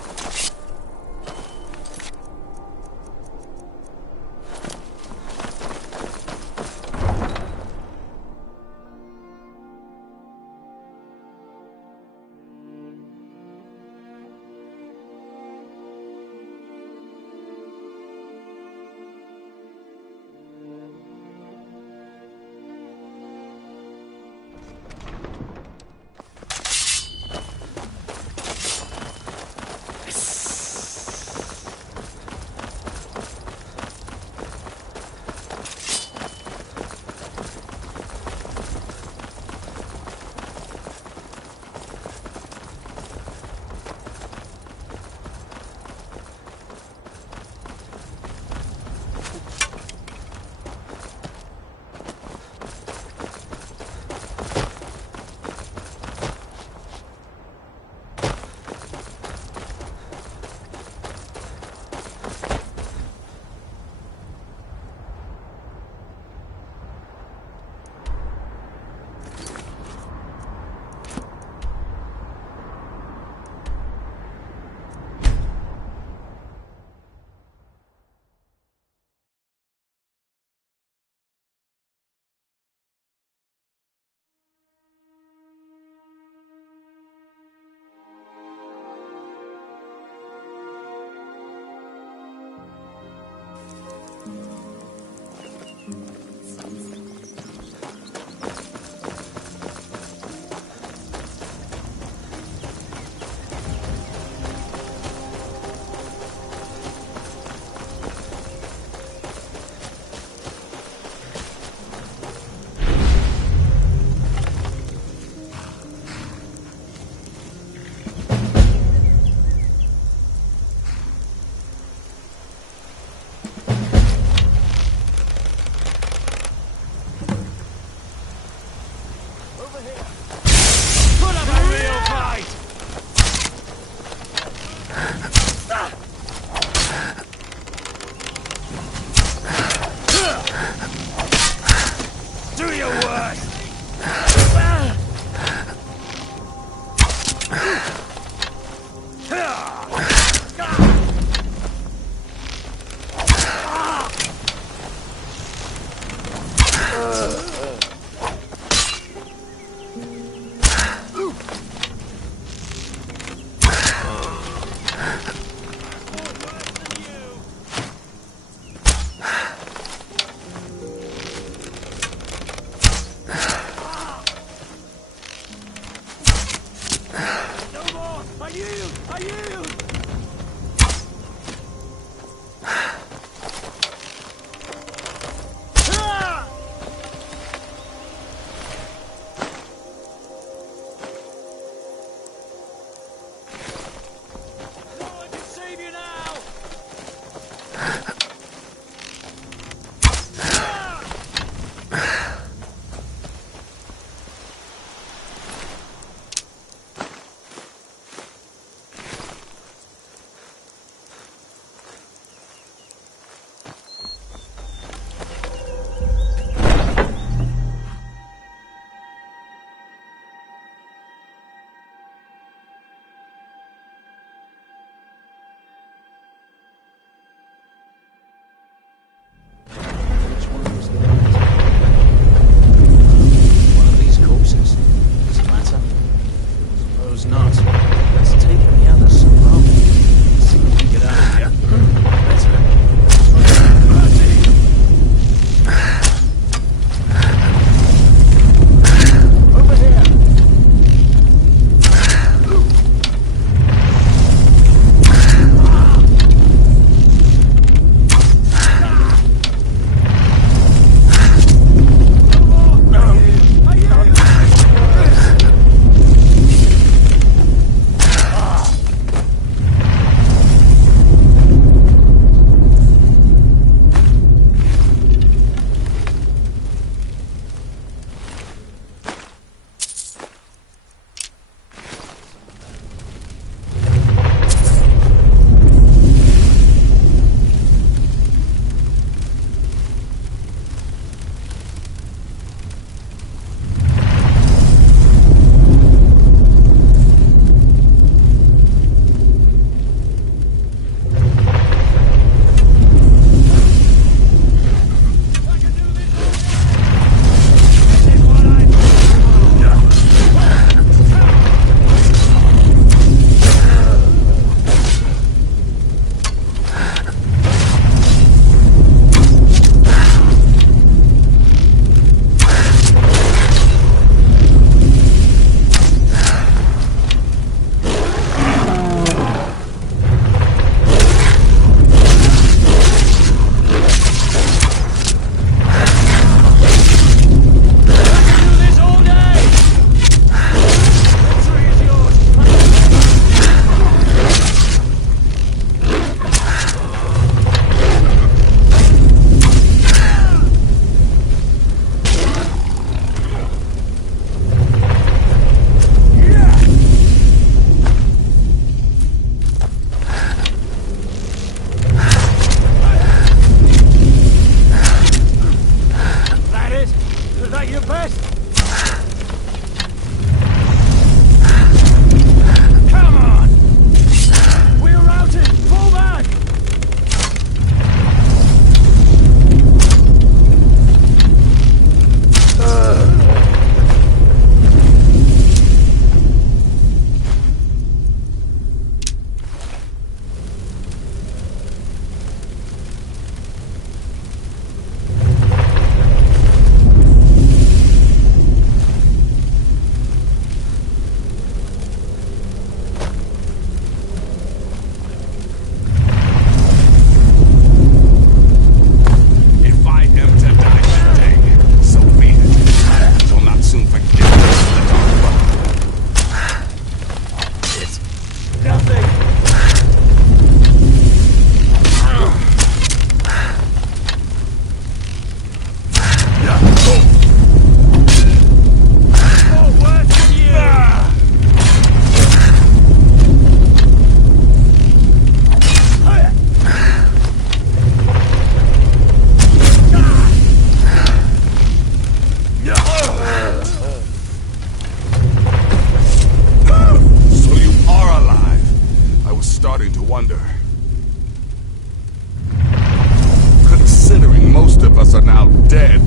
us are now dead.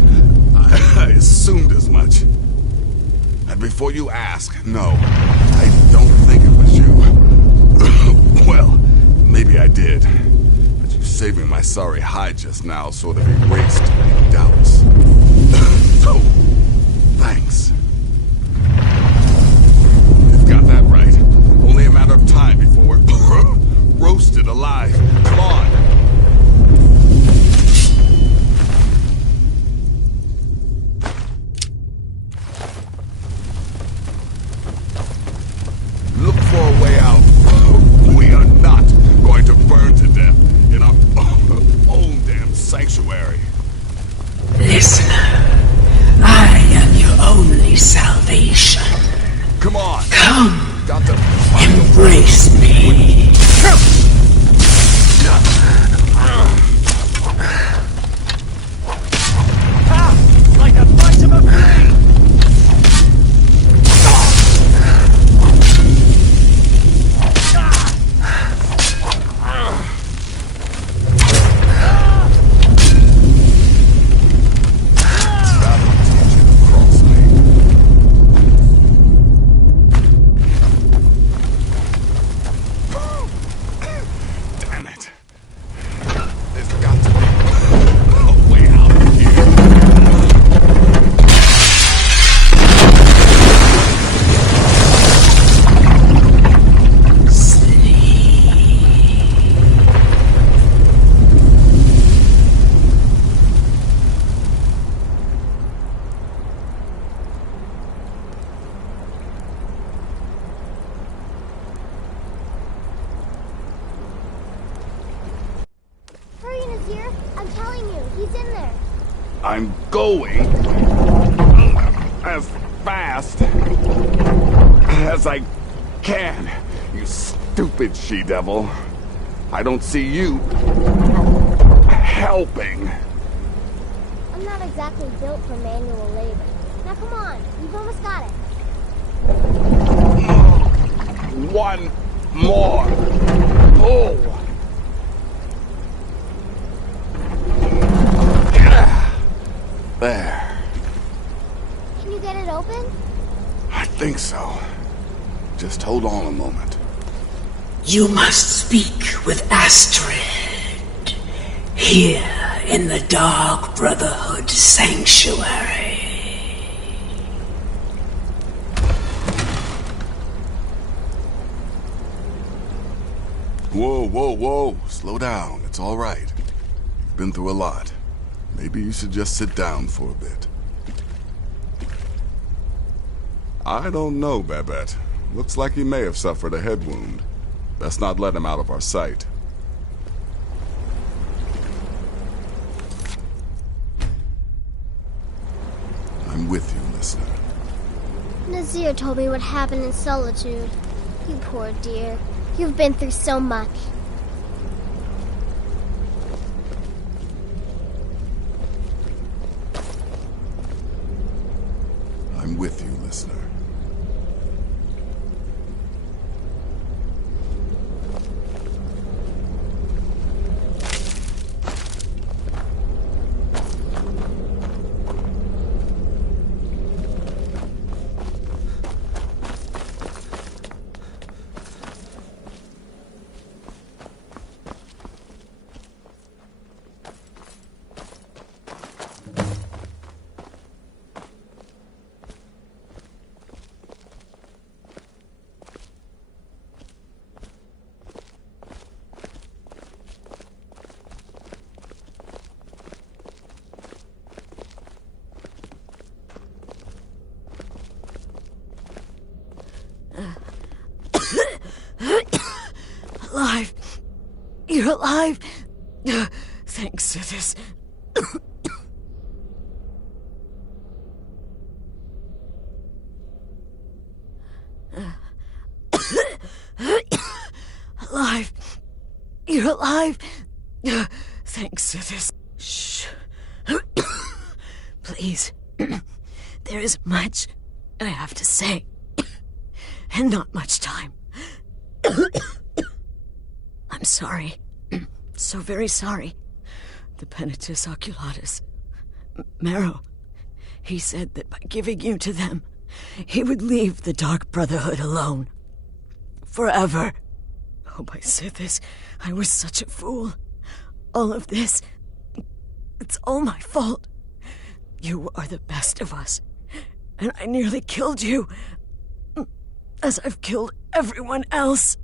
I assumed as much. And before you ask, no, I don't think it was you. Well, maybe I did. But you saving my sorry hide just now sort of erased any doubts. So, thanks. You've got that right. Only a matter of time before we're roasted alive. Come on. Look for a way out. We are not going to burn to death in our own damn sanctuary. Listener, I am your only salvation. Come on. Come. Embrace me. Like the flash of a flame! I'm telling you, he's in there. I'm going as fast as I can, you stupid she-devil. I don't see you helping. I'm not exactly built for manual labor. Now come on, you've almost got it. One more. Oh. There. Can you get it open? I think so. Just hold on a moment. You must speak with Astrid. Here in the Dark Brotherhood Sanctuary. Whoa, whoa, whoa. Slow down. It's all right. You've been through a lot. Maybe you should just sit down for a bit. I don't know, Babette. Looks like he may have suffered a head wound. Best not let him out of our sight. I'm with you, listener. Nazir told me what happened in Solitude. You poor dear. You've been through so much. I'm with you, listener. Alive. You're alive. Thanks to this. Alive. You're alive. Thanks to this. Shh. Please. There is much I have to say. And not much time. I'm sorry. So very sorry. The Penitus Oculatus. Marrow, he said that by giving you to them, he would leave the Dark Brotherhood alone. Forever. Oh, my Sithis, I was such a fool. All of this, it's all my fault. You are the best of us, and I nearly killed you, as I've killed everyone else.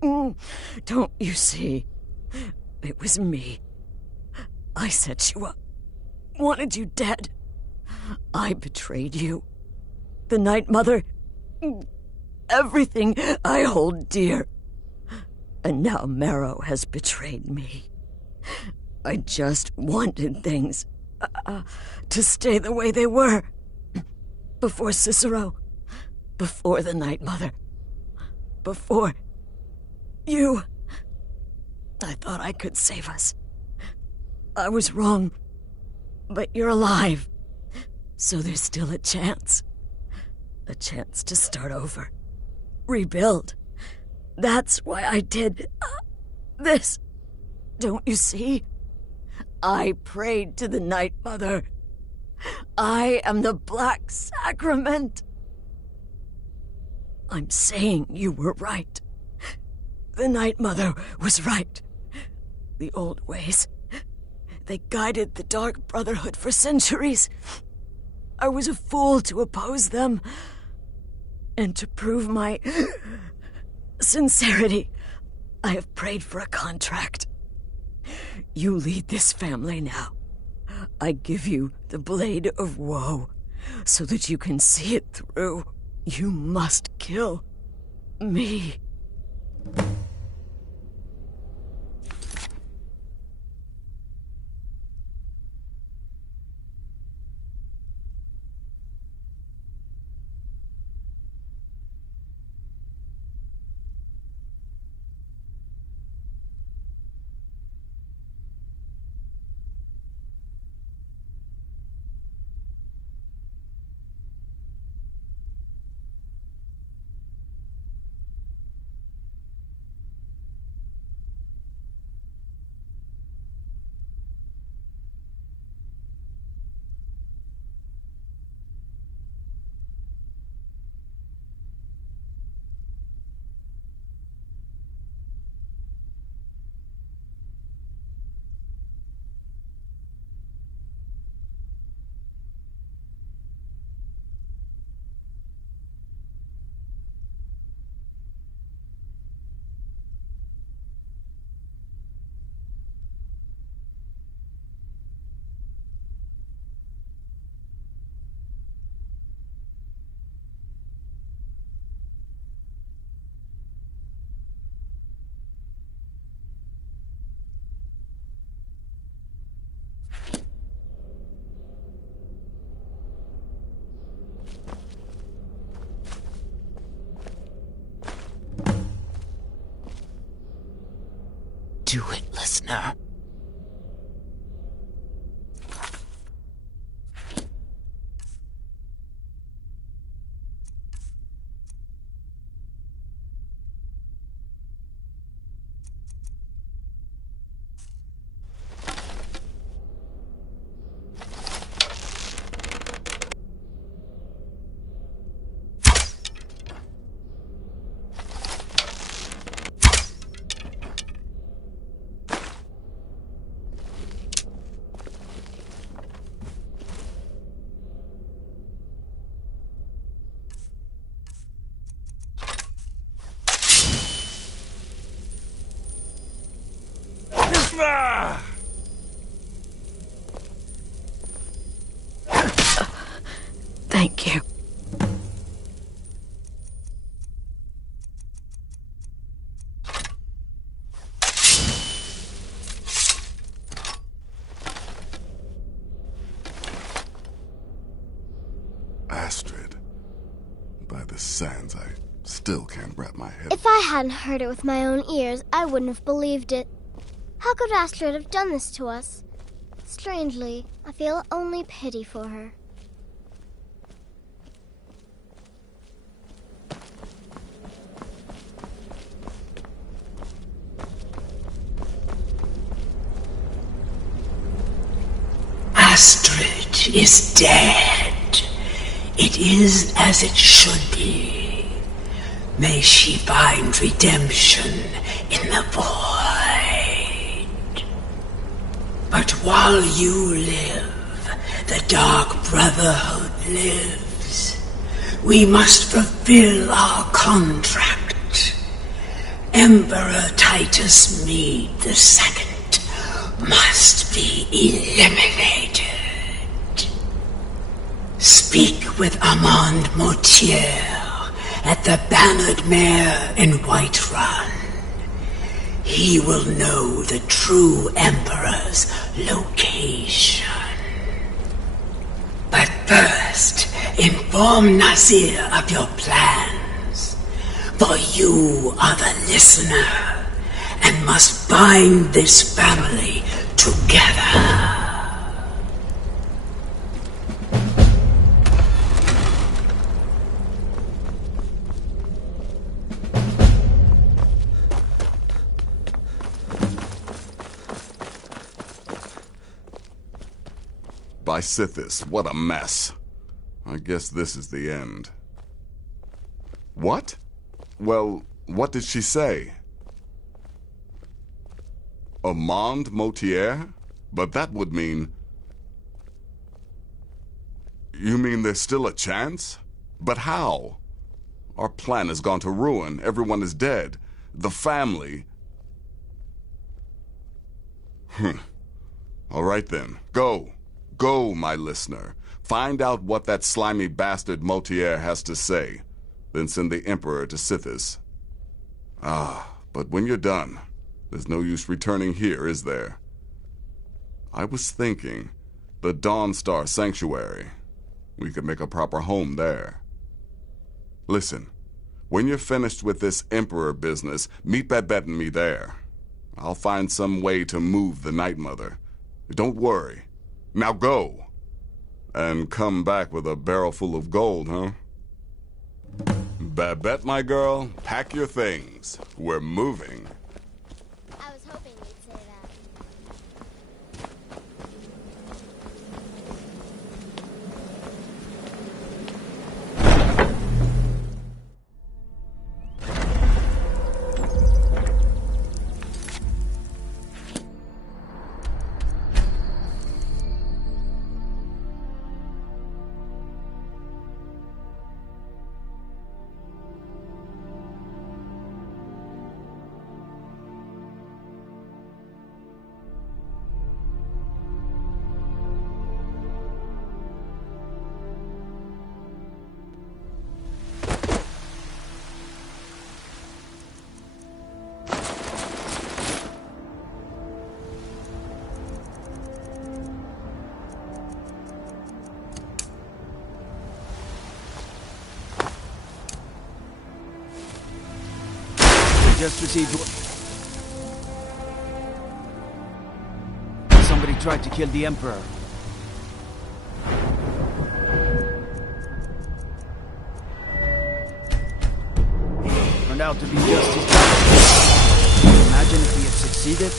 Don't you see? It was me. I set you up, wanted you dead. I betrayed you. The Night Mother, everything I hold dear. And now Marrow has betrayed me. I just wanted things to stay the way they were. Before Cicero, before the Night Mother, before you. I thought I could save us. I was wrong, but you're alive. So there's still a chance. A chance to start over. Rebuild. That's why I did this. Don't you see? I prayed to the Night Mother. I am the Black Sacrament. I'm saying you were right. The Night Mother was right. The old ways, they guided the Dark Brotherhood for centuries. I was a fool to oppose them. And to prove my sincerity, I have prayed for a contract. You lead this family now. I give you the Blade of Woe, so that you can see it through. You must kill me. Do it, listener. Thank you. Astrid. By the sands, I still can't wrap my head. If I hadn't heard it with my own ears, I wouldn't have believed it. How could Astrid have done this to us? Strangely, I feel only pity for her. Astrid is dead. It is as it should be. May she find redemption in the void. But while you live, the Dark Brotherhood lives. We must fulfill our contract. Emperor Titus Mede II must be eliminated. Speak with Armand Mortier at the Bannered Mare in Whiterun. He will know the true Emperor's location. But first, inform Nazir of your plans. For you are the listener, and must bind this family together. By Sithis, what a mess. I guess this is the end. What? Well, what did she say? Armand Mortier? But that would mean... You mean there's still a chance? But how? Our plan has gone to ruin. Everyone is dead. The family... All right then, go. Go, my listener. Find out what that slimy bastard Mortier has to say. Then send the Emperor to Sithis. But when you're done, there's no use returning here, is there? I was thinking, the Dawnstar Sanctuary. We could make a proper home there. Listen, when you're finished with this Emperor business, meet Babette and me there. I'll find some way to move the Night Mother. Don't worry. Now go. And come back with a barrel full of gold, huh? Babette, my girl, pack your things. We're moving. I was hoping you'd say that. Just received... Somebody tried to kill the Emperor. Turned out to be just his bad. Imagine if he had succeeded.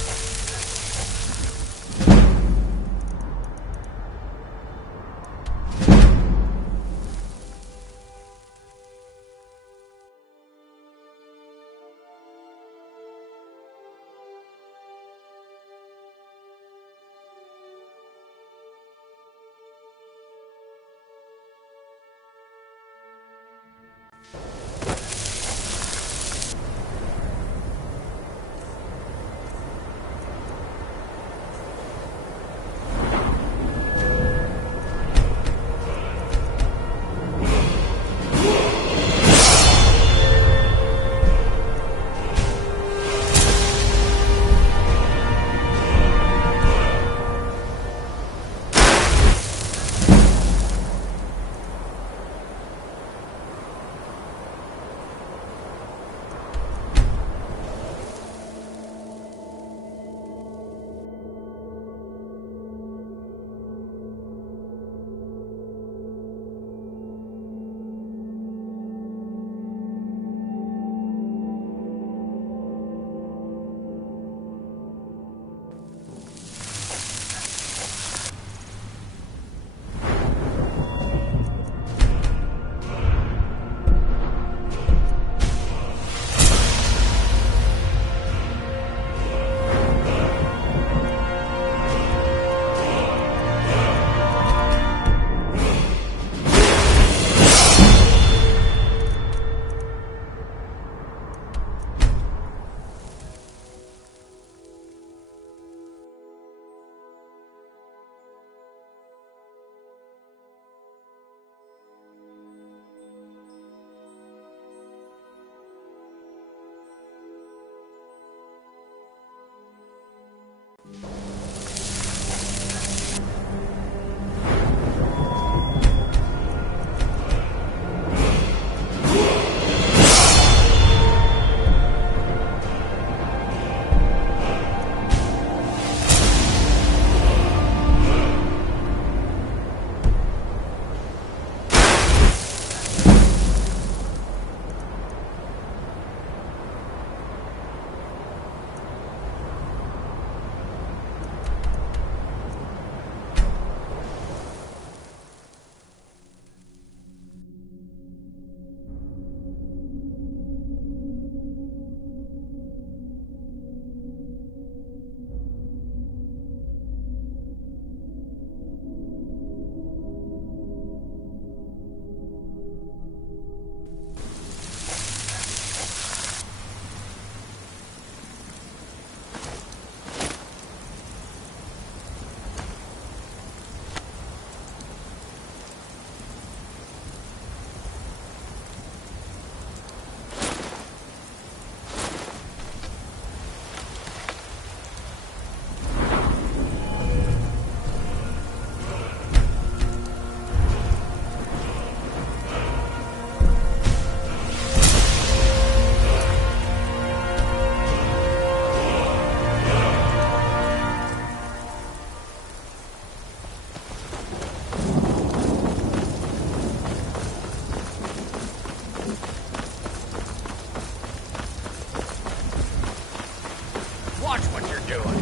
Watch what you're doing.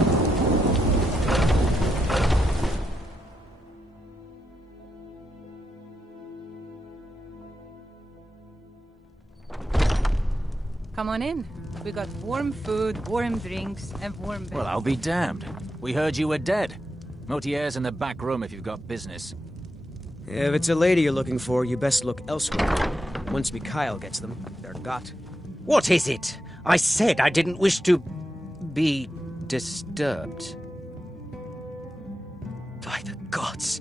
Come on in. We got warm food, warm drinks, and warm beds. Well, I'll be damned. We heard you were dead. Motier's in the back room if you've got business. If it's a lady you're looking for, you best look elsewhere. Once Mikhail gets them, they're got. What is it? I said I didn't wish to be disturbed. By the gods!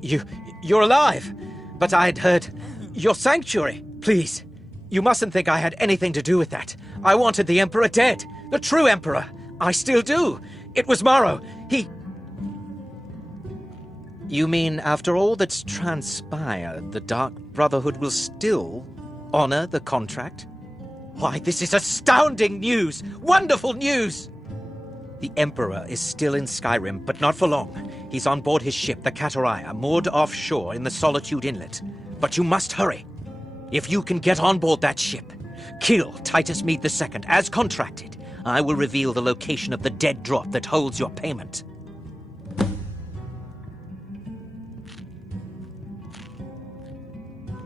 You're alive! But I had heard your sanctuary. Please, you mustn't think I had anything to do with that. I wanted the Emperor dead. The true Emperor. I still do. It was Morrow. He... You mean after all that's transpired, the Dark Brotherhood will still honor the contract? Why, this is astounding news! Wonderful news! The Emperor is still in Skyrim, but not for long. He's on board his ship, the Kataraya, moored offshore in the Solitude Inlet. But you must hurry. If you can get on board that ship, kill Titus Mead II, as contracted, I will reveal the location of the dead drop that holds your payment.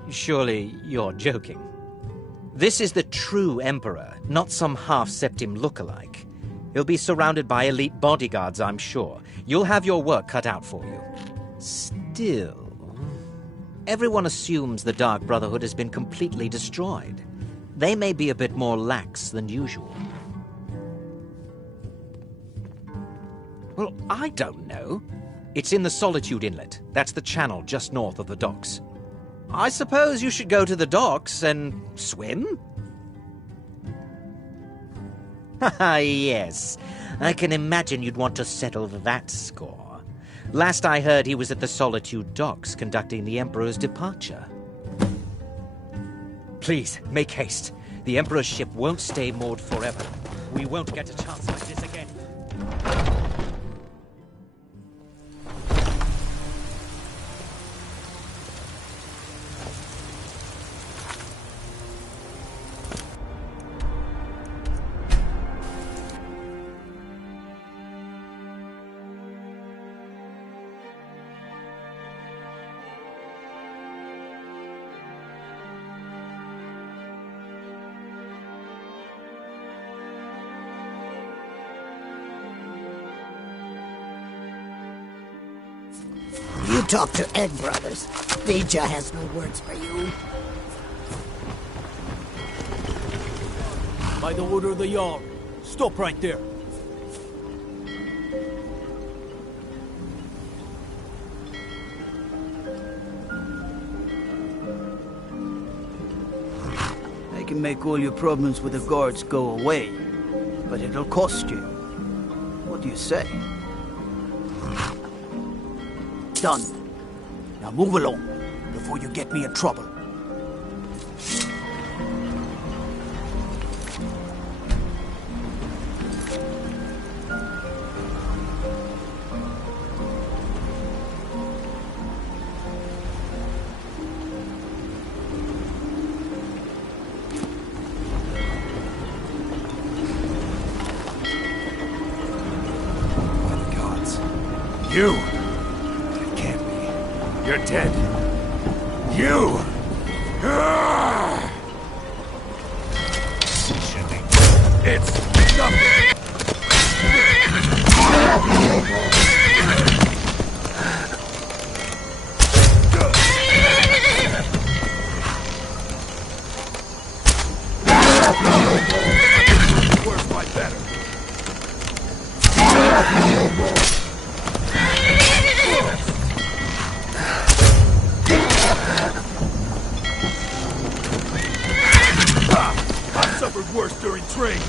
Surely you're joking. This is the true Emperor, not some half-septim lookalike. He'll be surrounded by elite bodyguards, I'm sure. You'll have your work cut out for you. Still, everyone assumes the Dark Brotherhood has been completely destroyed. They may be a bit more lax than usual. Well, I don't know. It's in the Solitude Inlet. That's the channel just north of the docks. I suppose you should go to the docks and swim? Haha, yes. I can imagine you'd want to settle that score. Last I heard, he was at the Solitude docks conducting the Emperor's departure. Please, make haste. The Emperor's ship won't stay moored forever. We won't get a chance like this again. You talk to Egg Brothers. Deja has no words for you. By the order of the Jarl. Stop right there. I can make all your problems with the guards go away, but it'll cost you. What do you say? Done. Now move along, before you get me in trouble. You! It can't be. You're dead. You! It's nothing! Worse by better. I suffered worse during training.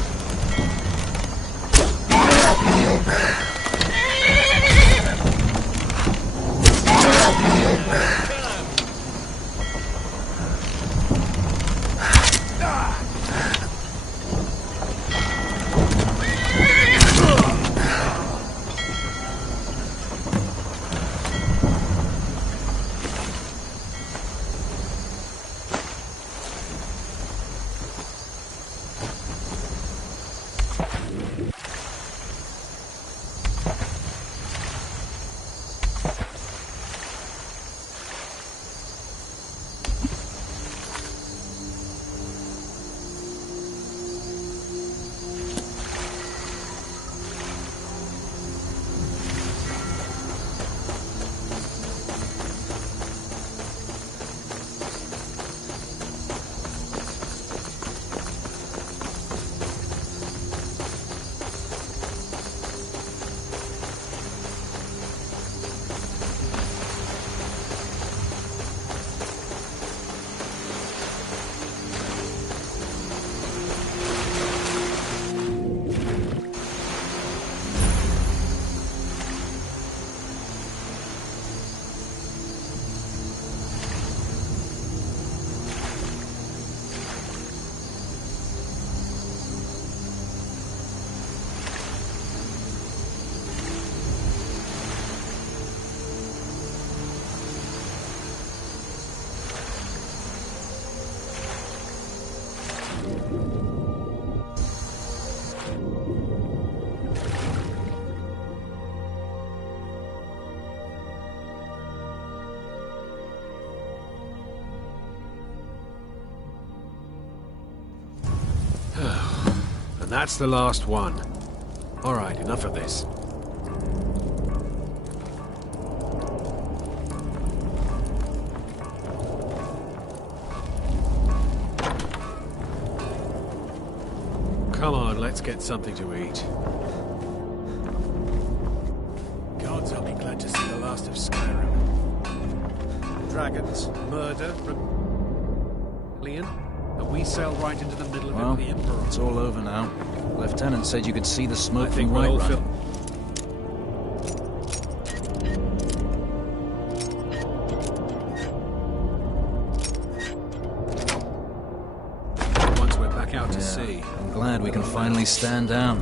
And that's the last one. All right, enough of this. Come on, let's get something to eat. Gods, I'll be glad to see the last of Skyrim. Dragons, murder, rebellion, and we sail right into the middle of it with the Emperor. It's all over now. Lieutenant said you could see the smoke from we'll all Whiterun. Once we're back out to sea. I'm glad we can finally stand down.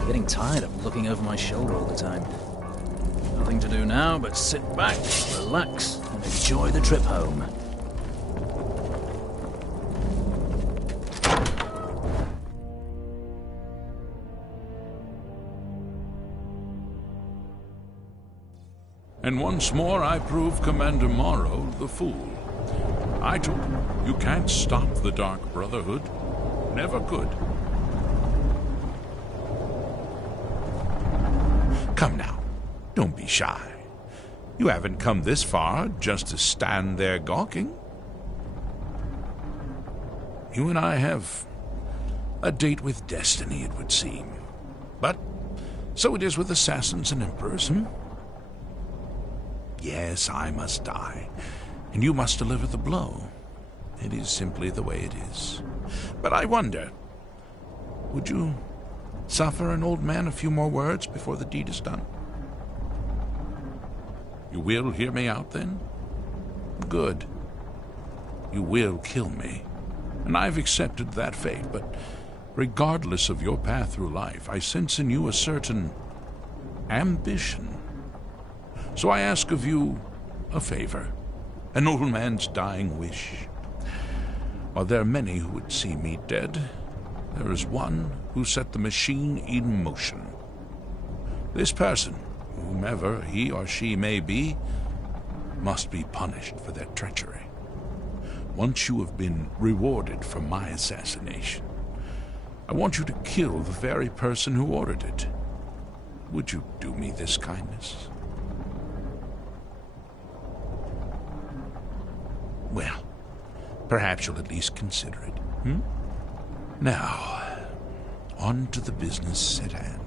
I'm getting tired of looking over my shoulder all the time. Nothing to do now but sit back, relax, and enjoy the trip home. And once more I prove Commander Morrow the fool. I told him, you can't stop the Dark Brotherhood. Never could. Come now, don't be shy. You haven't come this far just to stand there gawking. You and I have a date with destiny, it would seem. But so it is with assassins and emperors, Yes, I must die, and you must deliver the blow. It is simply the way it is. But I wonder, would you suffer an old man a few more words before the deed is done? You will hear me out, then? Good. You will kill me, and I've accepted that fate, but regardless of your path through life, I sense in you a certain ambition. So I ask of you a favor, an old man's dying wish. While there are many who would see me dead, there is one who set the machine in motion. This person, whomever he or she may be, must be punished for their treachery. Once you have been rewarded for my assassination, I want you to kill the very person who ordered it. Would you do me this kindness? Well, perhaps you'll at least consider it. Now, on to the business at hand.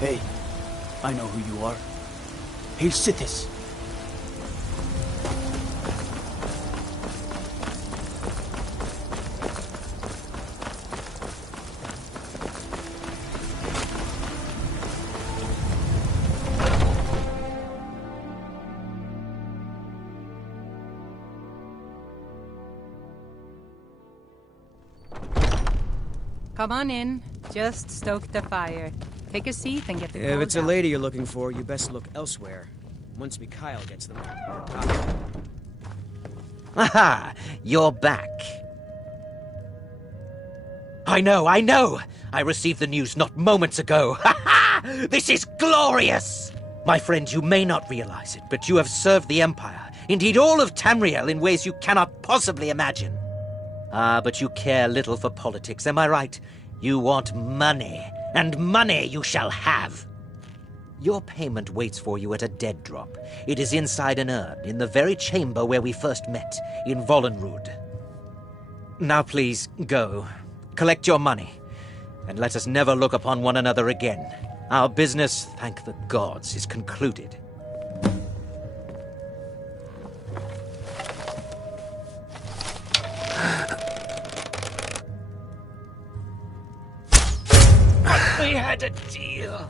Hey, I know who you are. Hail Sithis. Come on in. Just stoke the fire. Take a seat and get the If it's a out. lady you're looking for, you best look elsewhere. Once Mikhail gets them. Aha! You're back. I know! I received the news not moments ago. Ha ha! This is glorious! My friend, you may not realize it, but you have served the Empire, indeed all of Tamriel, in ways you cannot possibly imagine. Ah, but you care little for politics, am I right? You want money, and money you shall have. Your payment waits for you at a dead drop. It is inside an urn, in the very chamber where we first met, in Vollenrud. Now please, go. Collect your money. and let us never look upon one another again. Our business, thank the gods, is concluded. We had a deal.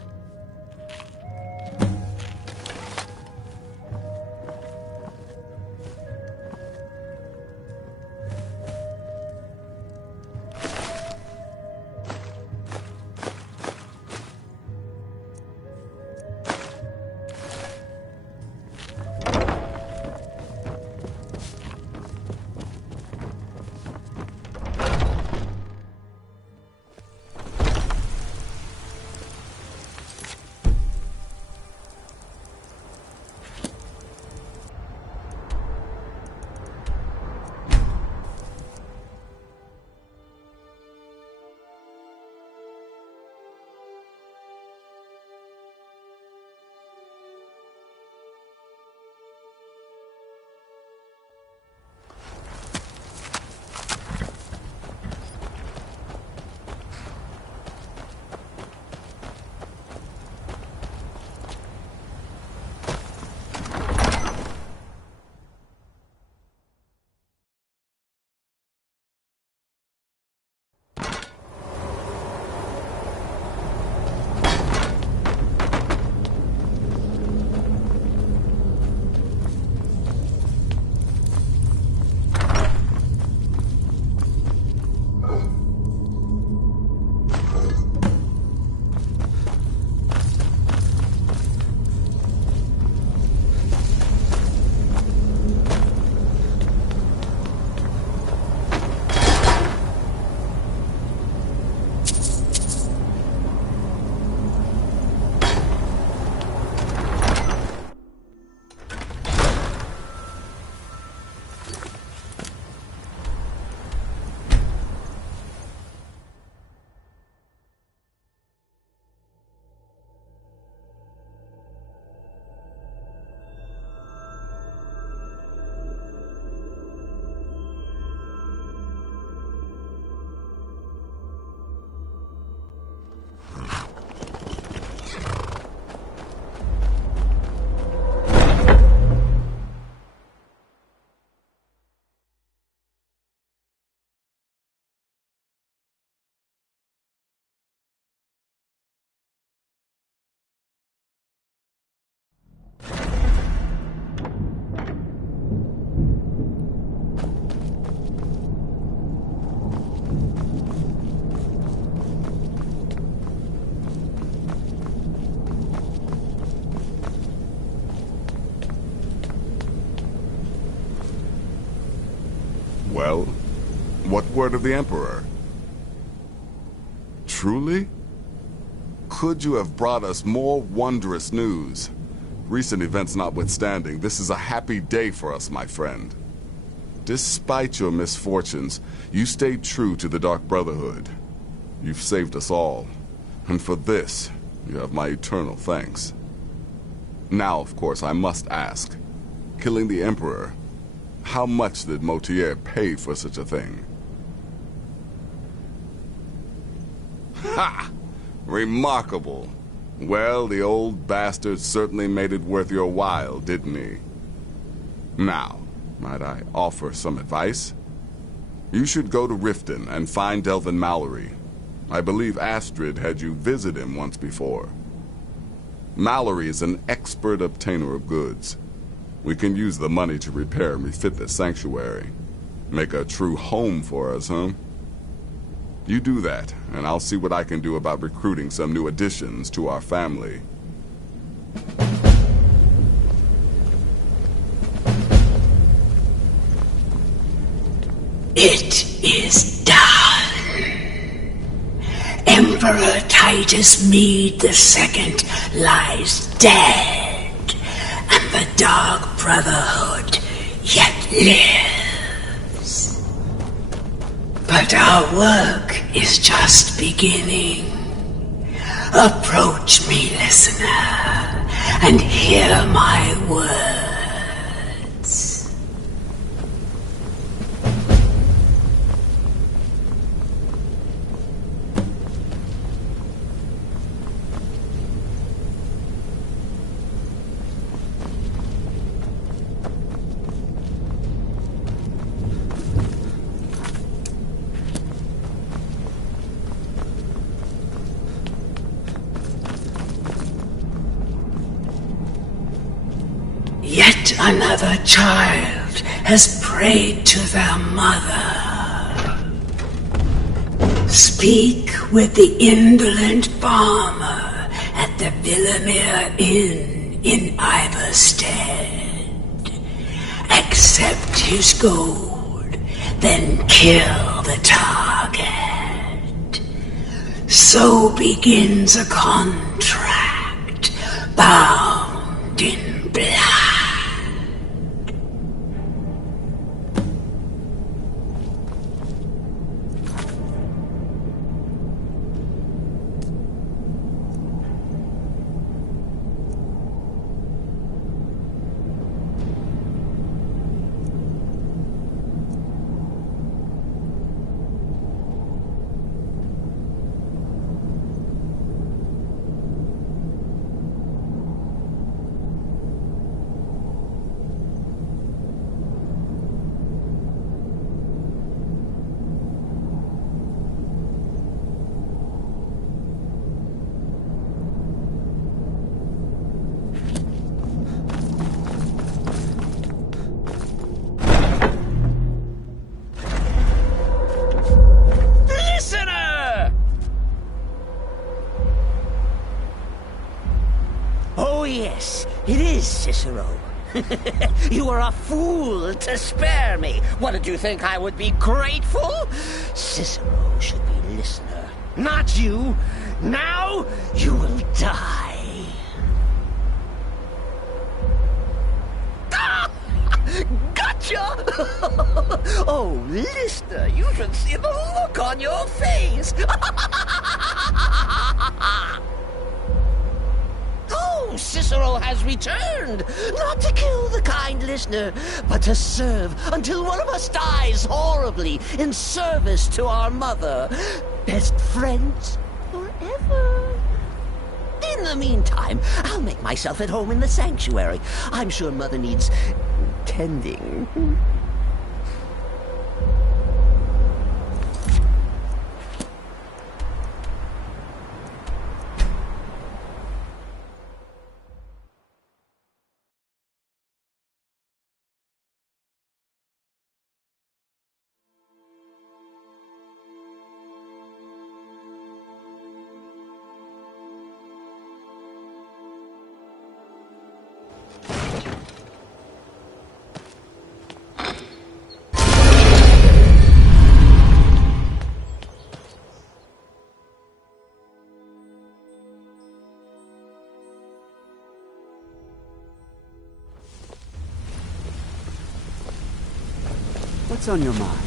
Well, what word of the Emperor? Truly? Could you have brought us more wondrous news? Recent events notwithstanding, this is a happy day for us, my friend. Despite your misfortunes, you stayed true to the Dark Brotherhood. You've saved us all, and for this, you have my eternal thanks. Now, of course, I must ask, killing the Emperor, how much did Motier pay for such a thing? Ha! Remarkable. Well, the old bastard certainly made it worth your while, didn't he? Now, might I offer some advice? You should go to Riften and find Delvin Mallory. I believe Astrid had you visit him once before. Mallory is an expert obtainer of goods. We can use the money to repair and refit the sanctuary. Make a true home for us, huh? You do that, and I'll see what I can do about recruiting some new additions to our family. It is done. Emperor Titus Mede II lies dead, and the Dark Brotherhood yet lives. But our work is just beginning. Approach me, listener, and hear my words. another child has prayed to their mother. Speak with the indolent farmer at the Villamere Inn in Iverstead. Accept his gold, then kill the target. So begins a contract bound in blood. Yes, it is Cicero. You are a fool to spare me. What, did you think I would be grateful? Cicero should be listener, not you. Now you will die. Gotcha! Oh, listener, you should see the look on your face. Oh, Cicero has returned, not to kill the kind listener, but to serve until one of us dies horribly in service to our mother. Best friends forever. In the meantime, I'll make myself at home in the sanctuary. I'm sure Mother needs tending. What's on your mind?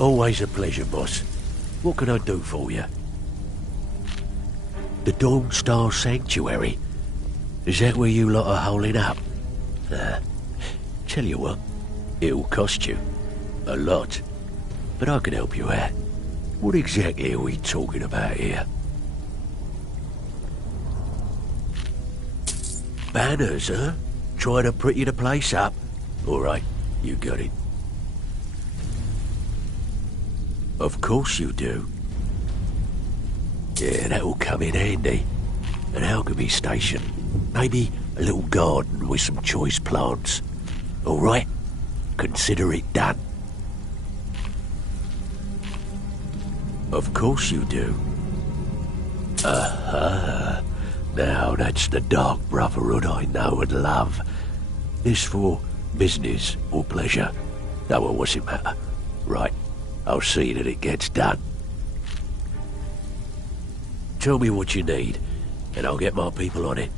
Always a pleasure, boss. What can I do for you? The Dawnstar Sanctuary? Is that where you lot are holding up? Tell you what, it'll cost you. A lot. But I can help you out. What exactly are we talking about here? Banners, huh? Trying to pretty the place up? Alright, you got it. Of course you do. Yeah, that'll come in handy. An alchemy station. Maybe a little garden with some choice plants. All right? Consider it done. Of course you do. Aha. Now that's the Dark Brotherhood I know and love. This for business or pleasure? No, well, what's it matter? Right, I'll see that it gets done. Tell me what you need, and I'll get my people on it.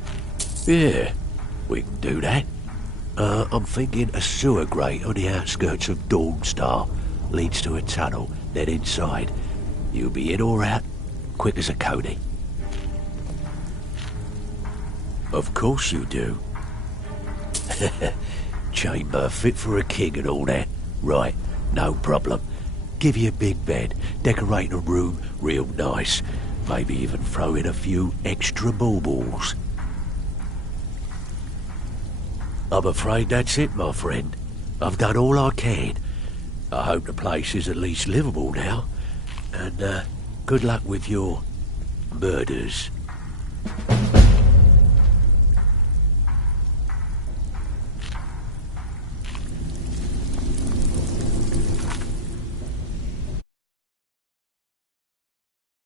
Yeah, we can do that. I'm thinking a sewer grate on the outskirts of Dawnstar leads to a tunnel, then inside. You'll be in or out, quick as a coney. Of course you do. Chamber fit for a king and all that. Right, no problem. Give you a big bed, decorate a room real nice. Maybe even throw in a few extra baubles. I'm afraid that's it, my friend. I've done all I can. I hope the place is at least livable now. And, good luck with your murders.